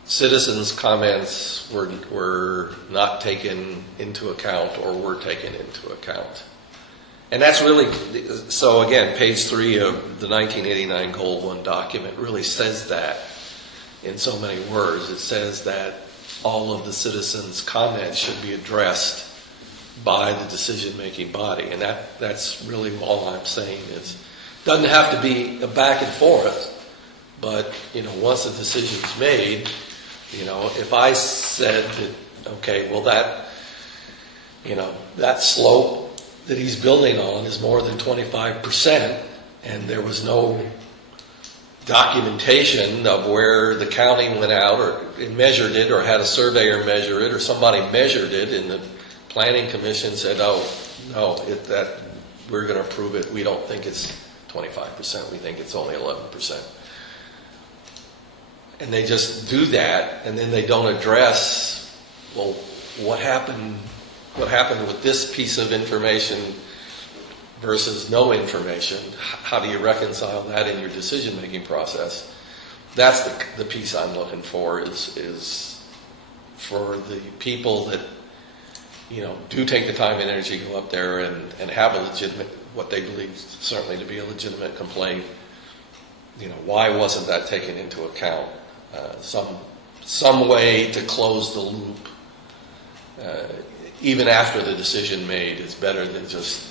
citizens' comments were not taken into account or were taken into account. And that's really, so again, page 3 of the 1989 Gold 1 document really says that in so many words. It says that all of the citizens' comments should be addressed by the decision-making body. And that's really all I'm saying is, doesn't have to be a back and forth, but, once the decision's made, if I said that, okay, well that slope that he's building on is more than 25%, and there was no documentation of where the county went out or measured it, or had a surveyor measure it, or somebody measured it, and the planning commission said, oh, no, we're going to approve it. We don't think it's 25%. We think it's only 11%. And they just do that, and then they don't address, well, what happened with this piece of information versus no information? How do you reconcile that in your decision-making process? That's the piece I'm looking for, is for the people that, do take the time and energy to go up there and have a legitimate, what they believe certainly to be a legitimate complaint. Why wasn't that taken into account? Some way to close the loop, even after the decision made, is better than just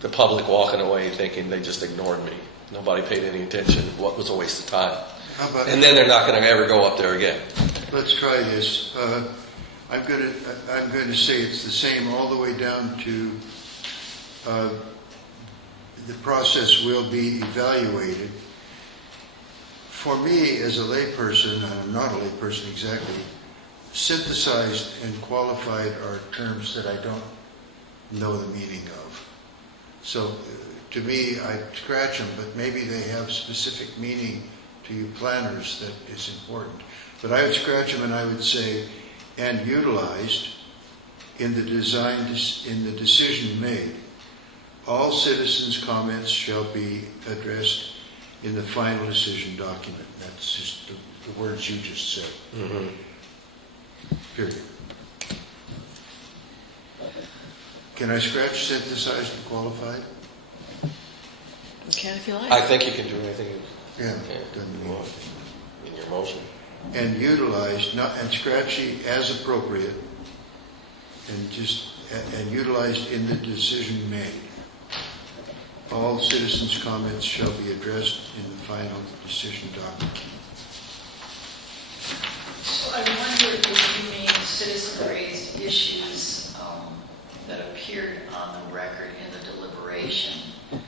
the public walking away thinking they just ignored me. Nobody paid any attention. What was a waste of time? How about And then they're not going to ever go up there again. let's try this. I'm going to say it's the same all the way down to the process will be evaluated. For me, as a layperson, and I'm not a layperson exactly, synthesized and qualified are terms that I don't know the meaning of. So to me, I scratch them, but maybe they have specific meaning to you planners that is important. But I would scratch them and I would say, and utilized in the decision made. All citizens' comments shall be addressed in the final decision document. That's just the words you just said. Mm-hmm. Period. Can I scratch synthesized and qualified? You can if you like. I think you can do anything Yeah, you doesn't mean. want in your motion. And utilized, not, and scratchy as appropriate, and utilized in the decision made. All citizens' comments shall be addressed in the final decision document. So I wonder if you mean citizen-raised issues that appeared on the record in the deliberation,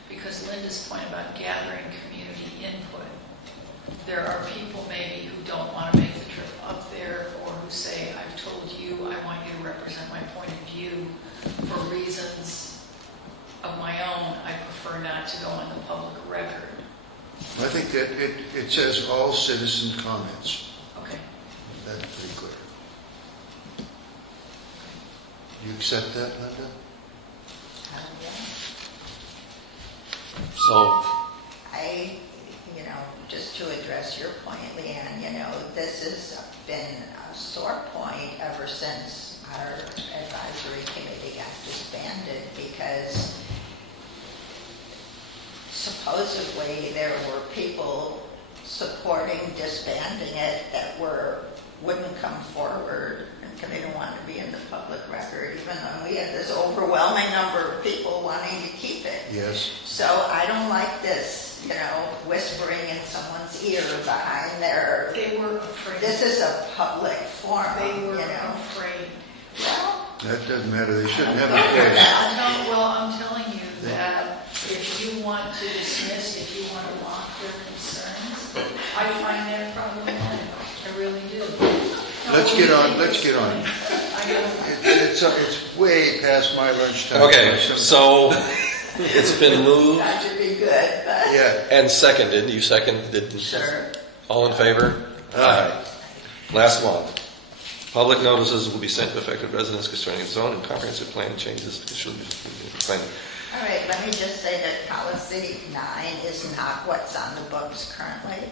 because Linda's point about gathering community input. There are people maybe who don't want to make the trip up there, or who say, I've told you, I want you to represent my point of view for reasons of my own. I prefer not to go on the public record. I think that it says all citizen comments. Okay. That's pretty clear. You accept that, Linda? Yeah. So, just to address your point, Leanne, this has been a sore point ever since our advisory committee got disbanded, because supposedly there were people supporting disbanding it that wouldn't come forward because they didn't want to be in the public record, even though we had this overwhelming number of people wanting to keep it. Yes. So I don't like this, whispering in someone's ear behind their... They were afraid. This is a public forum, They were afraid. Well... That doesn't matter. They shouldn't have a case. I'm telling you that if you want to dismiss, if you want to mock their concerns, I find that problematic. I really do. Let's get on. I know. It's way past my lunchtime. okay, so it's been moved That should be good, but... Yeah. and seconded. You seconded. Sure. All in favor? Aye. Last one. Public notices will be sent to affected residents concerning zone and comprehensive plan changes to plan. All right, let me just say that policy 9 is not what's on the books currently.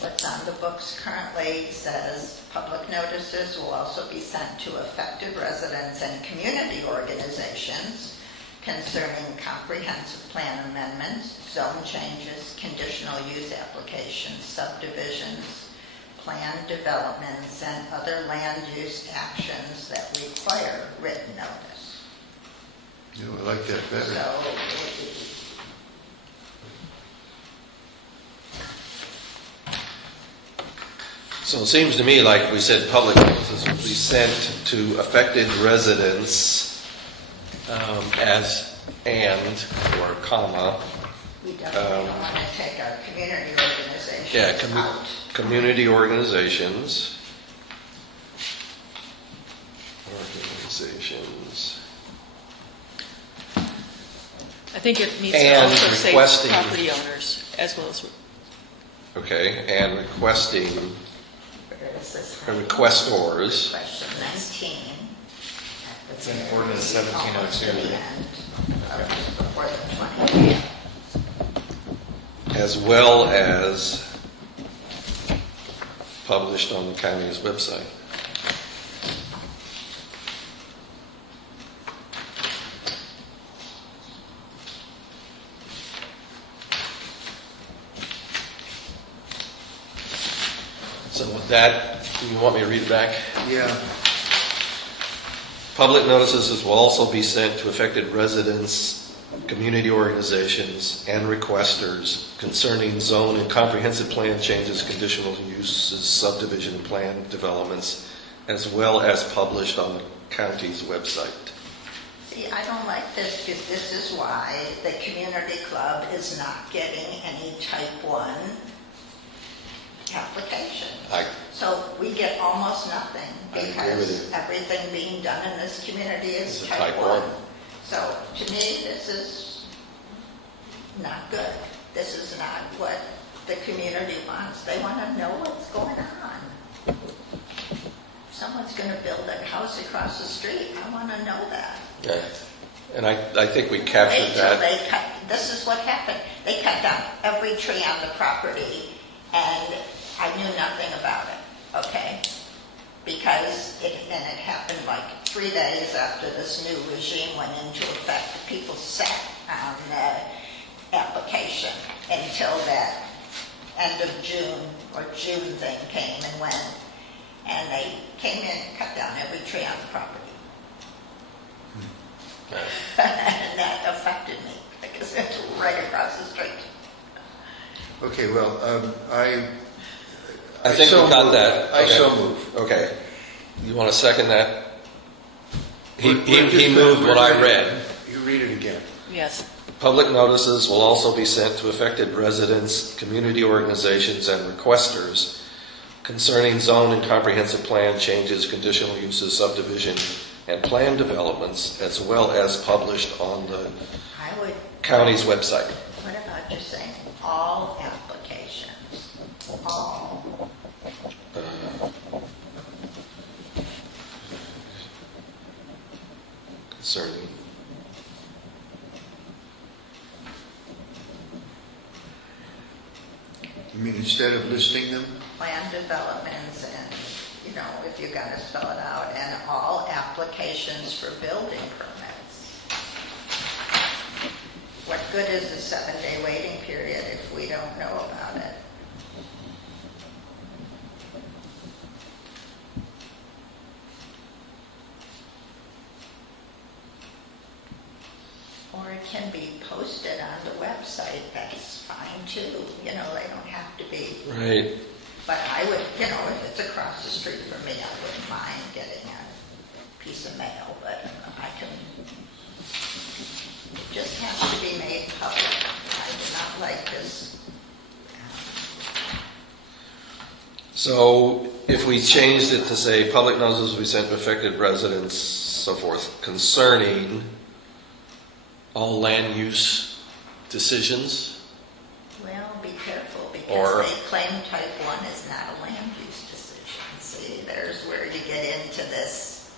What's on the books currently says public notices will also be sent to affected residents and community organizations concerning comprehensive plan amendments, zone changes, conditional use applications, subdivisions, plan developments, and other land use actions that require written notice. Yeah, I like that better. So it seems to me like we said public notices will be sent to affected residents or comma. We definitely don't want to take our community organizations Yeah, out. community organizations. I think it needs to And also say requesting- property owners as well as... Okay, and requesting, Where is this? requestors. Question 19. It's in ordinance 1702. Almost to the end, before the 20. as well as published on the county's website. So with that, you want me to read it back? Yeah. Public notices will also be sent to affected residents community organizations, and requesters concerning zone and comprehensive plan changes, conditional uses, subdivision plan developments, as well as published on the county's website. See, I don't like this because this is why the community club is not getting any type 1 application. So we get almost nothing I agree with because you. everything being done in this community is It's a type type 1. one. So to me, this is not good. This is not what the community wants. They want to know what's going on. Someone's going to build a house across the street. I want to know that. Yeah. And I think we captured Wait till that. they cut, this is what happened. They cut down every tree on the property, and I knew nothing about it, okay? Because it happened like 3 days after this new regime went into effect. People sat on the application until that end of June or June thing came and went. And they came in and cut down every tree on the property. And that affected me because it's right across the street. Okay, well, I think so we got move. that. I Okay. so move. Okay. You want to second that? He We're just- moved what I we're- read. You read it again. Yes. Public notices will also be sent to affected residents, community organizations, and requesters concerning zone and comprehensive plan changes, conditional uses, subdivision, and plan developments, as well as published on the I would, county's website. what about just saying all applications? All. Concerning. You mean instead of listing them? Plan developments and, you know, if you gotta spell it out, and all applications for building permits. What good is a 7-day waiting period if we don't know about it? Or it can be posted on the website, that's fine too, you know, they don't have to be. Right. But I would, you know, if it's across the street from me, I wouldn't mind getting a piece of mail, but I can, it just has to be made public. I do not like this. So if we changed it to say public notices will be sent to affected residents, so forth, concerning all land use decisions, Well, be careful Or- because they claim type 1 is not a land use decision. See, there's where you get into this.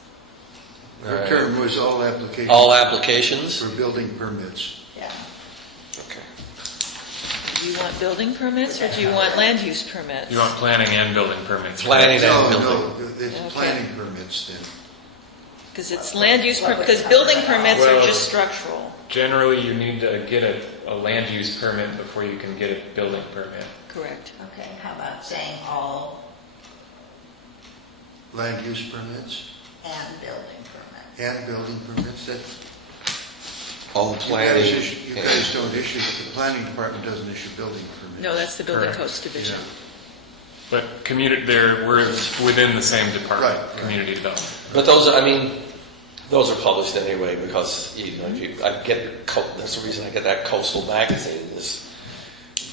The term was all applications. all applications. For building permits. Yeah. Okay. Do you want building permits or do you want land use permits? You want planning and building permits. Planning No, and no, building. it's Okay. planning permits then. Because it's land use, because building permits are Well- just structural. Generally, you need to get a land use permit before you can get a building permit. Correct. Okay, how about saying all Land use permits and building permits? and building permits, that's, All planning. you guys don't issue, the planning department doesn't issue building permits. No, that's the building Correct. codes division. Yeah. But we're within the same department, Right. community development. But those, I mean, those are published anyway because you know, I get that's the reason I get that coastal magazine is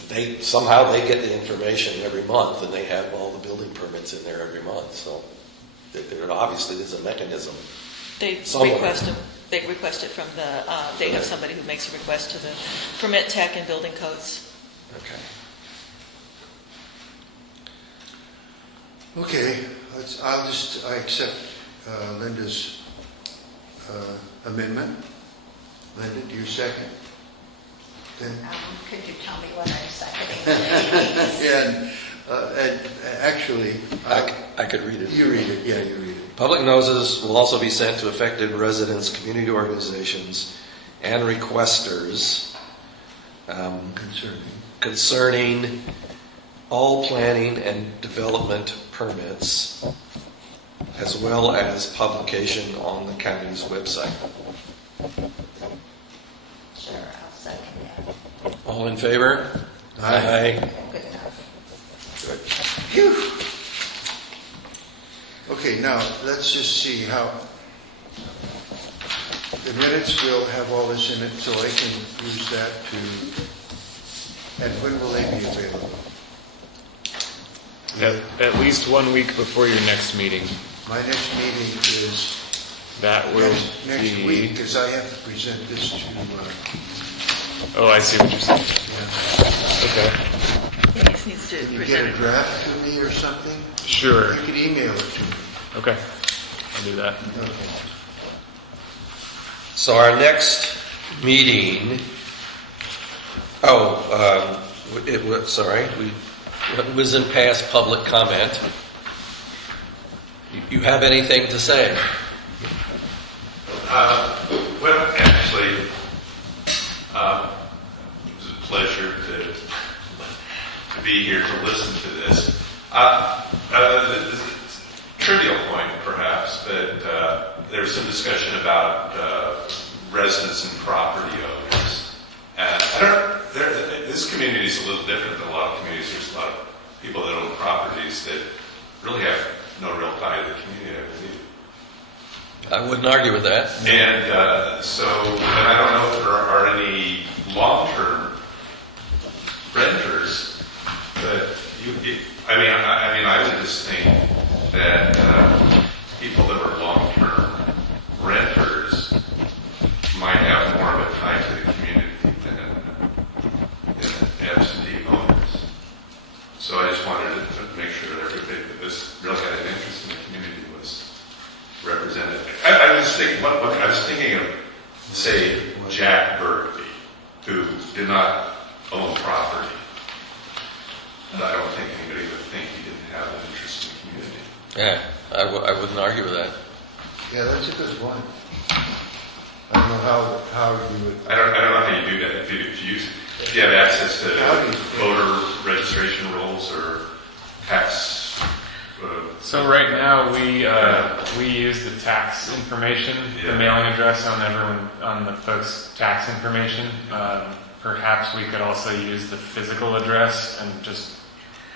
they get the information every month and they have all the building permits in there every month. So there obviously is a mechanism. They Somewhere. request them. They request it from the. They have somebody who makes a request to the permit tech and building codes. Okay. Okay, I accept Linda's amendment. Linda, do you second? Then, Could you tell me what I'm seconding? and actually, I could read it. you read it, yeah, you read it. Public notices will also be sent to affected residents, community organizations, and requesters concerning all planning and development permits, as well as publication on the county's website. Sure. All in favor? Aye. Good enough. Phew. Okay, now, let's just see how, the minutes will have all this in it, so I can use that to, and when will they be available? At least 1 week before your next meeting. My next meeting is That will next be. week, because I have to present this to, Oh, I see what you're saying. Okay. He just needs to can you present get a it. draft to me or something? Sure. You could email it to me. Okay. I'll do that. Okay. So our next meeting, it was in past public comment. You have anything to say? Well, actually, it was a pleasure to be here to listen to this. Trivial point, perhaps, but there was some discussion about residents and property owners. This community is a little different than a lot of communities. There's a lot of people that own properties that really have no real tie to the community, I believe. I wouldn't argue with that. And and I don't know if there are any long-term renters, but I would just think that people that are long-term renters might have more of a tie to the community than absentee owners. So I just wanted to make sure that everybody that was really had an interest in the community was represented. I was thinking of, say, Jack Berkeley, who did not own property. And I don't think anybody would think he didn't have an interest in the community. Yeah, I wouldn't argue with that. Yeah, that's a good one. I don't know how you would. I don't know how you do that. If you have access to How do you- voter registration rolls or tax. So right now we use the tax information, the mailing address on the folks' tax information. Perhaps we could also use the physical address and just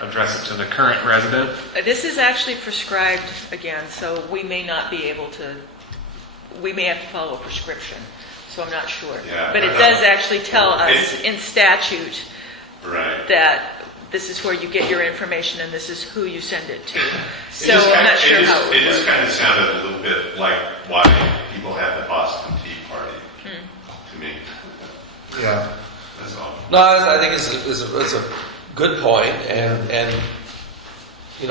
address it to the current resident. This is actually prescribed again, so we may not be able to, we may have to follow a prescription, so I'm not sure. Yeah, But it I does know. actually tell us in statute Right. that this is where you get your information and this is who you send it to. It So just I'm kinda- not sure how it It would just work. kind of sounded a little bit like why people had the Boston Tea Party to me. Yeah. That's all. No, I think it's a good point, and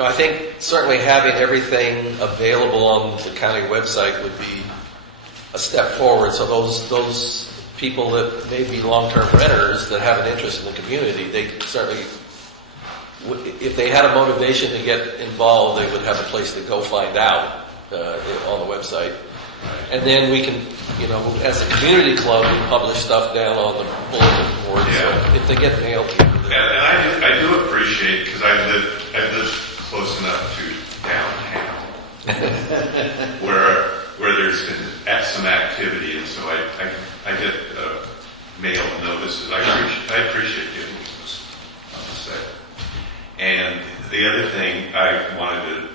I think certainly having everything available on the county website would be a step forward. So those people that may be long-term renters that have an interest in the community, they certainly, if they had a motivation to get involved, they would have a place to go find out on the website. And then we can, as a community club, we publish stuff down on the bulletin board. Yeah. So if they get mailed to you. And I do appreciate, because I live close enough to downtown, where there's been some activity, and so I get mail notices. I appreciate getting those, I'll say. And the other thing I wanted to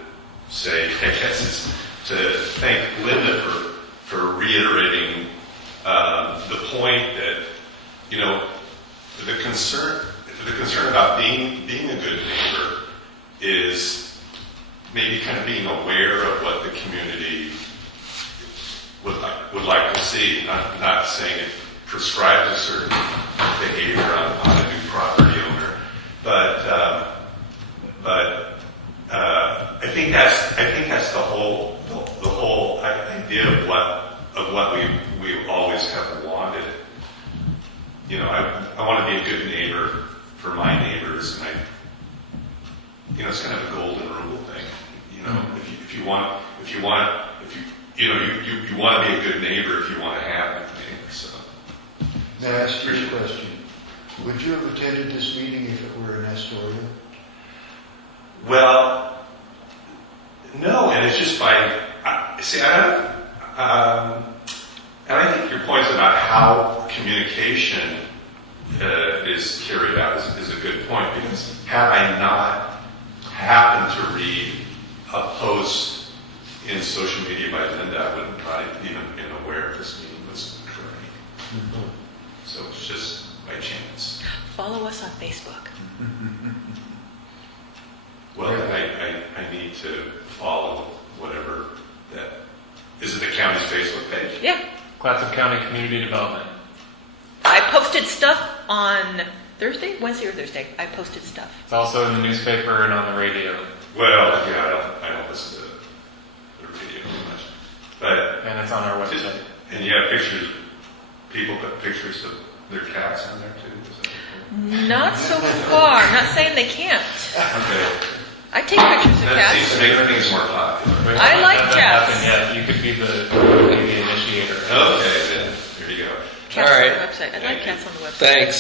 say, I guess, is to thank Linda for reiterating the point that, the concern about being a good neighbor is maybe kind of being aware of what the community would like to see, not saying it prescribes a certain behavior on a new property owner, but I think that's the whole idea of what we always have wanted. I want to be a good neighbor for my neighbors, and it's kind of a golden rule thing. You want to be a good neighbor if you want to have good neighbors. So. May I ask you a question? Would you have attended this meeting if it were in Astoria? Well, no, and it's just and I think your points about how communication is carried out is a good point, because had I not happened to read a post in social media by Linda, I wouldn't probably even been aware this meeting was occurring. So it's just by chance. Follow us on Facebook. Well, I need to follow whatever that, is it the county's Facebook page? Yeah. Clatsop County Community Development. I posted stuff on Wednesday or Thursday. I posted stuff. It's also in the newspaper and on the radio. Well, yeah, I don't listen to the radio much. But, And it's on our website. and you have pictures, people put pictures of their cats on there too? Is that okay? Not so far. Not saying they can't. Okay. I take pictures of That seems cats. to make things more popular. We I haven't like had that cats. happen yet. You could be the initiator. Okay, then, there you go. Cats All on right. the website. I like cats on the website. Thanks.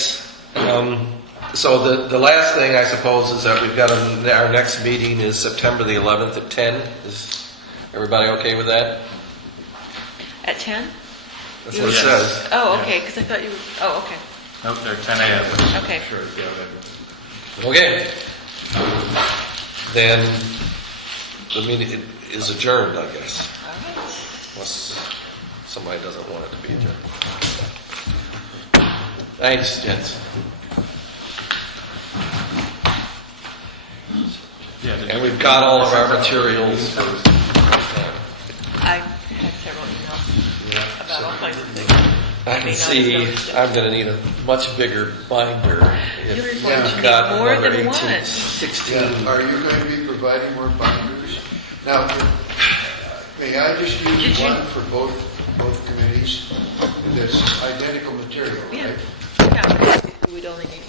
So the last thing, I suppose, is that we've got our next meeting is September the 11th at 10. Is everybody okay with that? At 10? That's what it says. Oh, okay, because I thought you... Oh, okay. Nope, they're 10 a.m. Okay. Sure, yeah, whatever. Okay. Then the meeting is adjourned, I guess, All right. unless somebody doesn't want it to be adjourned. Thanks, gents. Yeah, And we've got all of our materials. I had several emails about all kinds of things. I can see I'm going to need a much bigger binder. You're If going to you've need got more another than 18, one. 16. Yeah, are you going to be providing more binders? Now, may I just use one for both committees? That's identical material, Yeah. right? Yeah, we'd only need